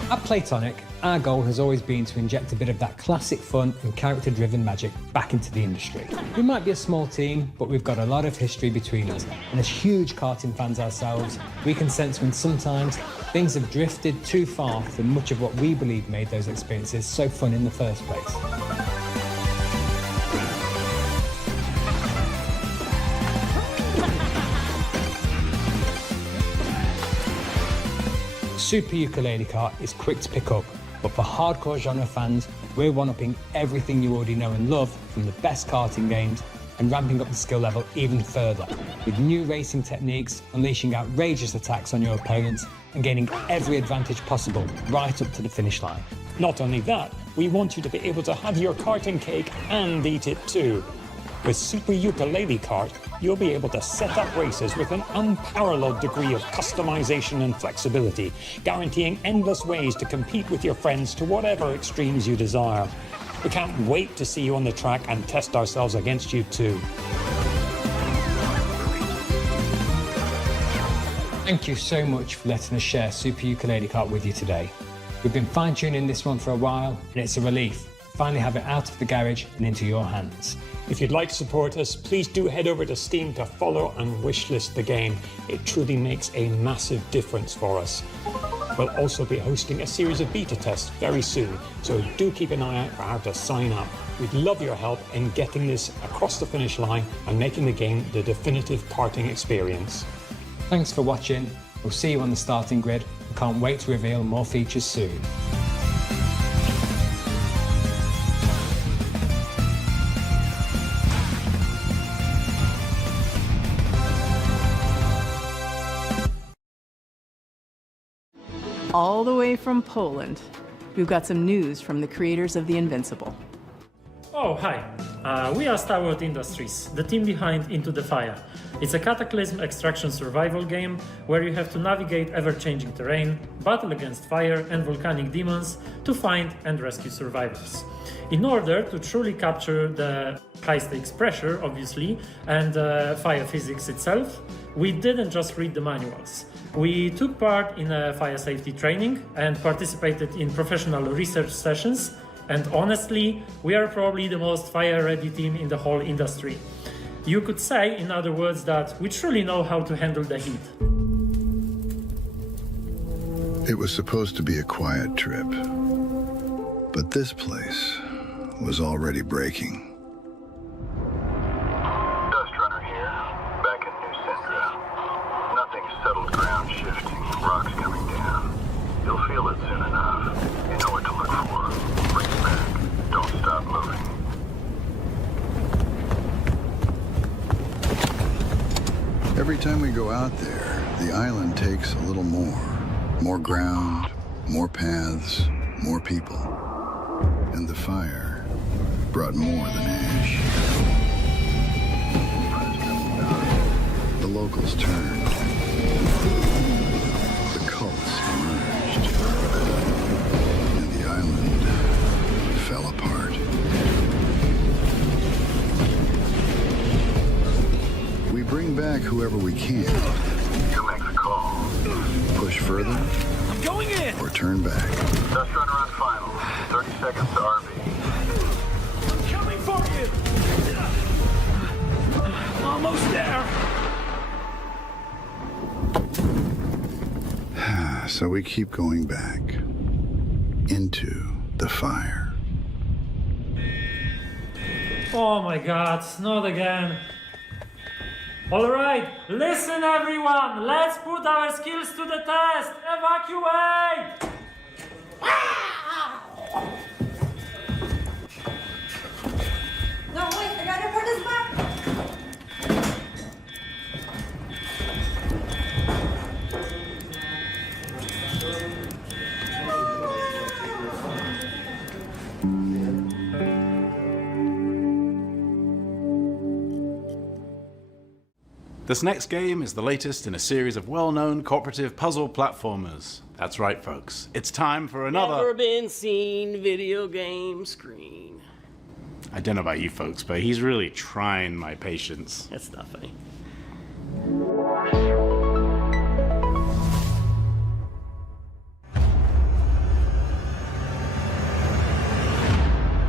At Playtonic, our goal has always been to inject a bit of that classic fun and character-driven magic back into the industry. We might be a small team, but we've got a lot of history between us, and as huge karting fans ourselves, we can sense when sometimes things have drifted too far from much of what we believe made those experiences so fun in the first place. Super Ukulele Kart is quick to pick up, but for hardcore genre fans, we're one-upping everything you already know and love from the best karting games and ramping up the skill level even further, with new racing techniques, unleashing outrageous attacks on your opponents and gaining every advantage possible right up to the finish line. Not only that, we want you to be able to have your karting cake and eat it too. With Super Ukulele Kart, you'll be able to set up races with an unparalleled degree of customization and flexibility, guaranteeing endless ways to compete with your friends to whatever extremes you desire. We can't wait to see you on the track and test ourselves against you too. Thank you so much for letting us share Super Ukulele Kart with you today. We've been fine-tuning this one for a while, and it's a relief to finally have it out of the garage and into your hands. If you'd like to support us, please do head over to Steam to follow and wishlist the game. It truly makes a massive difference for us. We'll also be hosting a series of beta tests very soon, so do keep an eye out for how to sign up. We'd love your help in getting this across the finish line and making the game the definitive karting experience. Thanks for watching. We'll see you on the starting grid. We can't wait to reveal more features soon. All the way from Poland, we've got some news from the creators of The Invincible. Oh, hi. We are Starworld Industries, the team behind Into the Fire. It's a Cataclysm extraction survival game where you have to navigate ever-changing terrain, battle against fire and volcanic demons to find and rescue survivors. In order to truly capture the high-stakes pressure, obviously, and fire physics itself, we didn't just read the manuals. We took part in a fire safety training and participated in professional research sessions, and honestly, we are probably the most fire-ready team in the whole industry. You could say, in other words, that we truly know how to handle the heat. It was supposed to be a quiet trip, but this place was already breaking. Settled ground shifting, rocks coming down. You'll feel it soon enough. You know what to look for. Bring it back. Don't stop moving. Every time we go out there, the island takes a little more. More ground, more paths, more people. And the fire brought more than ash. The locals turned. The cults emerged, and the island fell apart. We bring back whoever we can. You make the call. Push further. I'm going in! Or turn back. Dust Runner on final. 30 seconds to RV. I'm coming for you! Almost there! So we keep going back into the fire. Oh my god, not again. Alright, listen everyone, let's put our skills to the test. Evacuate! No, wait, I gotta put this back. This next game is the latest in a series of well-known cooperative puzzle platformers. That's right, folks. It's time for another... Never been seen video game screen. I don't know about you folks, but he's really trying my patience. That's not funny.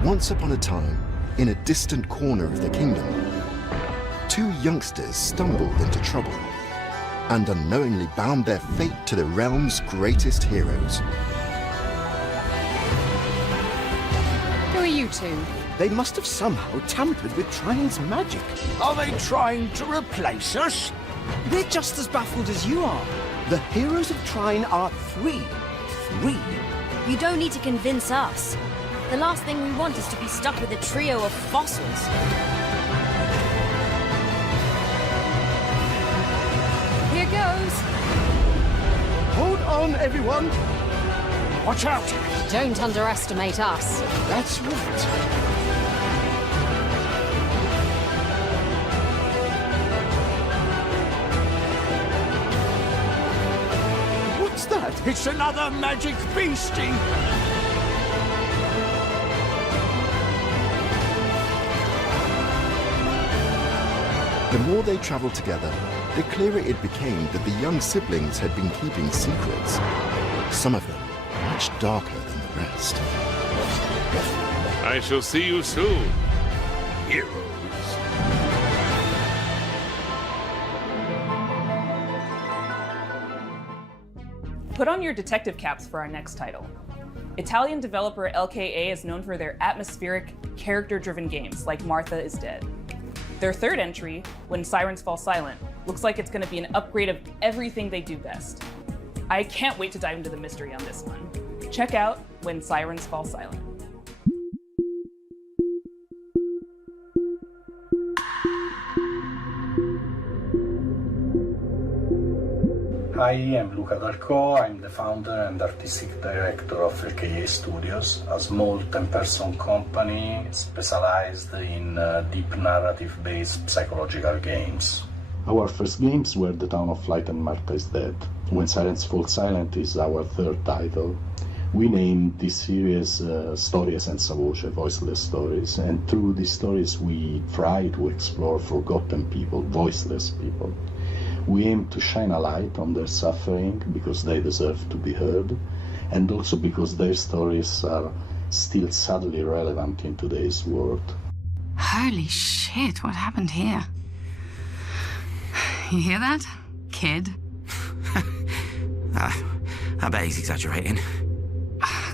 Once upon a time, in a distant corner of the kingdom, two youngsters stumbled into trouble and unknowingly bound their fate to the realm's greatest heroes. Who are you two? They must have somehow tampered with Tryne's magic. Are they trying to replace us? They're just as baffled as you are. The heroes of Tryne are three. You don't need to convince us. The last thing we want is to be stuck with a trio of fossils. Here goes. Hold on, everyone. Watch out. Don't underestimate us. That's right. What's that? It's another magic beastie. The more they traveled together, the clearer it became that the young siblings had been keeping secrets. Some of them much darker than the rest. I shall see you soon, heroes. Put on your detective caps for our next title. Italian developer ŁKA is known for their atmospheric, character-driven games like Martha is Dead. Their third entry, When Sirens Fall Silent, looks like it's going to be an upgrade of everything they do best. I can't wait to dive into the mystery on this one. Check out When Sirens Fall Silent. Hi, I'm Luca Darko. I'm the founder and artistic director of ŁKA Studios, a small 10-person company specialized in deep narrative-based psychological games. Our first games were The Town of Light and Martha is Dead. When Sirens Fall Silent is our third title. We named this series Stories and sᴏᴍᴇ, voiceless stories, and through these stories we try to explore forgotten people, voiceless people. We aim to shine a light on their suffering because they deserve to be heard, and also because their stories are still sadly relevant in today's world. Holy shit, what happened here? You hear that, kid? I bet he's exaggerating.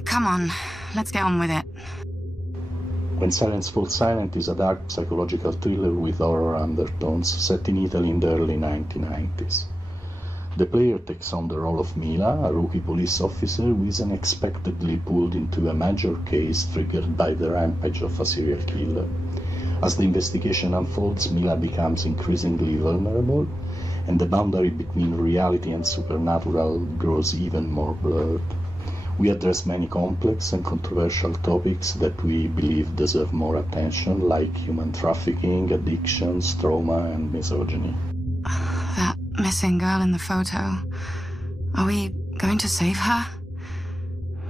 Come on, let's get on with it. When Sirens Fall Silent is a dark psychological thriller with horror undertones set in Italy in the early 1990s. The player takes on the role of Mila, a rookie police officer who is unexpectedly pulled into a major case triggered by the rampage of a serial killer. As the investigation unfolds, Mila becomes increasingly vulnerable, and the boundary between reality and supernatural grows even more blurred. We address many complex and controversial topics that we believe deserve more attention, like human trafficking, addictions, trauma, and misogyny. That missing girl in the photo. Are we going to save her?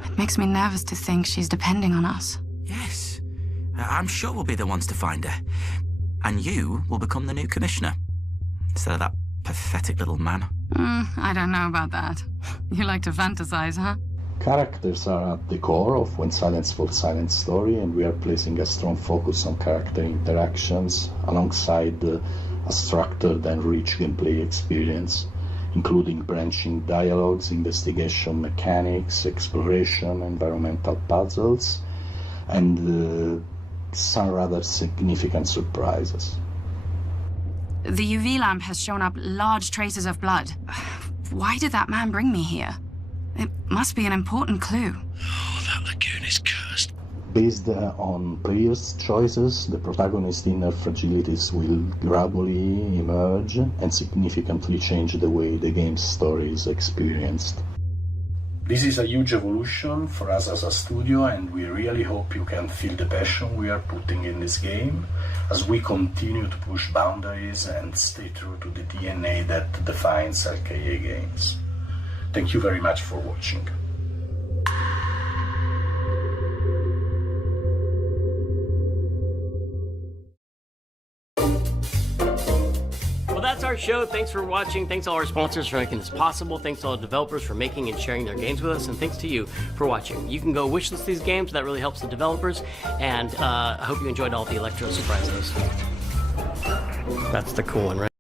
It makes me nervous to think she's depending on us. Yes. I'm sure we'll be the ones to find her. And you will become the new commissioner. Instead of that pathetic little man. I don't know about that. You like to fantasize, huh? Characters are at the core of When Sirens Fall Silent story, and we are placing a strong focus on character interactions alongside a structured and rich gameplay experience. including branching dialogues, investigation mechanics, exploration, environmental puzzles, and some rather significant surprises. The UV lamp has shown up large traces of blood. Why did that man bring me here? It must be an important clue. Oh, that lagoon is cursed. Based on players' choices, the protagonist's inner fragilities will gradually emerge and significantly change the way the game's story is experienced. This is a huge evolution for us as a studio, and we really hope you can feel the passion we are putting in this game as we continue to push boundaries and stay true to the DNA that defines ŁKE games. Thank you very much for watching. That's our show. Thanks for watching. Thanks to all our sponsors for making this possible. Thanks to all the developers for making and sharing their games with us. And thanks to you for watching. You can go wishlist these games. That really helps the developers. And I hope you enjoyed all the ഘᴜᴜsurprises. That's the cool one, right?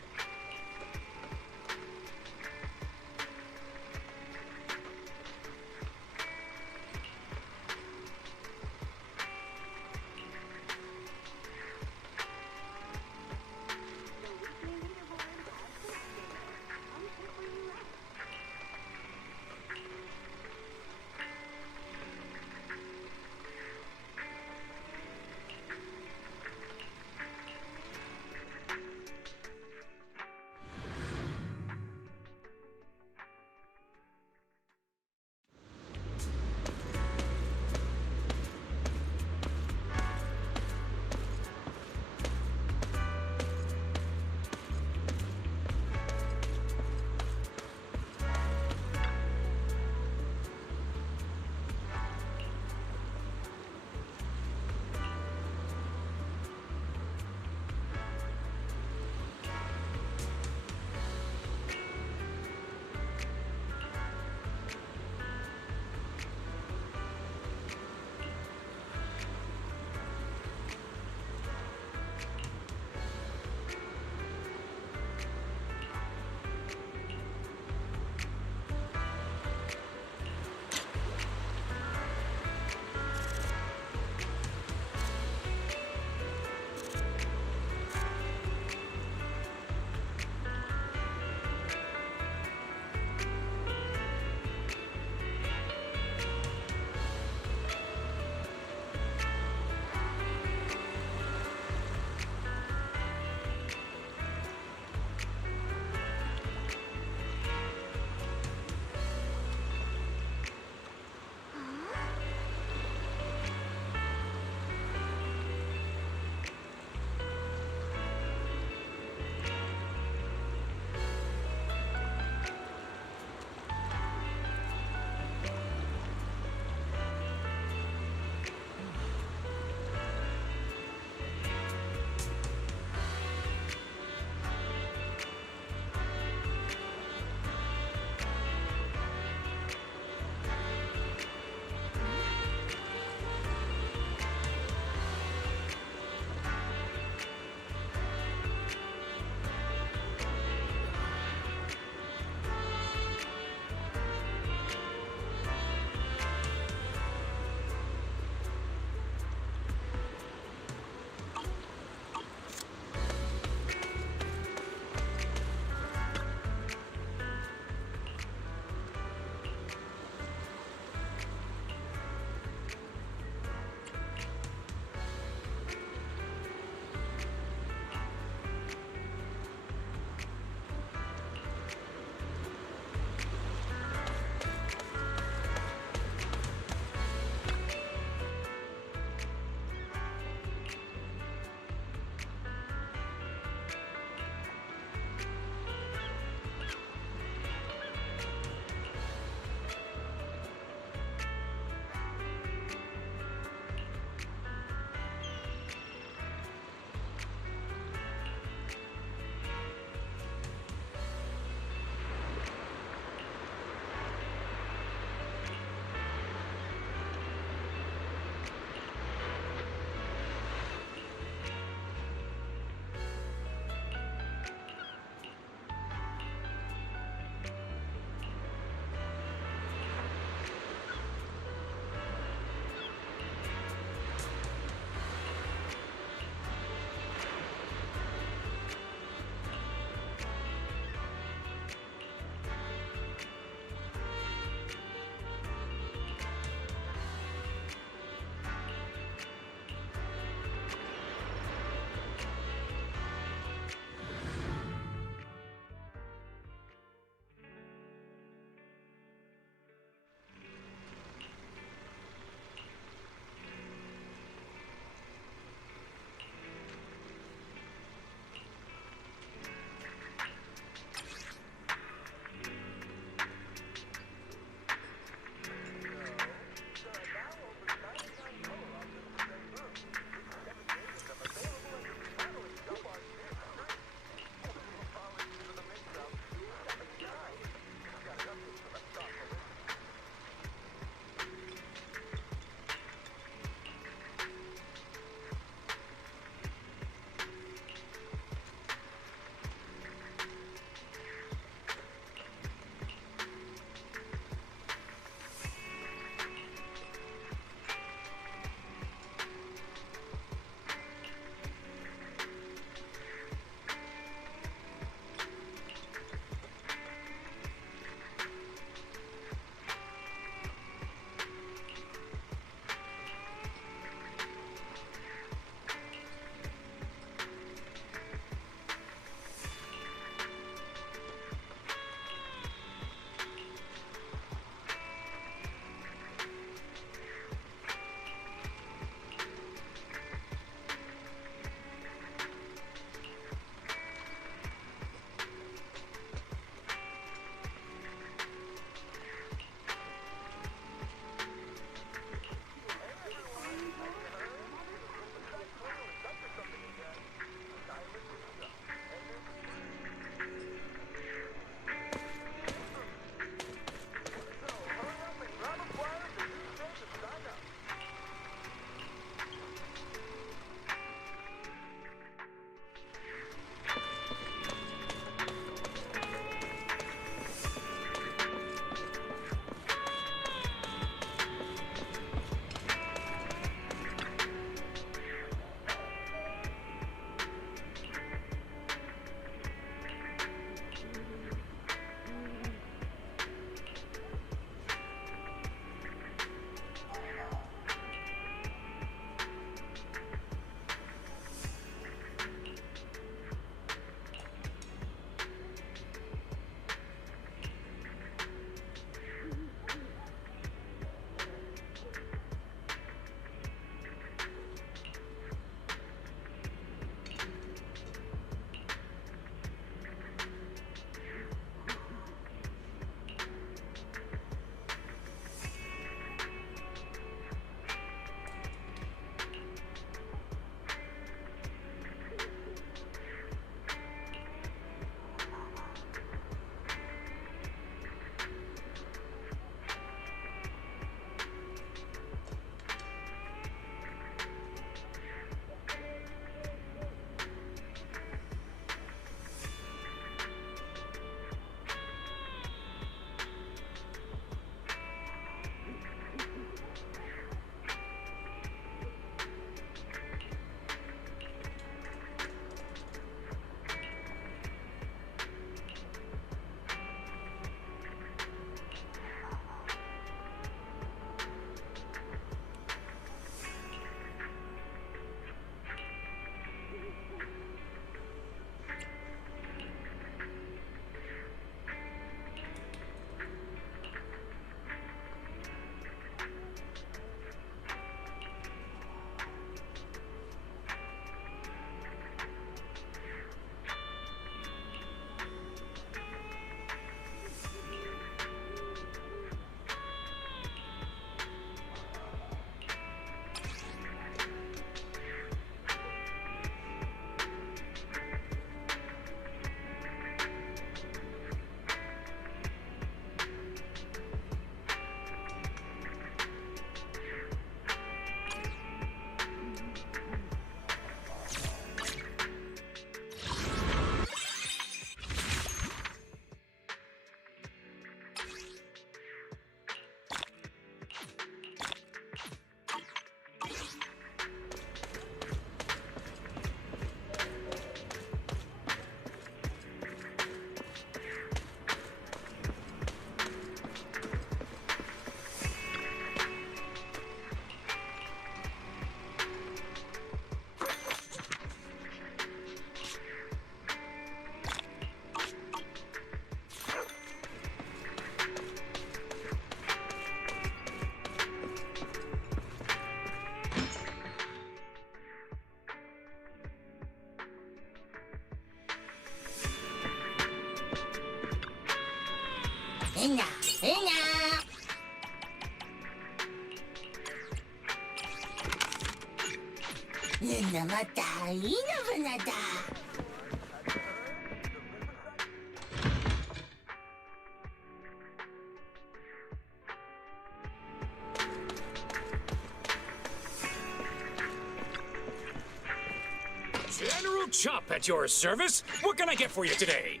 General Chop at your service. What can I get for you today?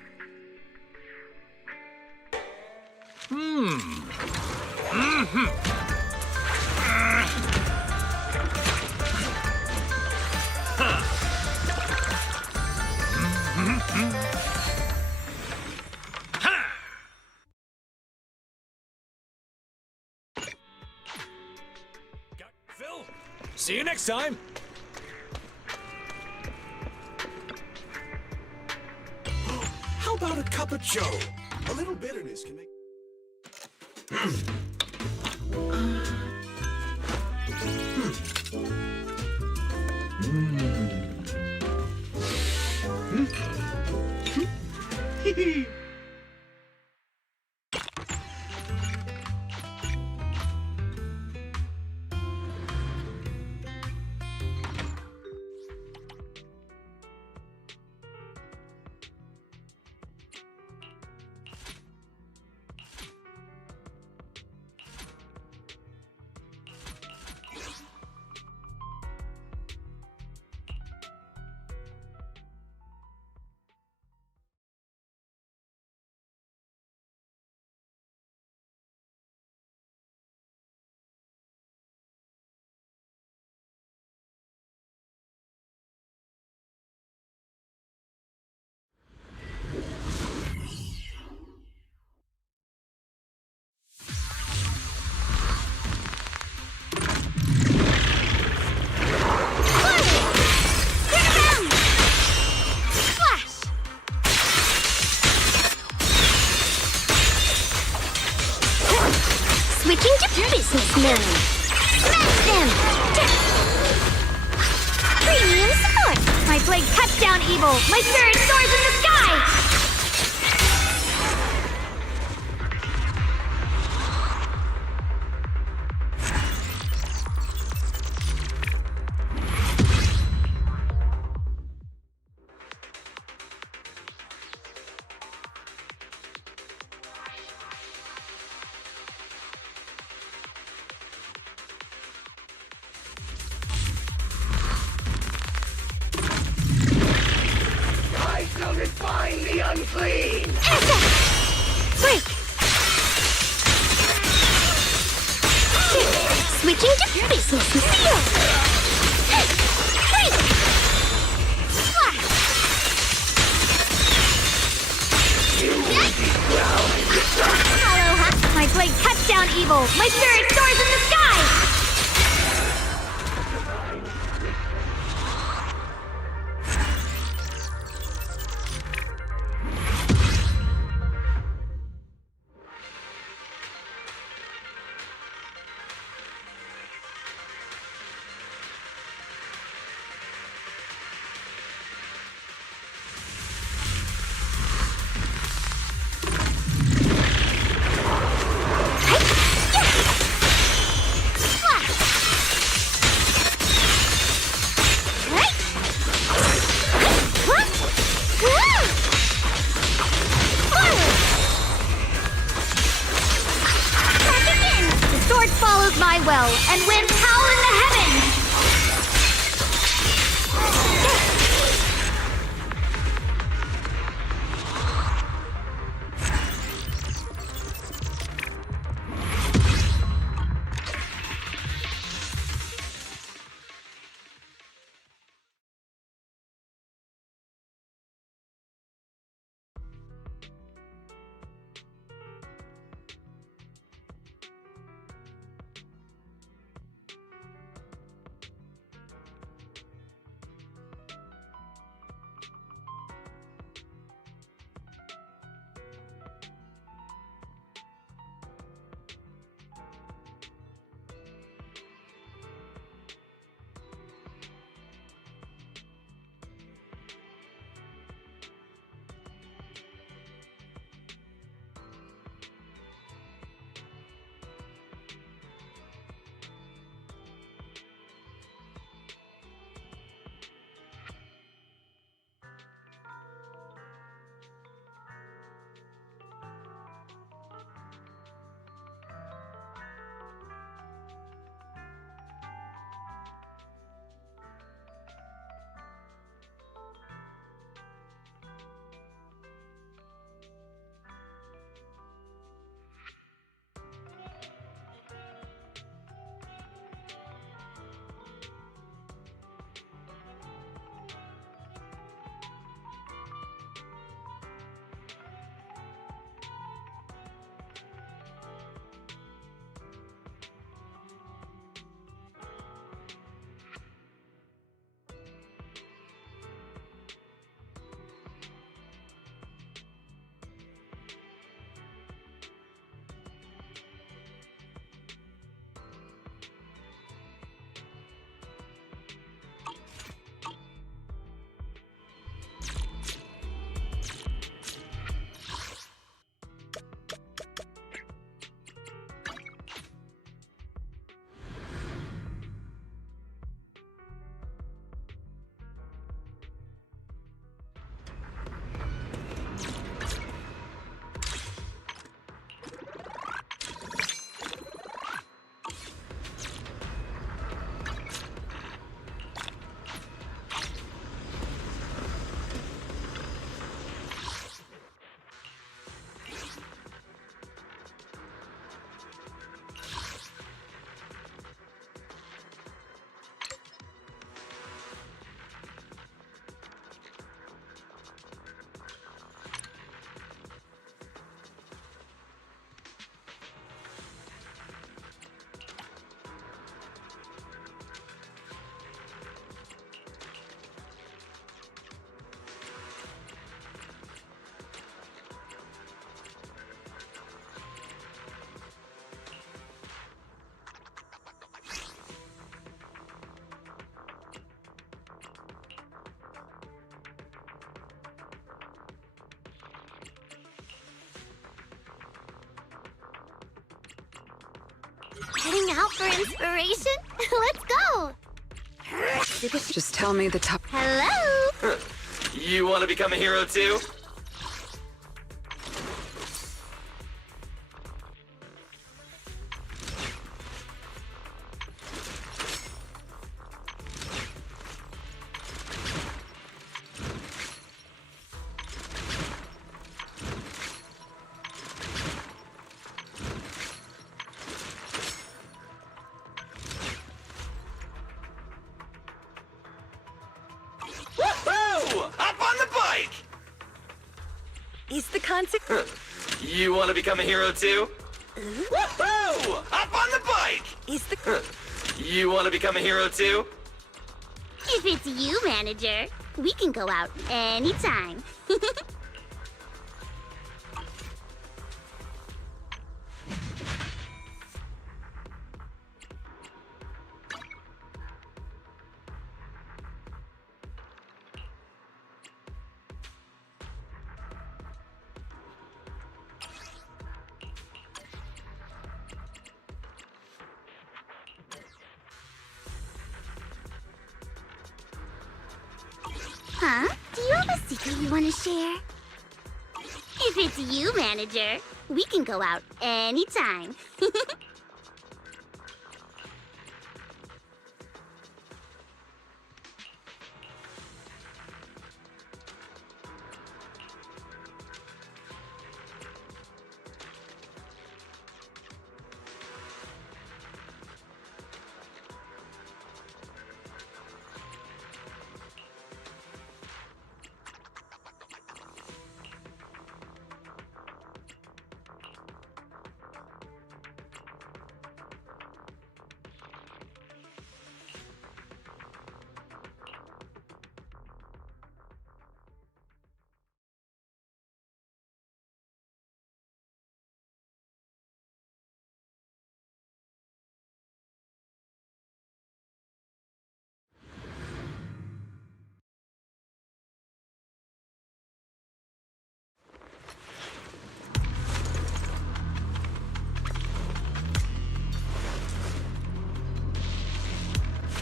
Phil, see you next time. How about a cup of joe? A little bitterness can make... Switching to business mode. Smash them! Premium support! My blade cuts down evil. My spirit soars in the sky! Find the unclean! Break! Switching to business mode. Break! Splash! You will be ground! Aloha! My blade cuts down evil. My spirit soars in the sky! Heading out for inspiration? Let's go! Just tell me the top. Hello? You want to become a hero too? Is the consequence? You want to become a hero too? Woohoo! Up on the bike! Is the You want to become a hero too? If it's you, manager, we can go out anytime. Huh? Do you have a secret you want to share? If it's you, manager, we can go out anytime.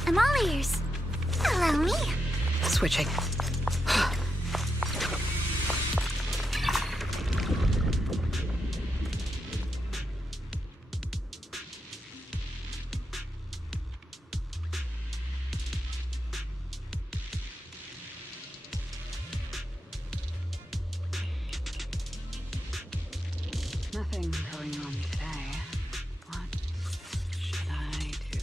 I'm all ears. Allow me. Switching. Nothing going on today. What should I do?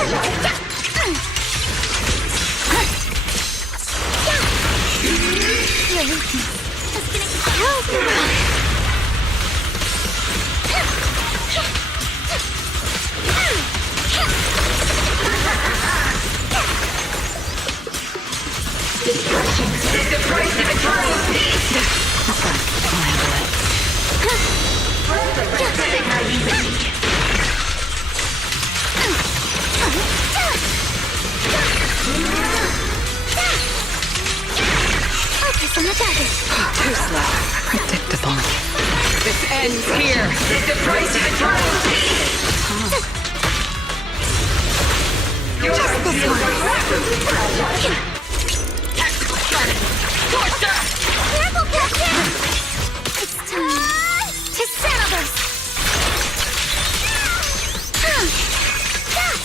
Your weakness is gonna kill you. Destruction is the price of eternal peace! That's fine. I'll handle it. Focus on the target. Too slow. Predictable. This ends here! Is the price of eternal peace! Just this one. Careful, Captain! It's time to Xenoverse!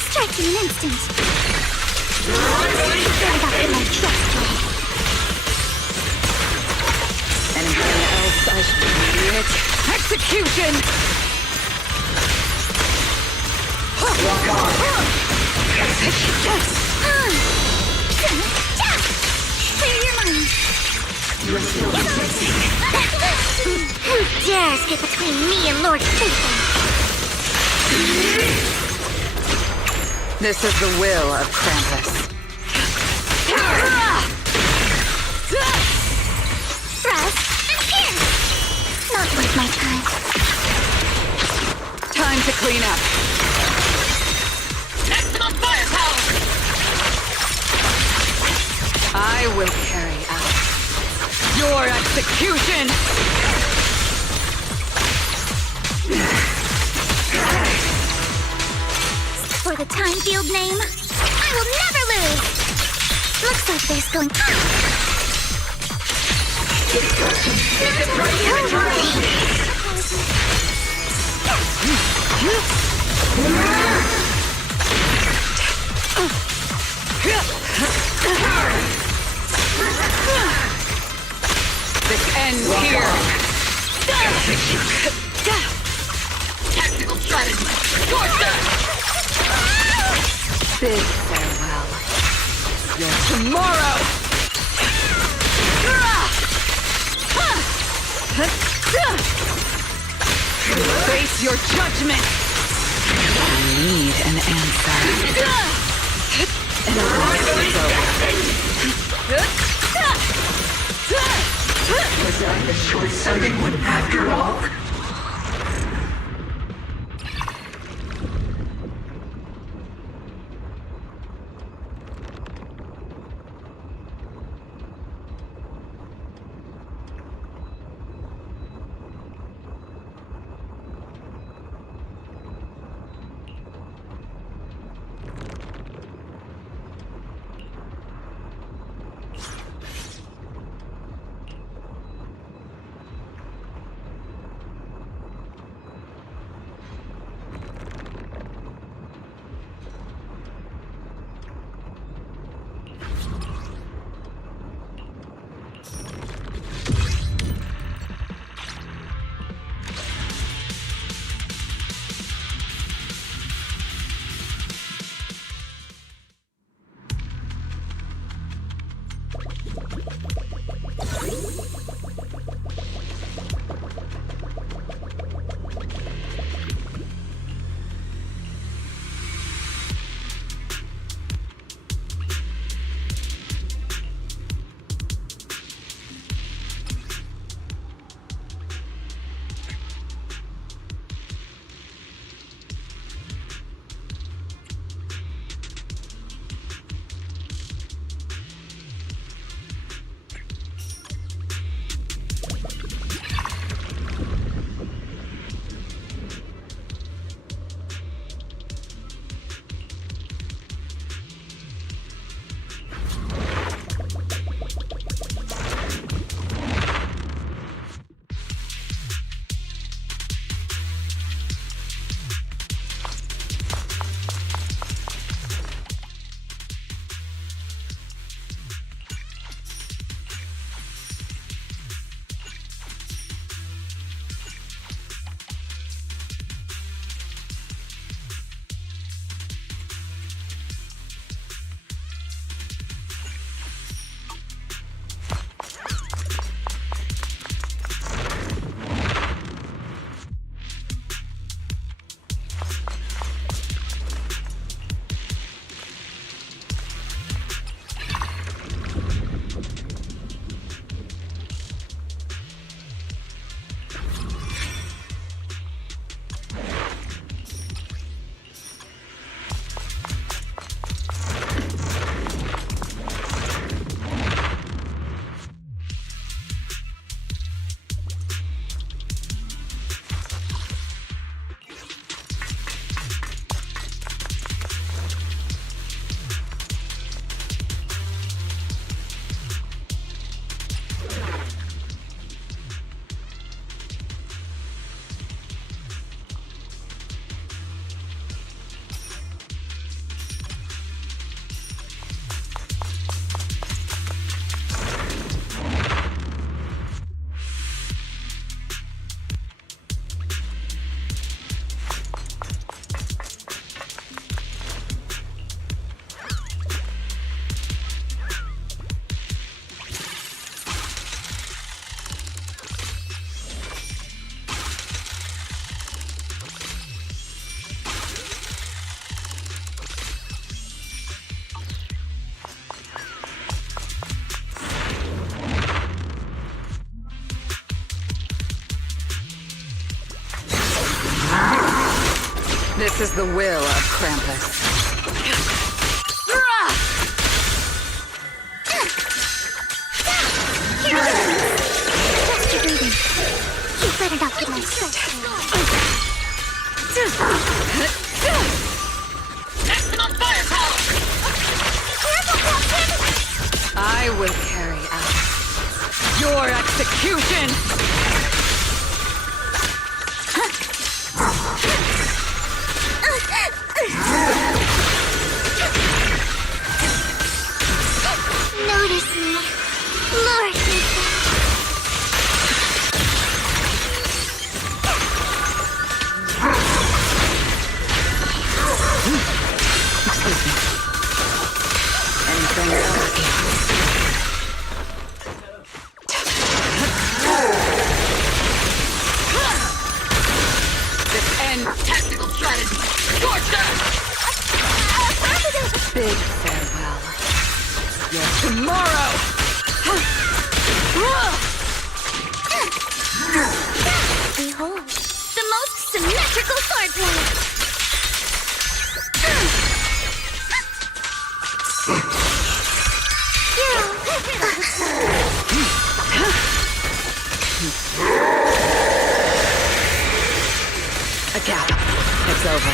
Strike in an instant! Stand up in my trust way! Anything else I should do it? Execution! Walk on! Clear your mind! You're still resisting. Who dares get between me and Lord Thyme? This is the will of Krampus. Thrust and pierce! Not worth my time. Time to clean up. Maximum firepower! I will carry out your execution! For the time field name, I will never lose! Looks like there's going on. Destruction is the price of eternal This ends here. Tactical strategy. Bid farewell. Your tomorrow. Face your judgment. I need an answer. And I'll was I the short-sighted one after all? This is the will of Krampus. Just your breathing. You better not get my stress. Maximum firepower! I will carry out your execution! Notice me, Lord Lisa. Excuse me. Anything else? This ends tactical strategy. Torture! Big farewell. Your tomorrow! Behold, the most symmetrical swordplay. A gap. It's over.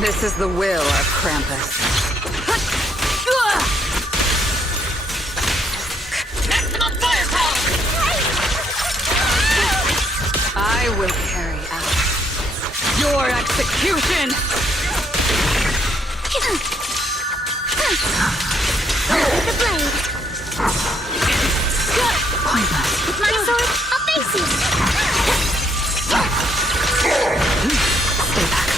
This is the will of Krampus. Maximum firepower! I will carry out your execution! The blade. Pointless. With my sword, I'll face you. Stay back.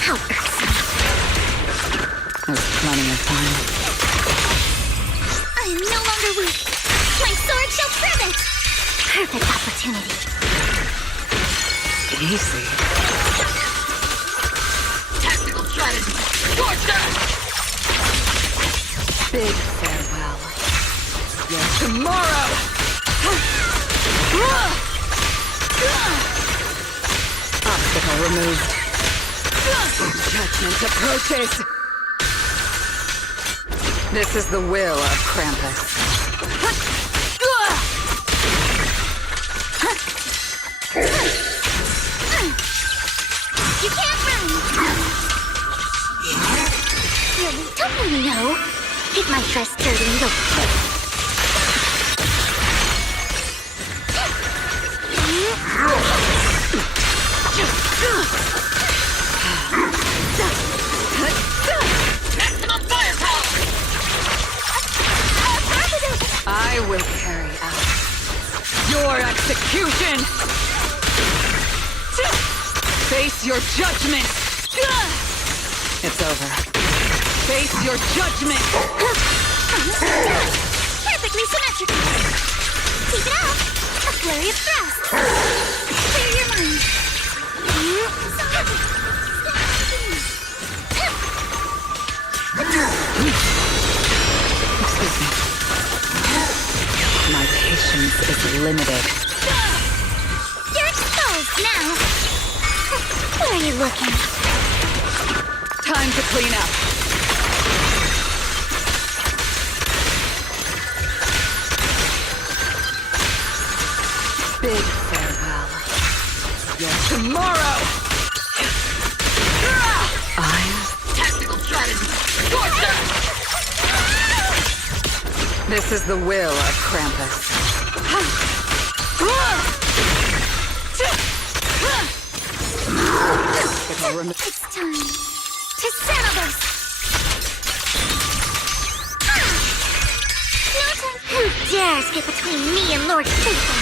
How irksome. There's plenty of time. I am no longer weak. My sword shall prove it. Perfect opportunity. Easy. Tactical strategy. Torture! Big farewell. Your tomorrow! Obstacle removed. Judgment approaches. This is the will of Krampus. You can't run! You totally know. Hit my dress dirty little pig. Maximum firepower! I will carry out your execution! Face your judgment! It's over. Face your judgment! Perfectly symmetrical. Keep it up. A flurry of thrusts. Clear your mind. Excuse me. My patience is limited. You're exposed now. Where are you looking? Time to clean up. Big farewell. Your tomorrow! I'm tactical strategy. Torture! This is the will of Krampus. It's time to settle this. No time. Who dares get between me and Lord Satan?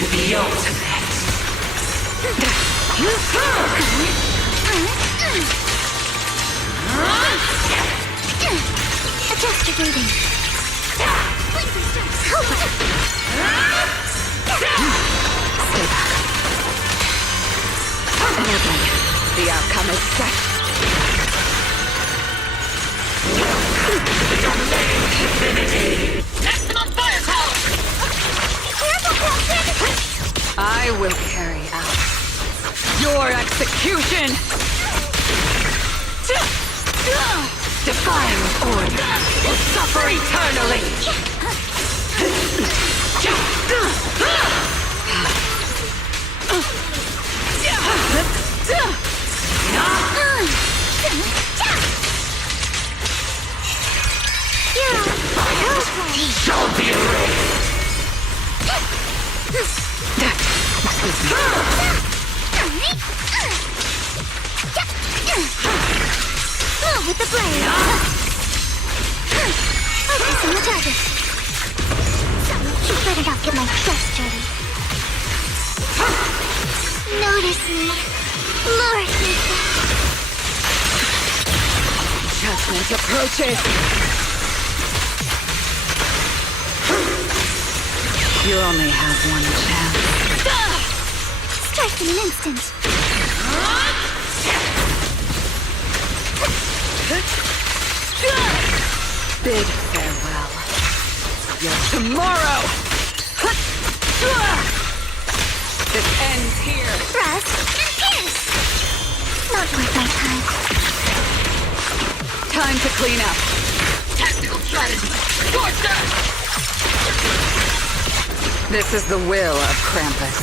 The ultimate. Adjust your breathing. Stay back. Again, the outcome is set. Maximum fire call! I will carry out your execution! Defying order will suffer eternally! Shall be Excuse me. Move with the blade. Focus on the target. You better not get my dress dirty. Notice me. Lure me. Judgment approaches. You only have one chance. Strike in an instant. Bid farewell. Your tomorrow! This ends here. Thrust and pierce. Not worth my time. Time to clean up. Tactical strategy. Swordsman! This is the will of Krampus.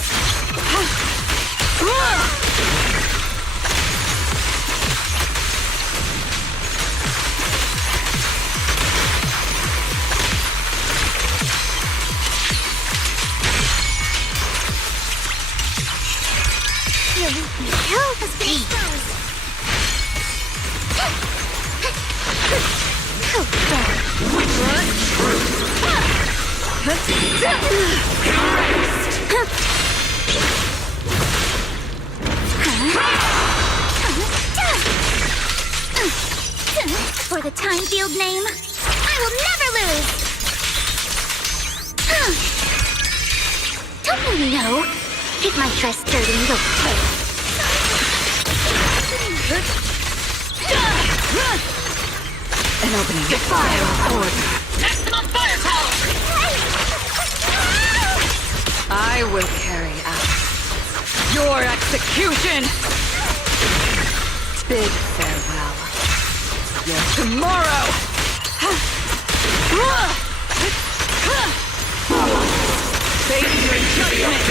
Hell has been exposed. For the time field name, I will never lose. Don't you know? Get my dress dirty and you'll pay. An opening. Defile order. Maximum firepower! I will carry out your execution. Bid farewell. Your tomorrow. Face your judgment.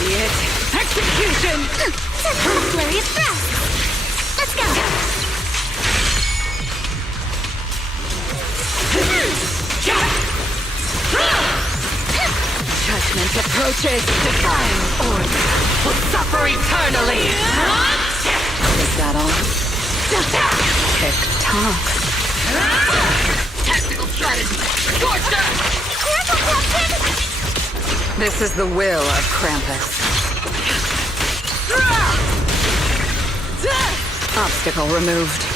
Immediate execution. Flurry of thrust. Let's go. Judgment approaches. Divine order will suffer eternally. Is that all? Tick-tock. Tactical strategy. Swordsman! This is the will of Krampus. Obstacle removed.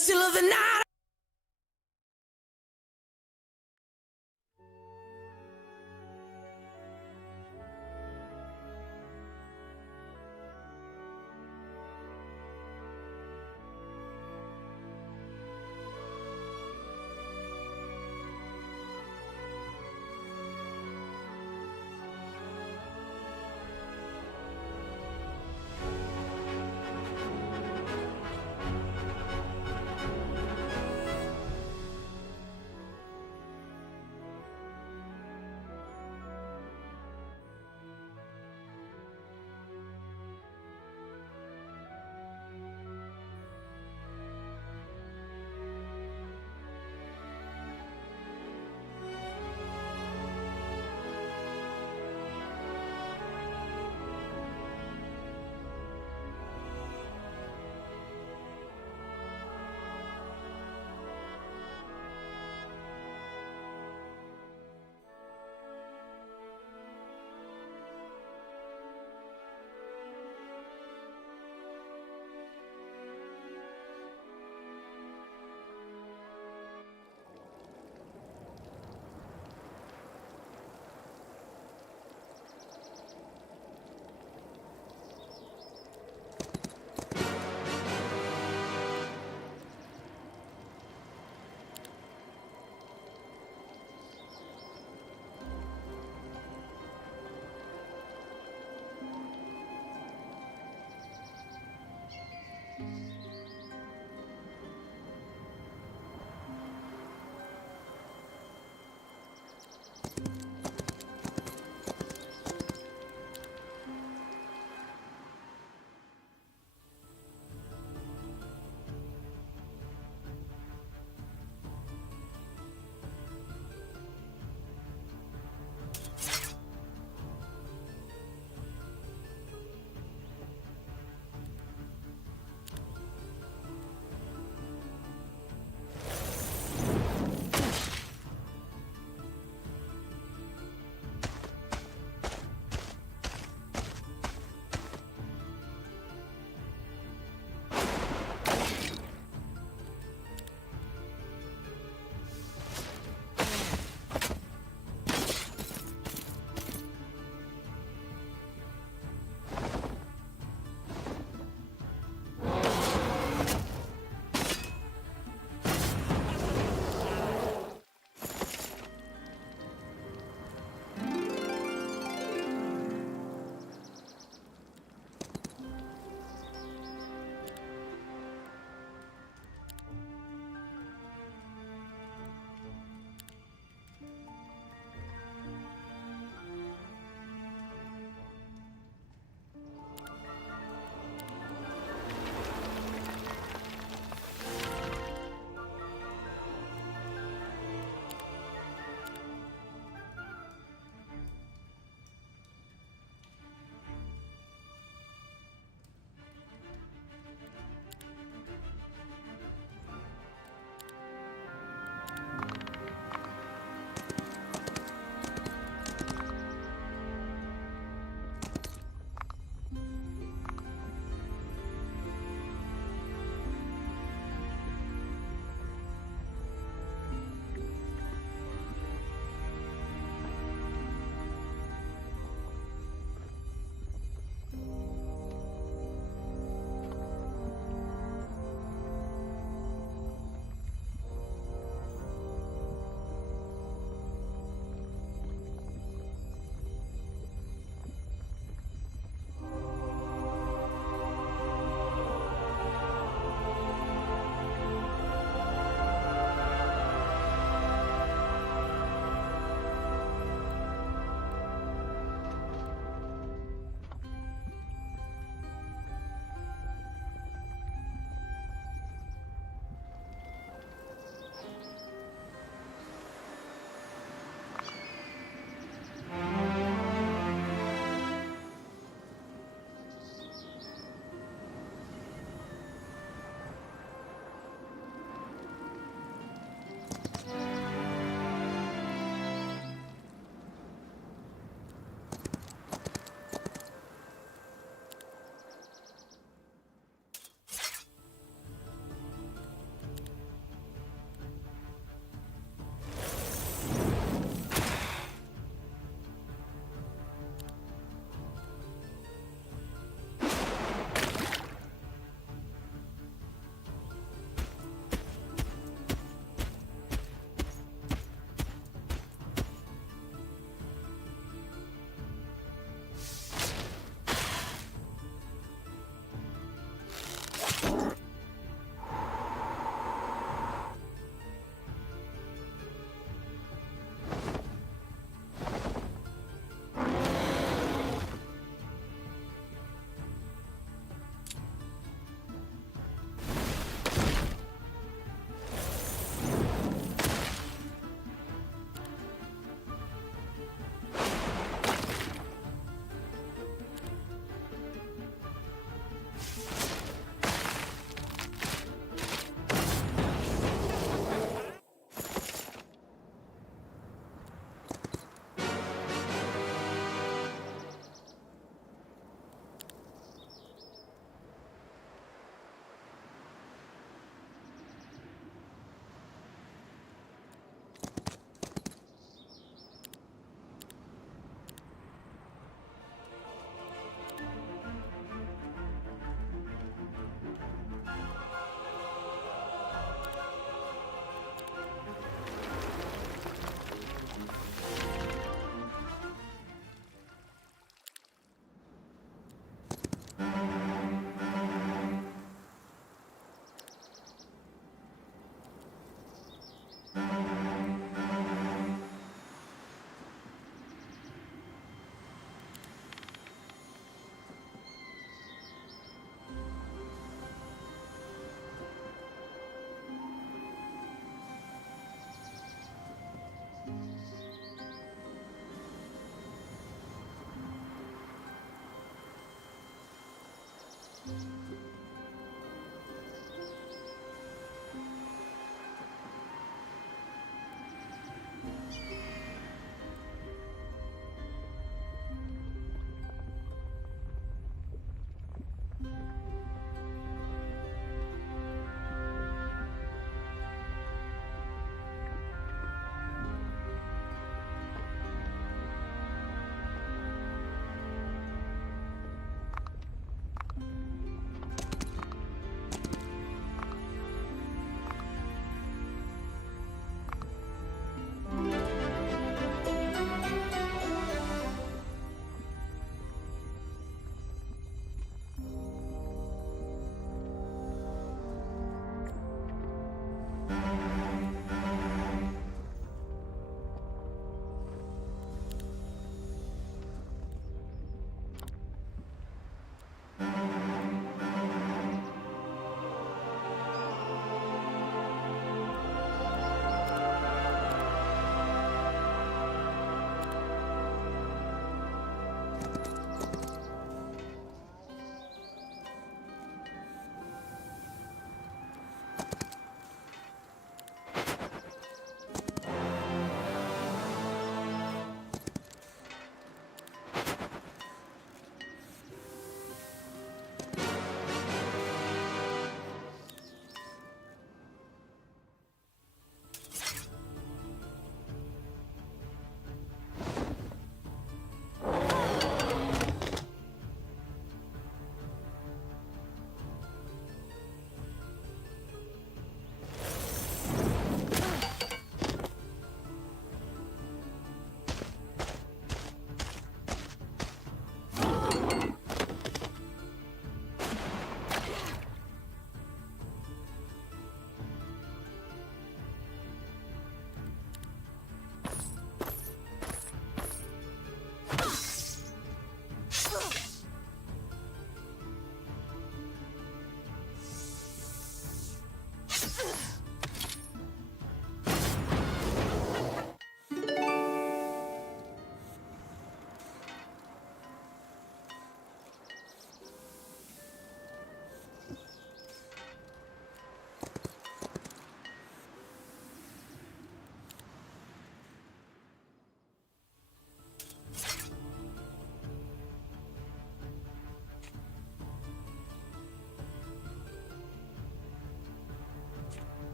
still of the night.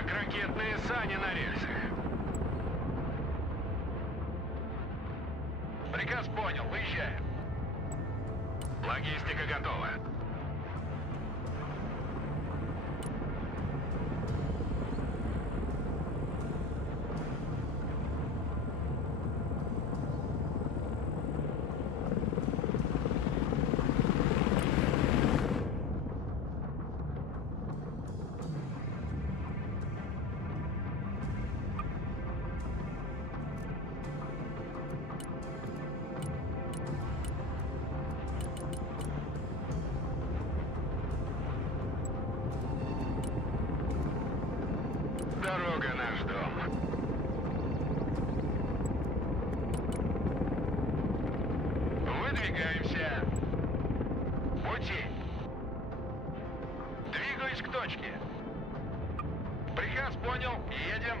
Как ракетные сани на рельсах. Приказ понял, выезжаем. Логистика готова. Дорога наш дом. Выдвигаемся. Пути. Двигаюсь к точке. Приказ понял. Едем.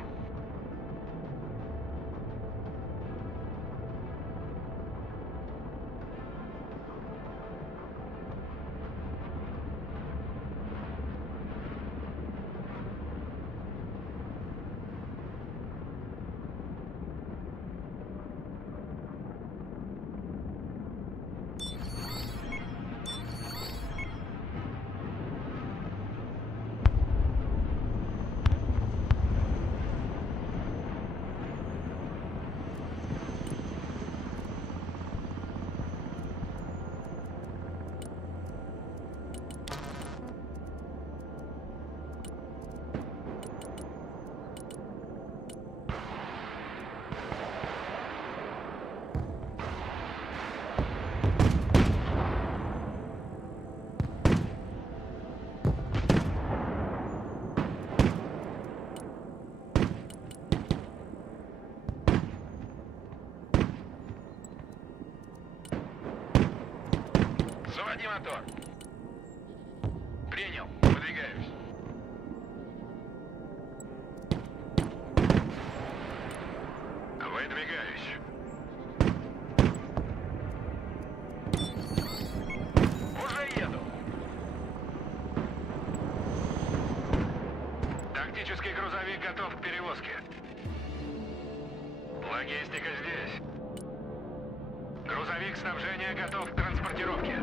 Заводи мотор. Принял. Выдвигаюсь. Выдвигаюсь. Уже еду. Тактический грузовик готов к перевозке. Логистика здесь. Грузовик снабжения готов к транспортировке.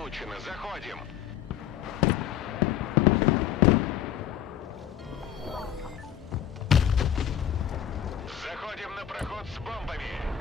получено. Заходим. Заходим на проход с бомбами.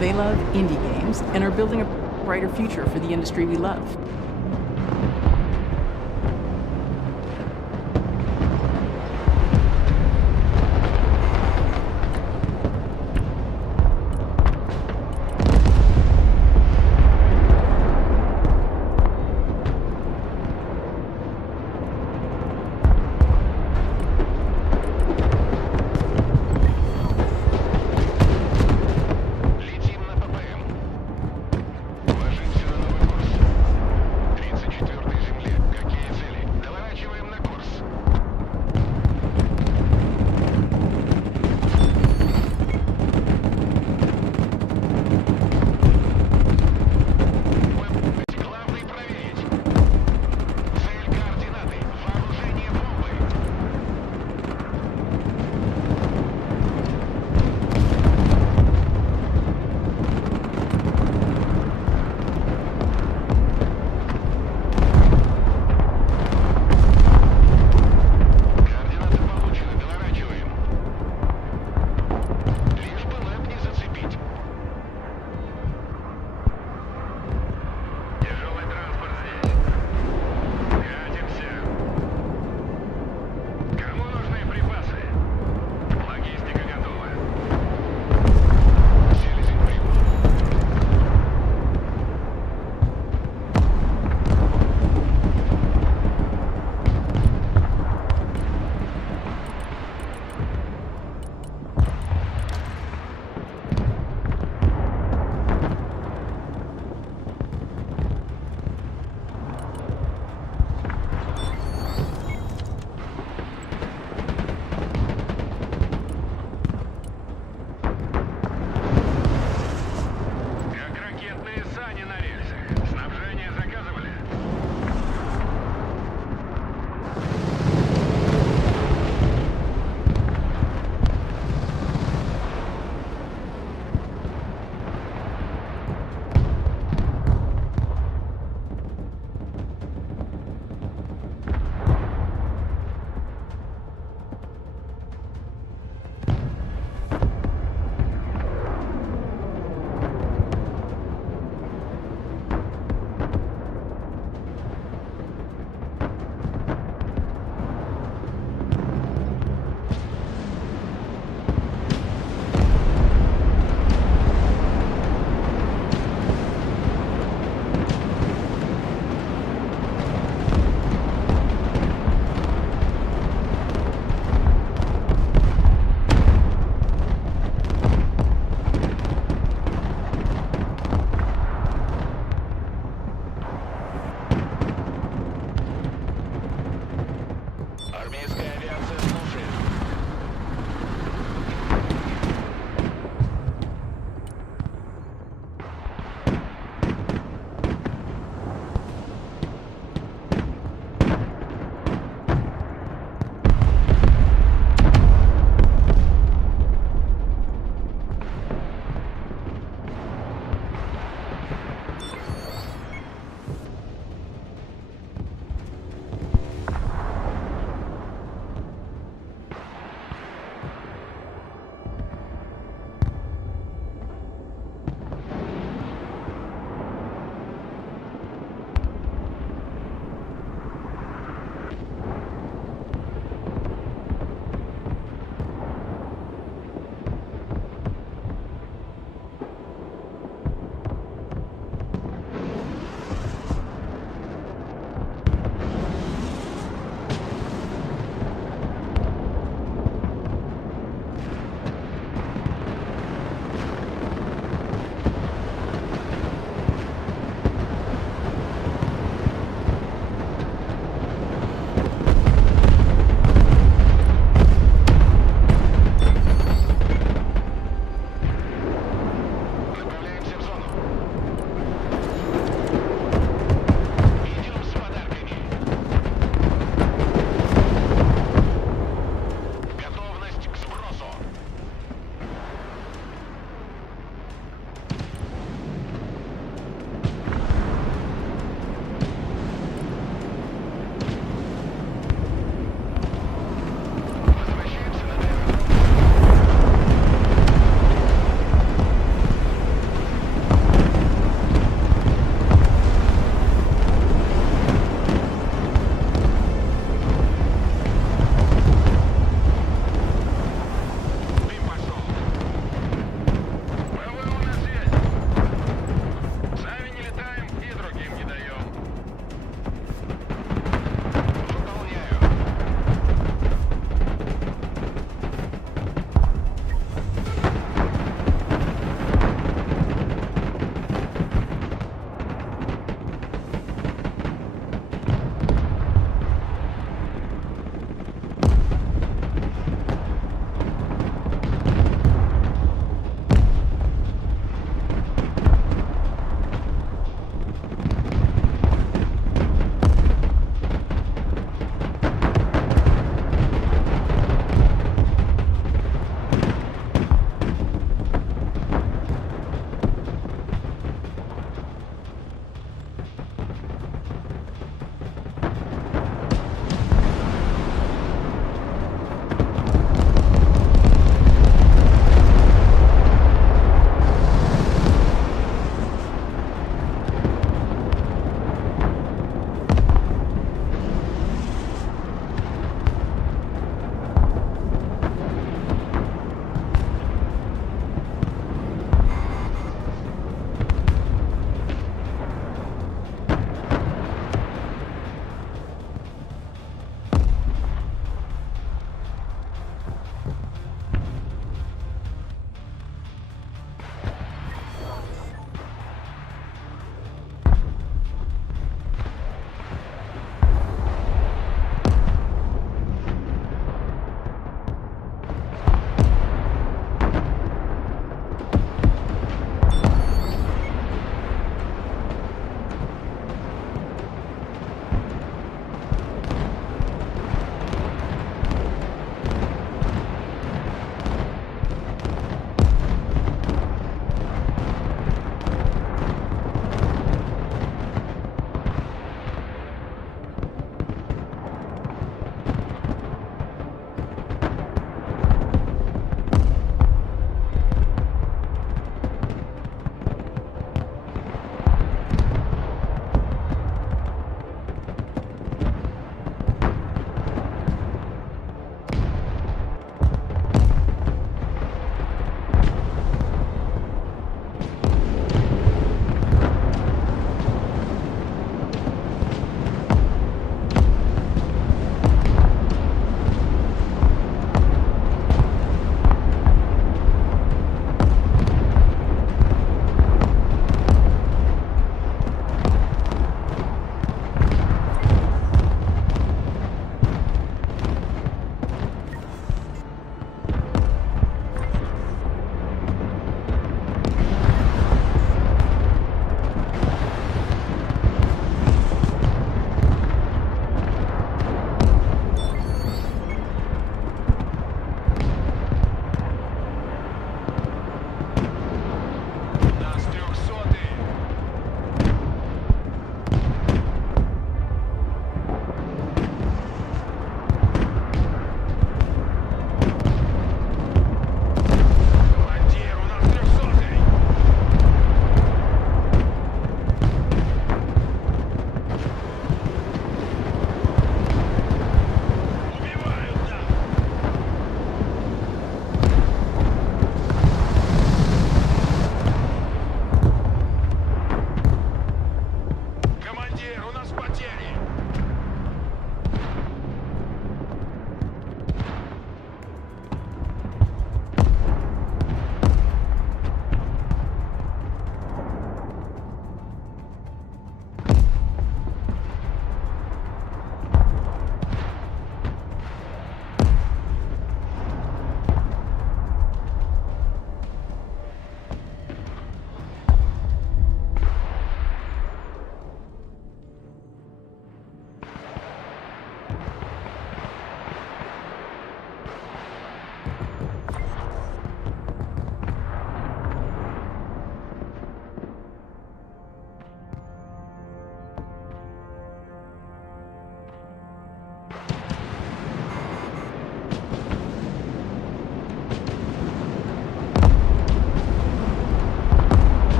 They love indie games and are building a brighter future for the industry we love.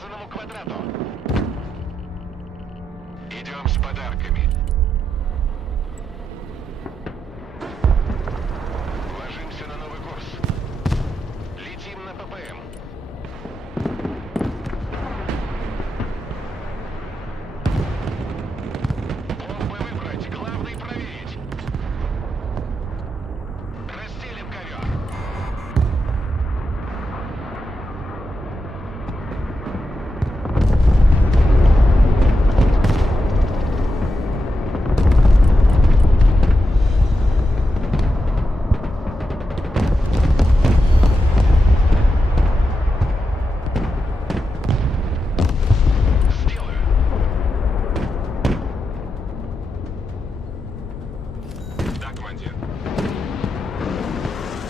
отрезанному квадрату. Идем с подарками. Ложимся на новый курс. Летим на ППМ. Бомбы выбрать, главный проверить. Расстелим ковер. Да, командир.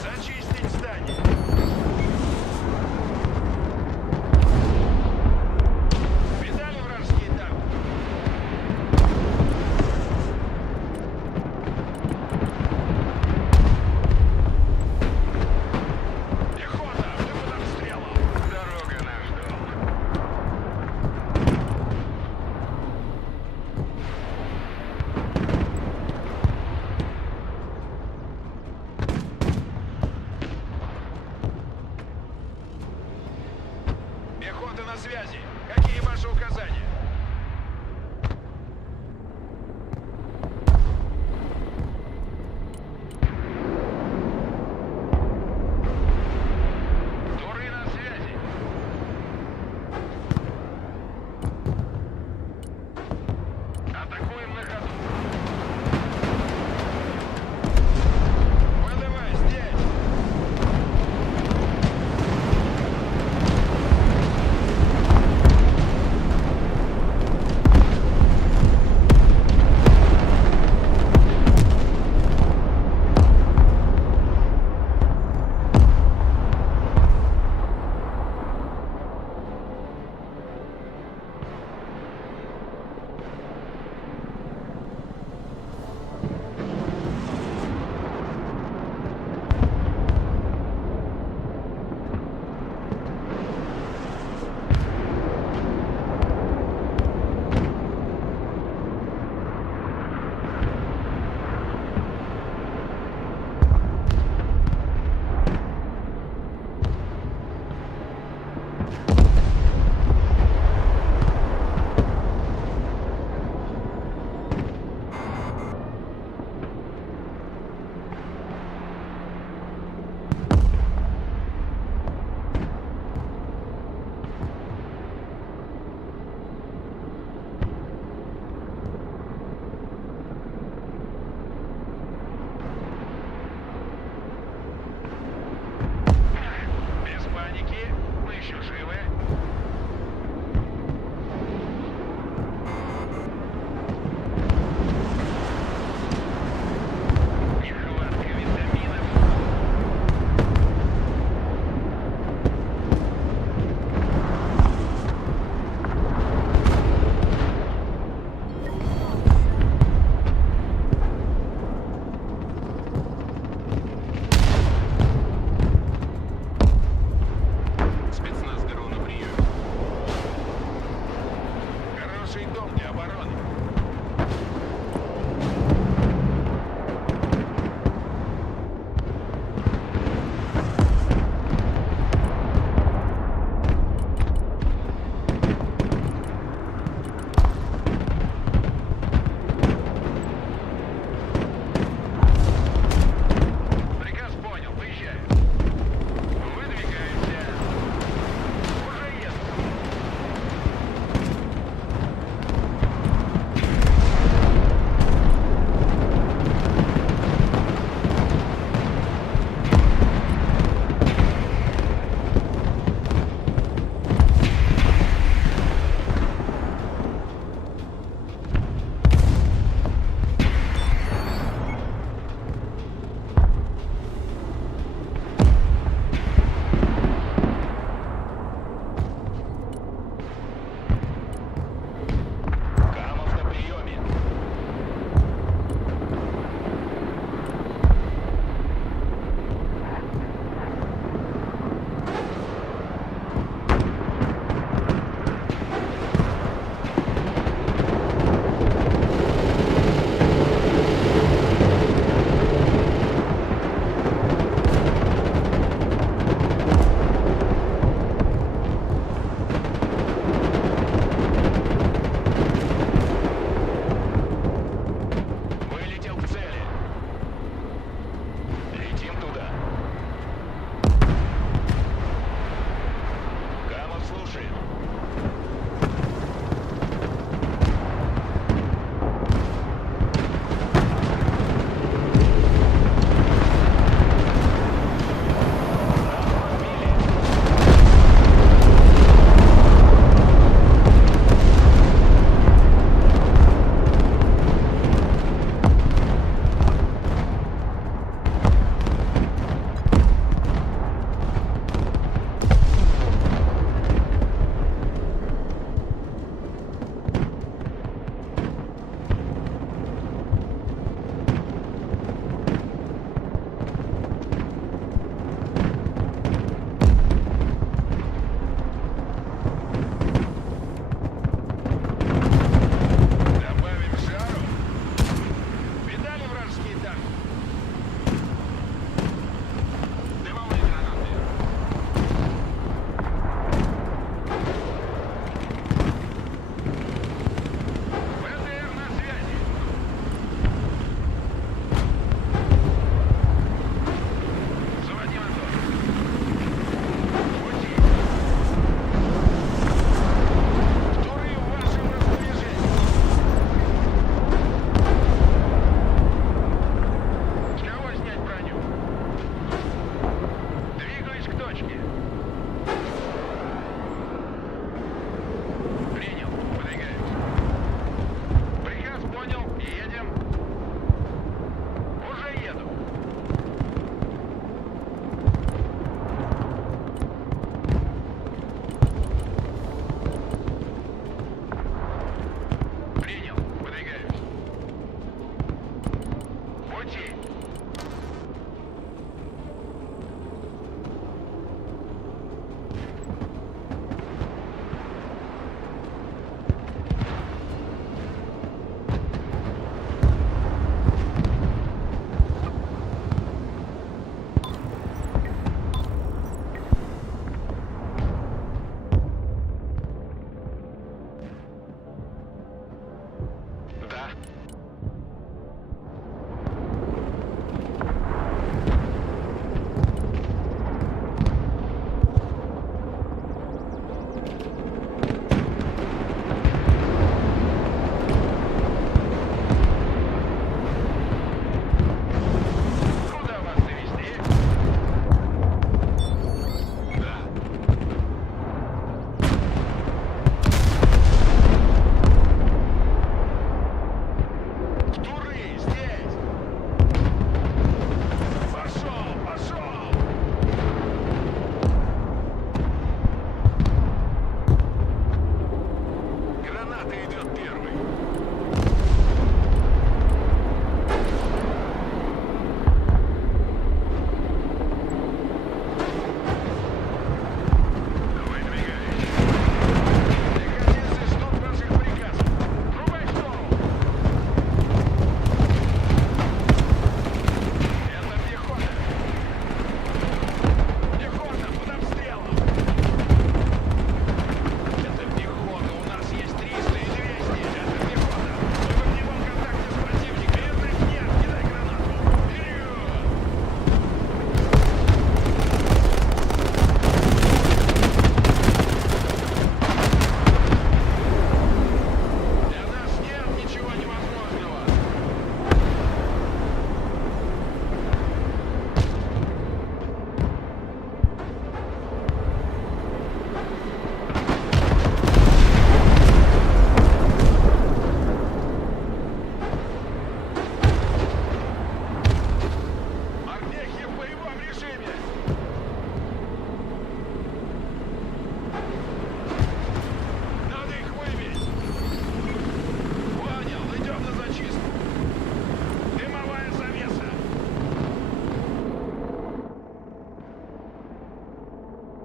Зачистить здание. Видали вражеские танки? Пехота, ты под обстрелом. Дорога наш дом. Пехота на связи. Какие ваши указания? Туры на связи. Атакуем на ходу. ВДВ здесь.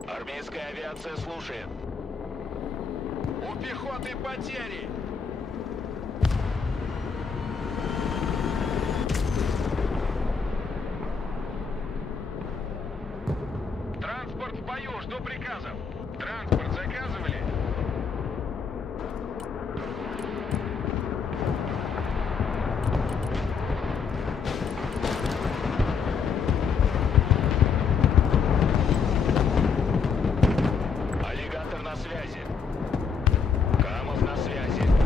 Армейская авиация слушает. У пехоты потери. Транспорт в бою, жду приказов. Транспорт заказывали? Аллигатор на связи. Камов на связи.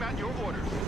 I'm at your orders.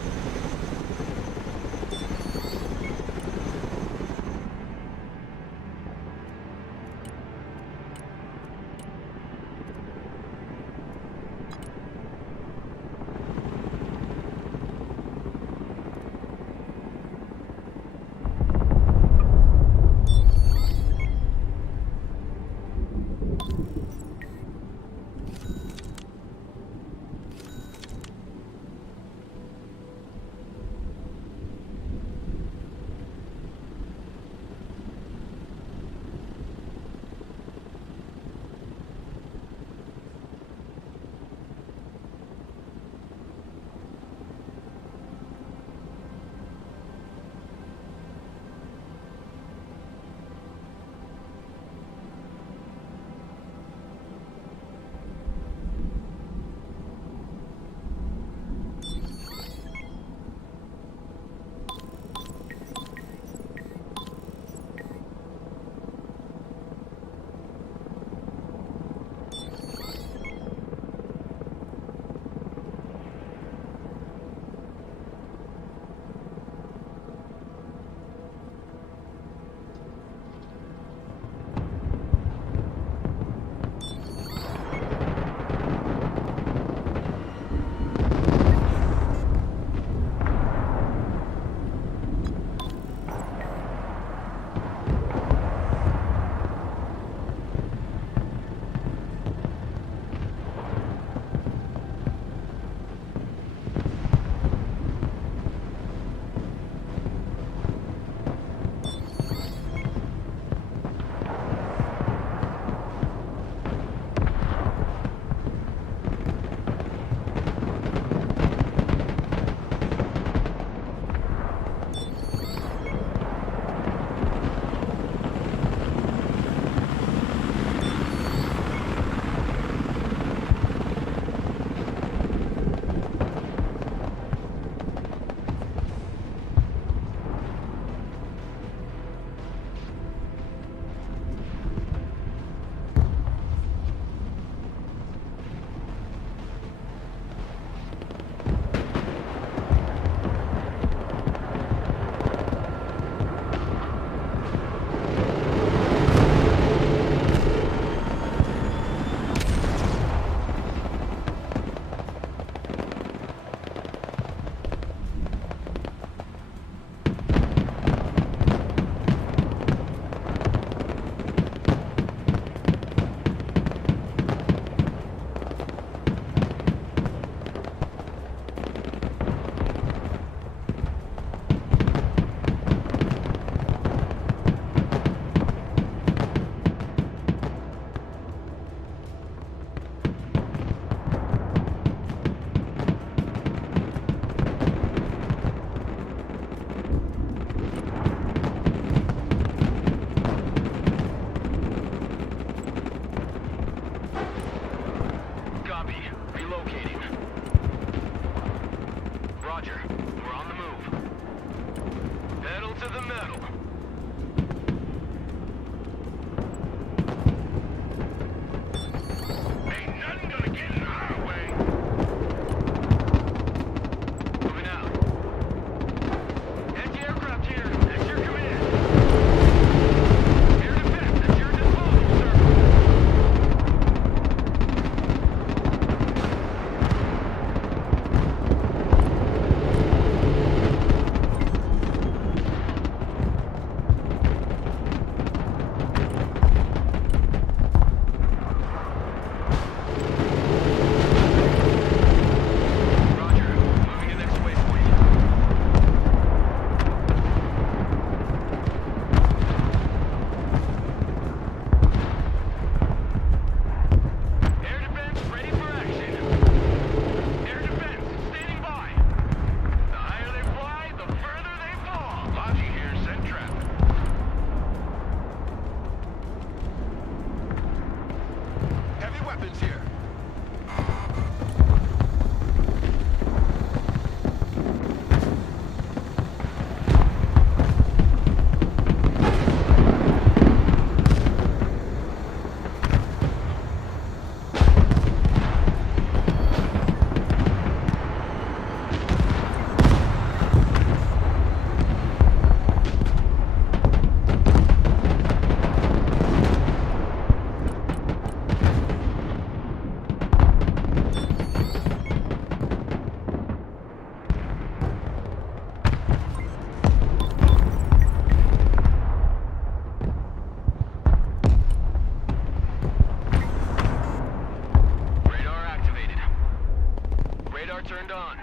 Radar turned on.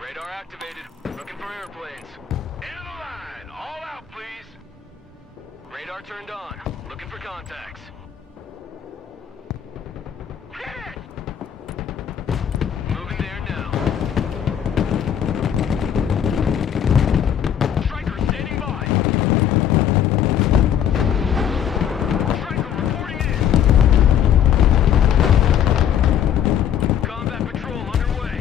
Radar activated. Looking for airplanes. End of the line. All out, please. Radar turned on. Looking for contacts. Hit it! Moving there now. Striker standing by. Striker reporting in. Combat patrol underway.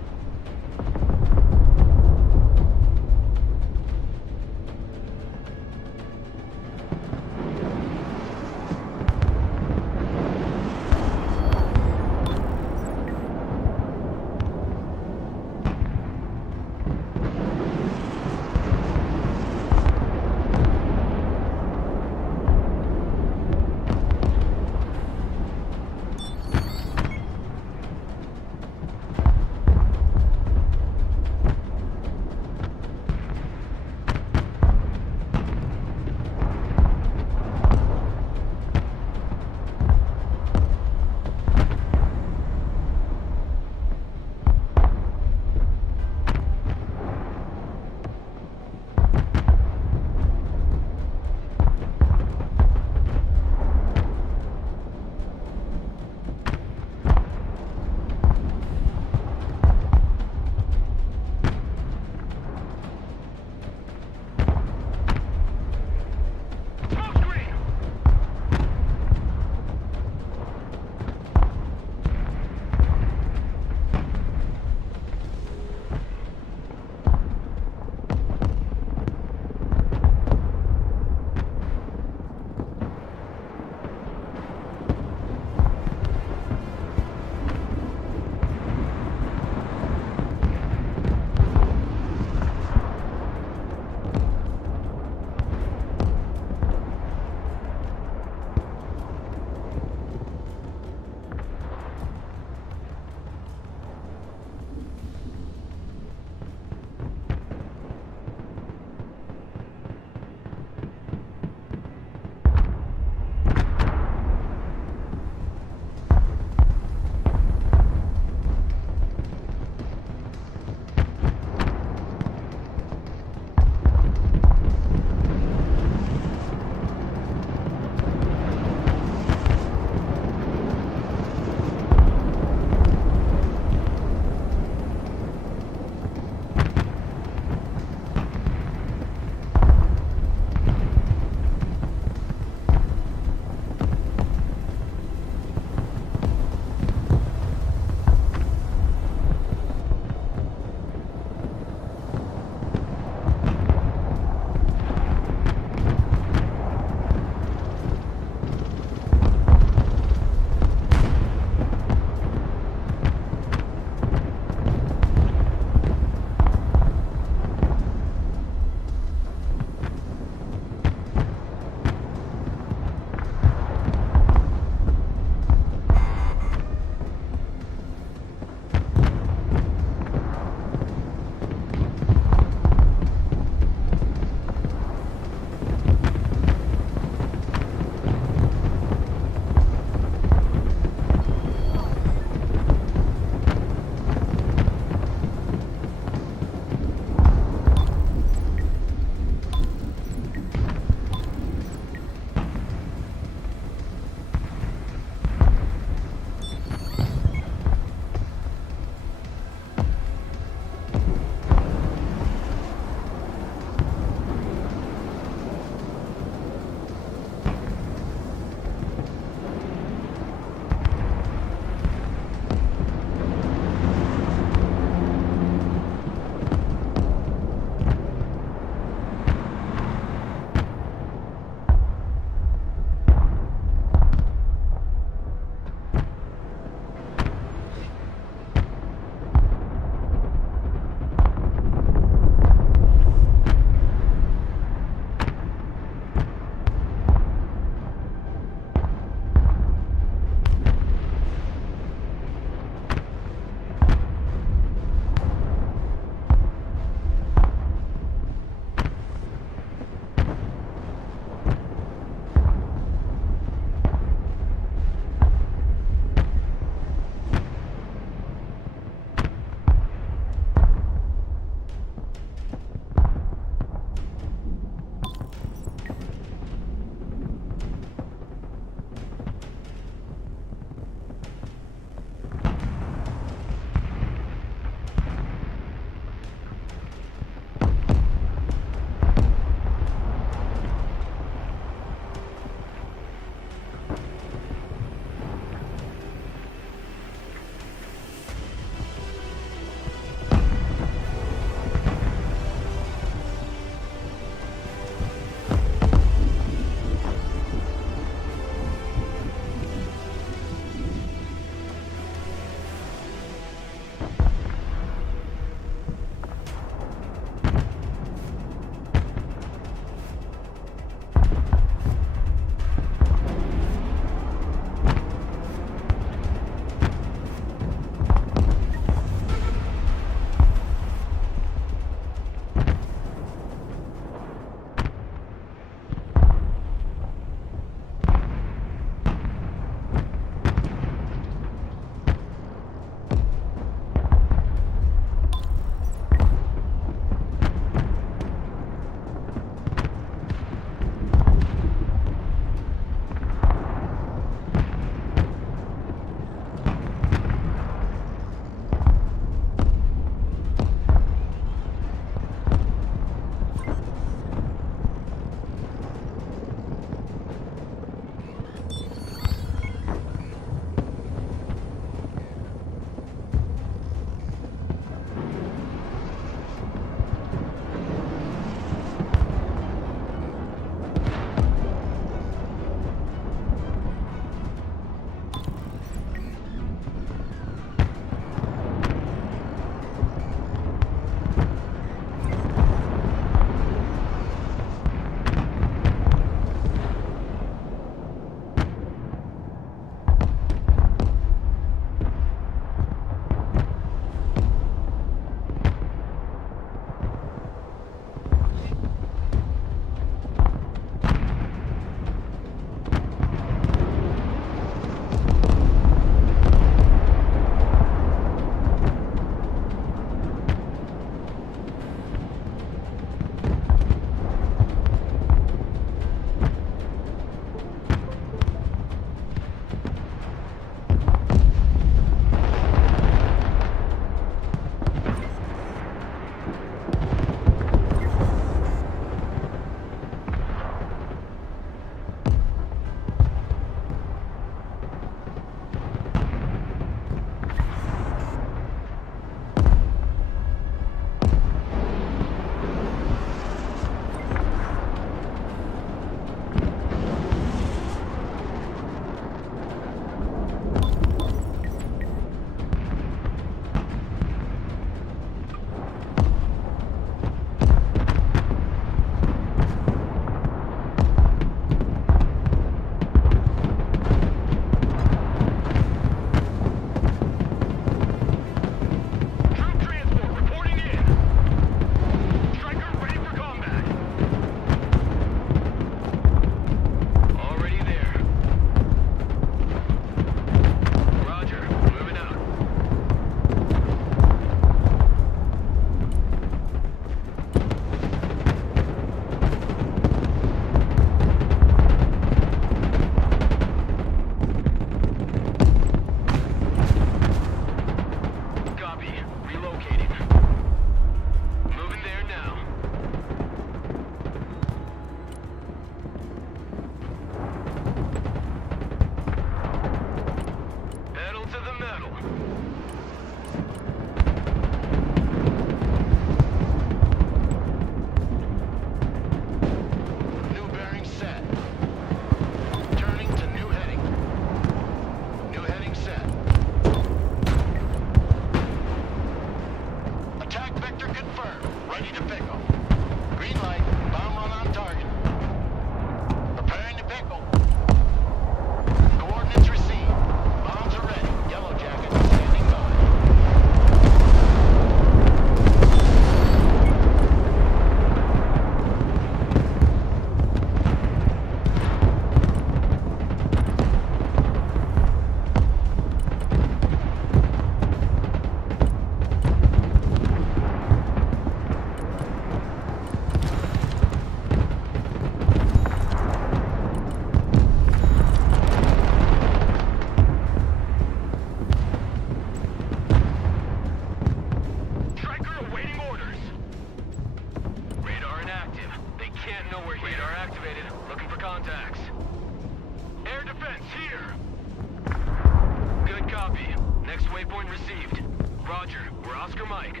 Next waypoint received. Roger, we're Oscar Mike.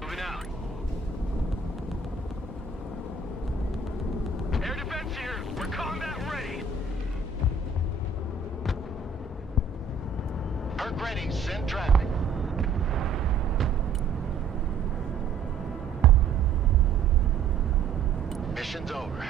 Moving out. Air defense here. We're combat ready. Perk ready. Send traffic. Mission's over.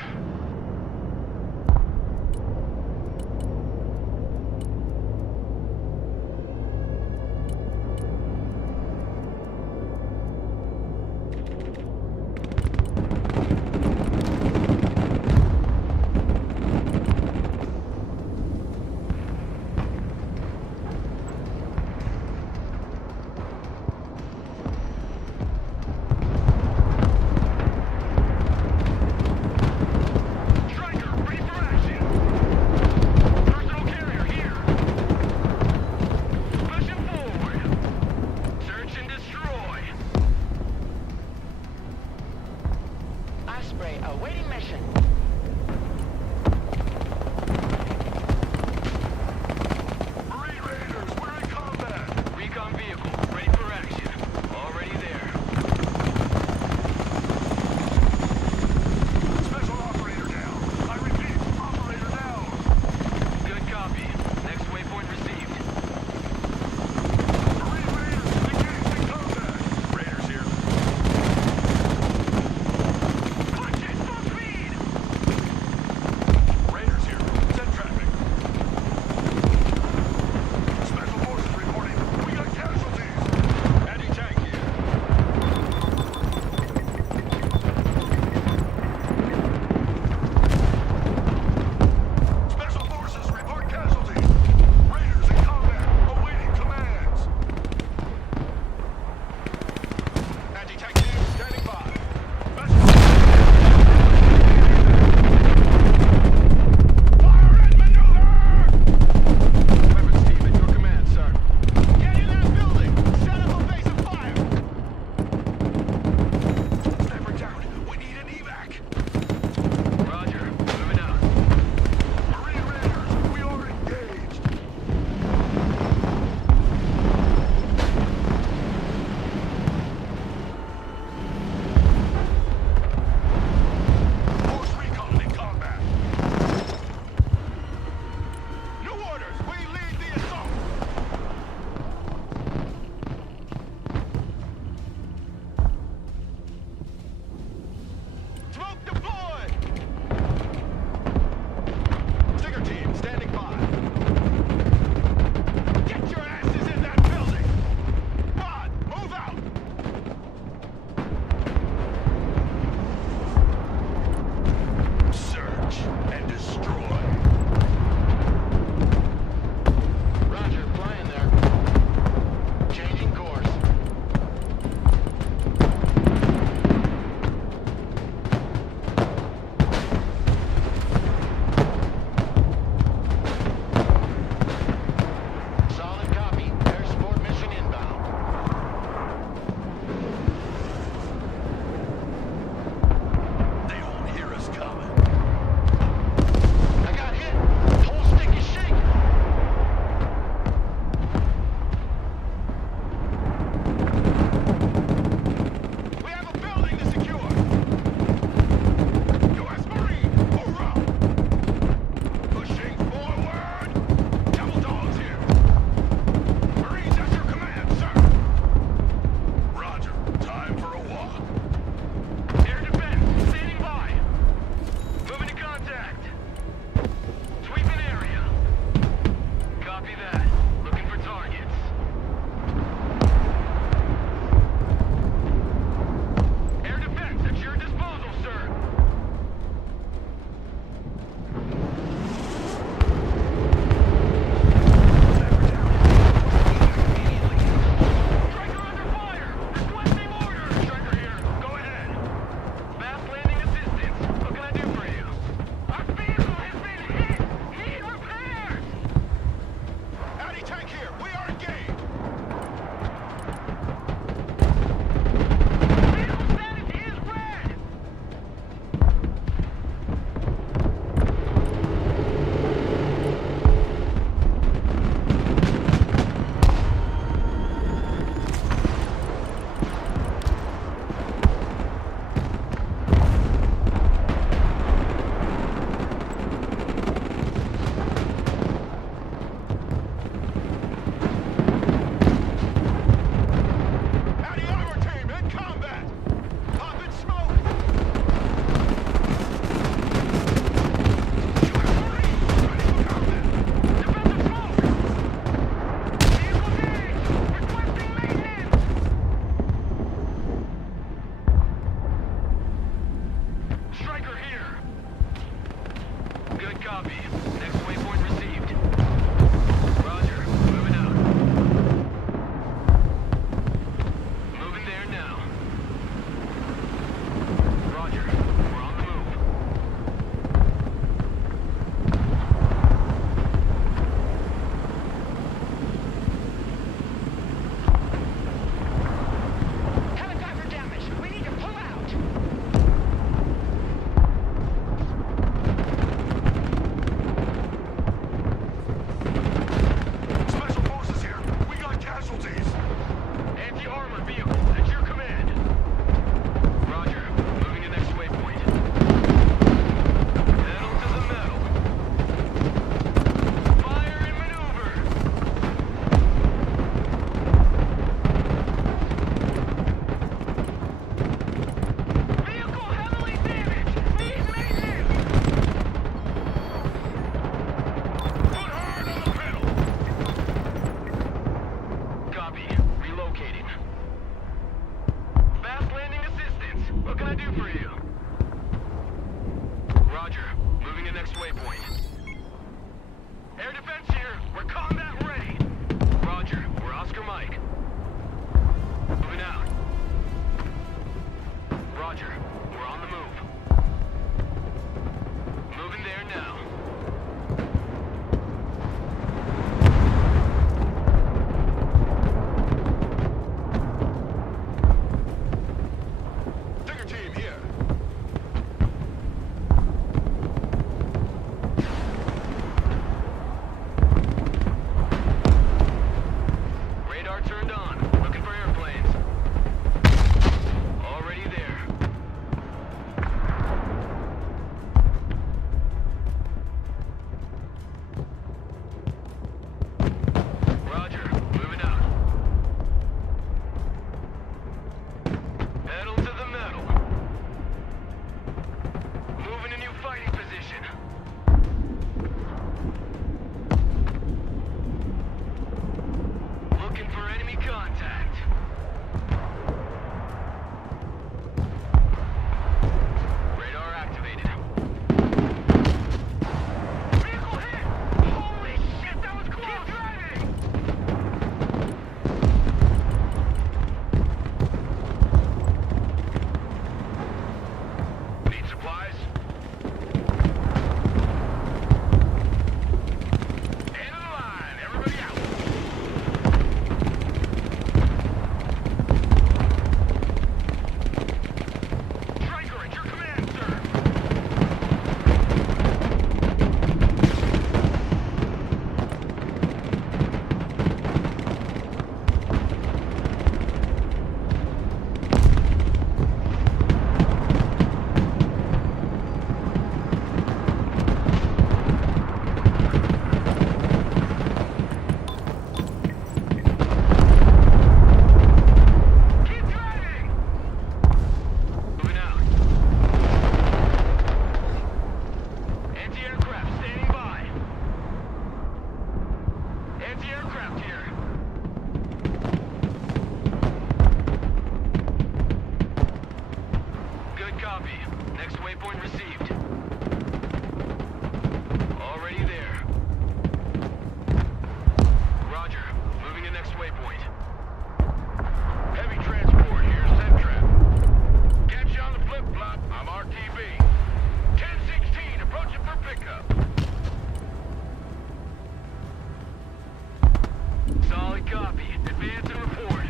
Copy. Advance and report.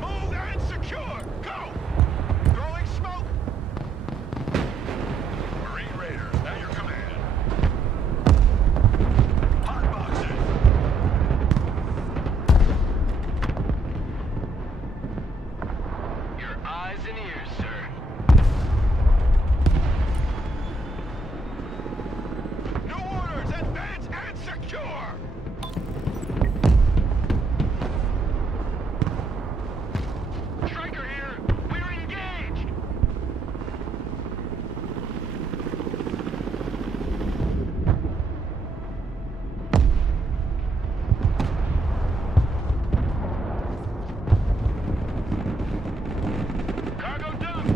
Move and secure! Go! Throwing smoke! Marine Raider, at your command. Hot boxes! Your eyes and ears, sir. New orders! Advance and secure! Striker here! We're engaged! Cargo dump!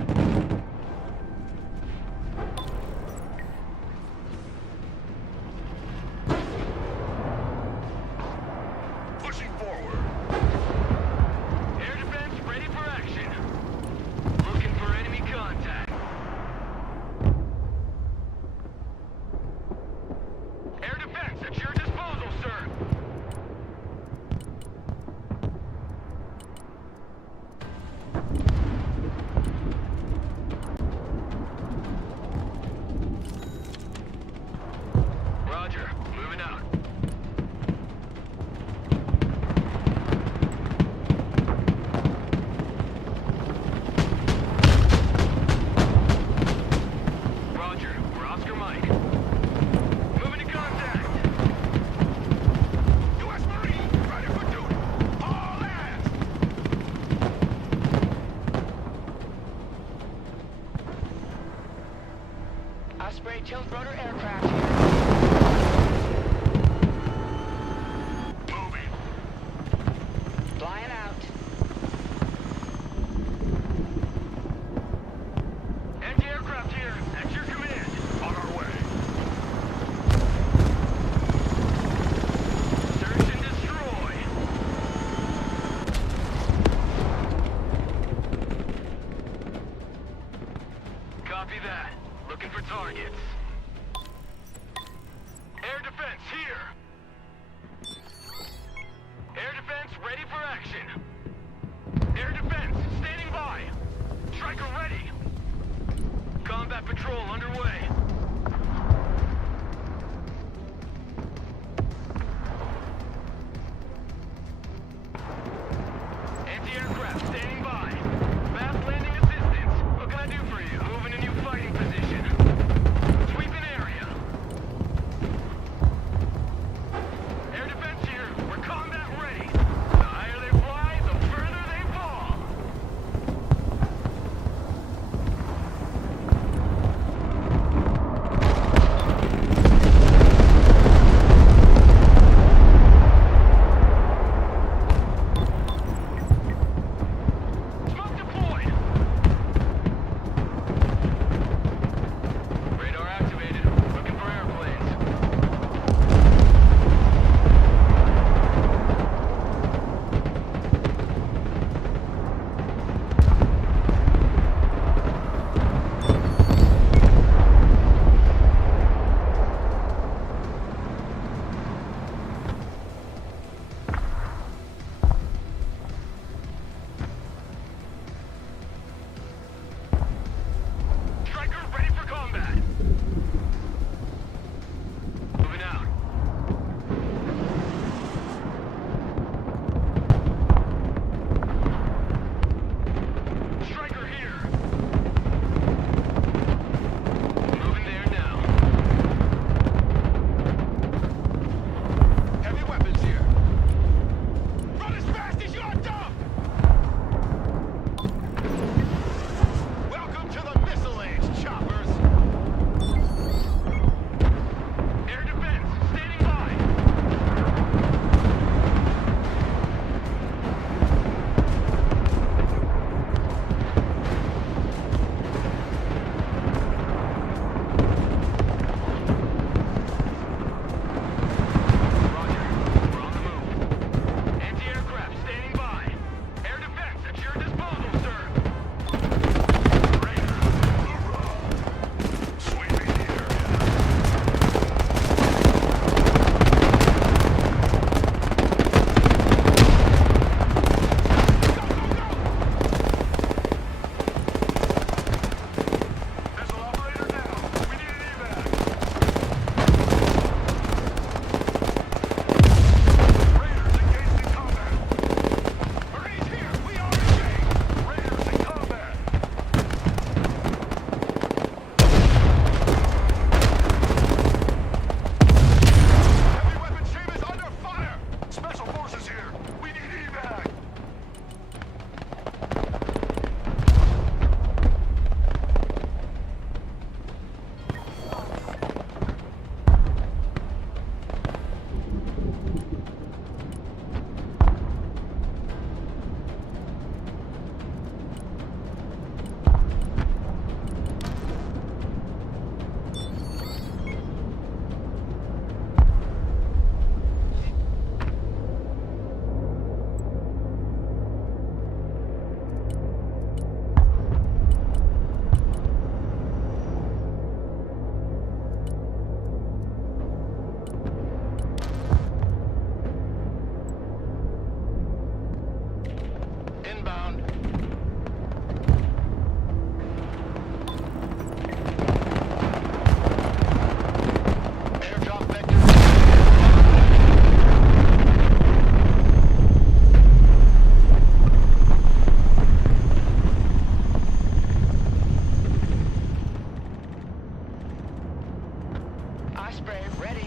Gas spray ready.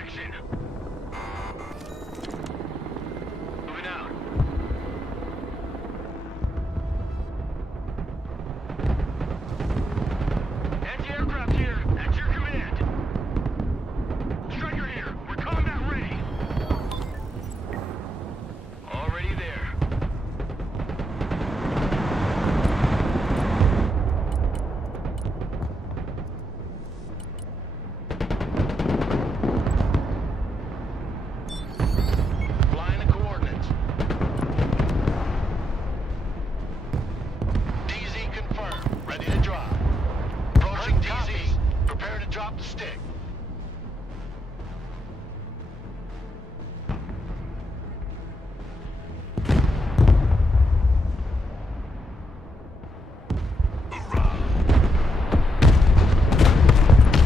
action. Moving out. Anti-aircraft here. At your command. Striker here. We're combat ready. Already there. Flying the coordinates. DZ confirmed. Ready to drop. Approaching DZ. Prepare to drop the stick.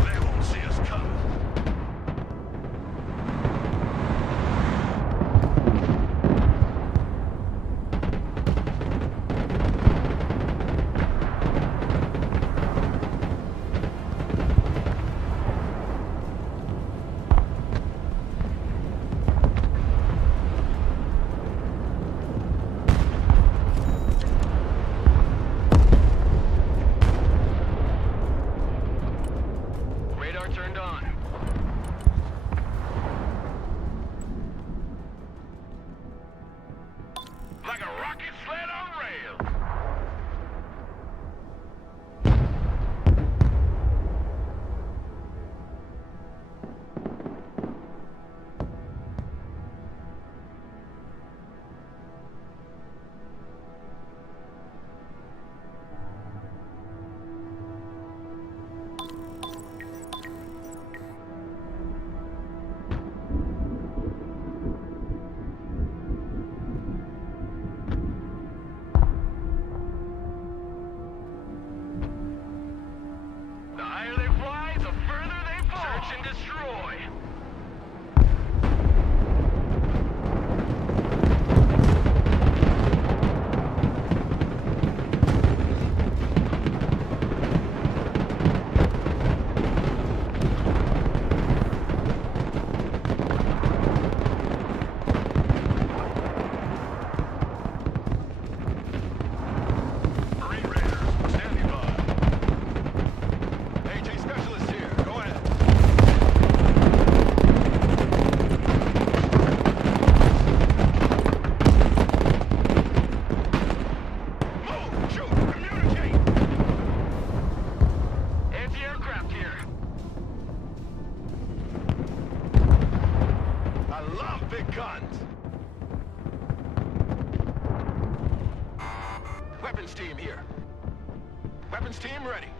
They won't see us coming. Radar turned on. Like a rocket sled on rails. The higher they fly, the further they fall. Search and destroy. Marine Raiders, standing by. AJ Specialist here. Go ahead. Move! Shoot! Communicate! Anti-aircraft here. I love big guns. Weapons team here. Weapons team ready.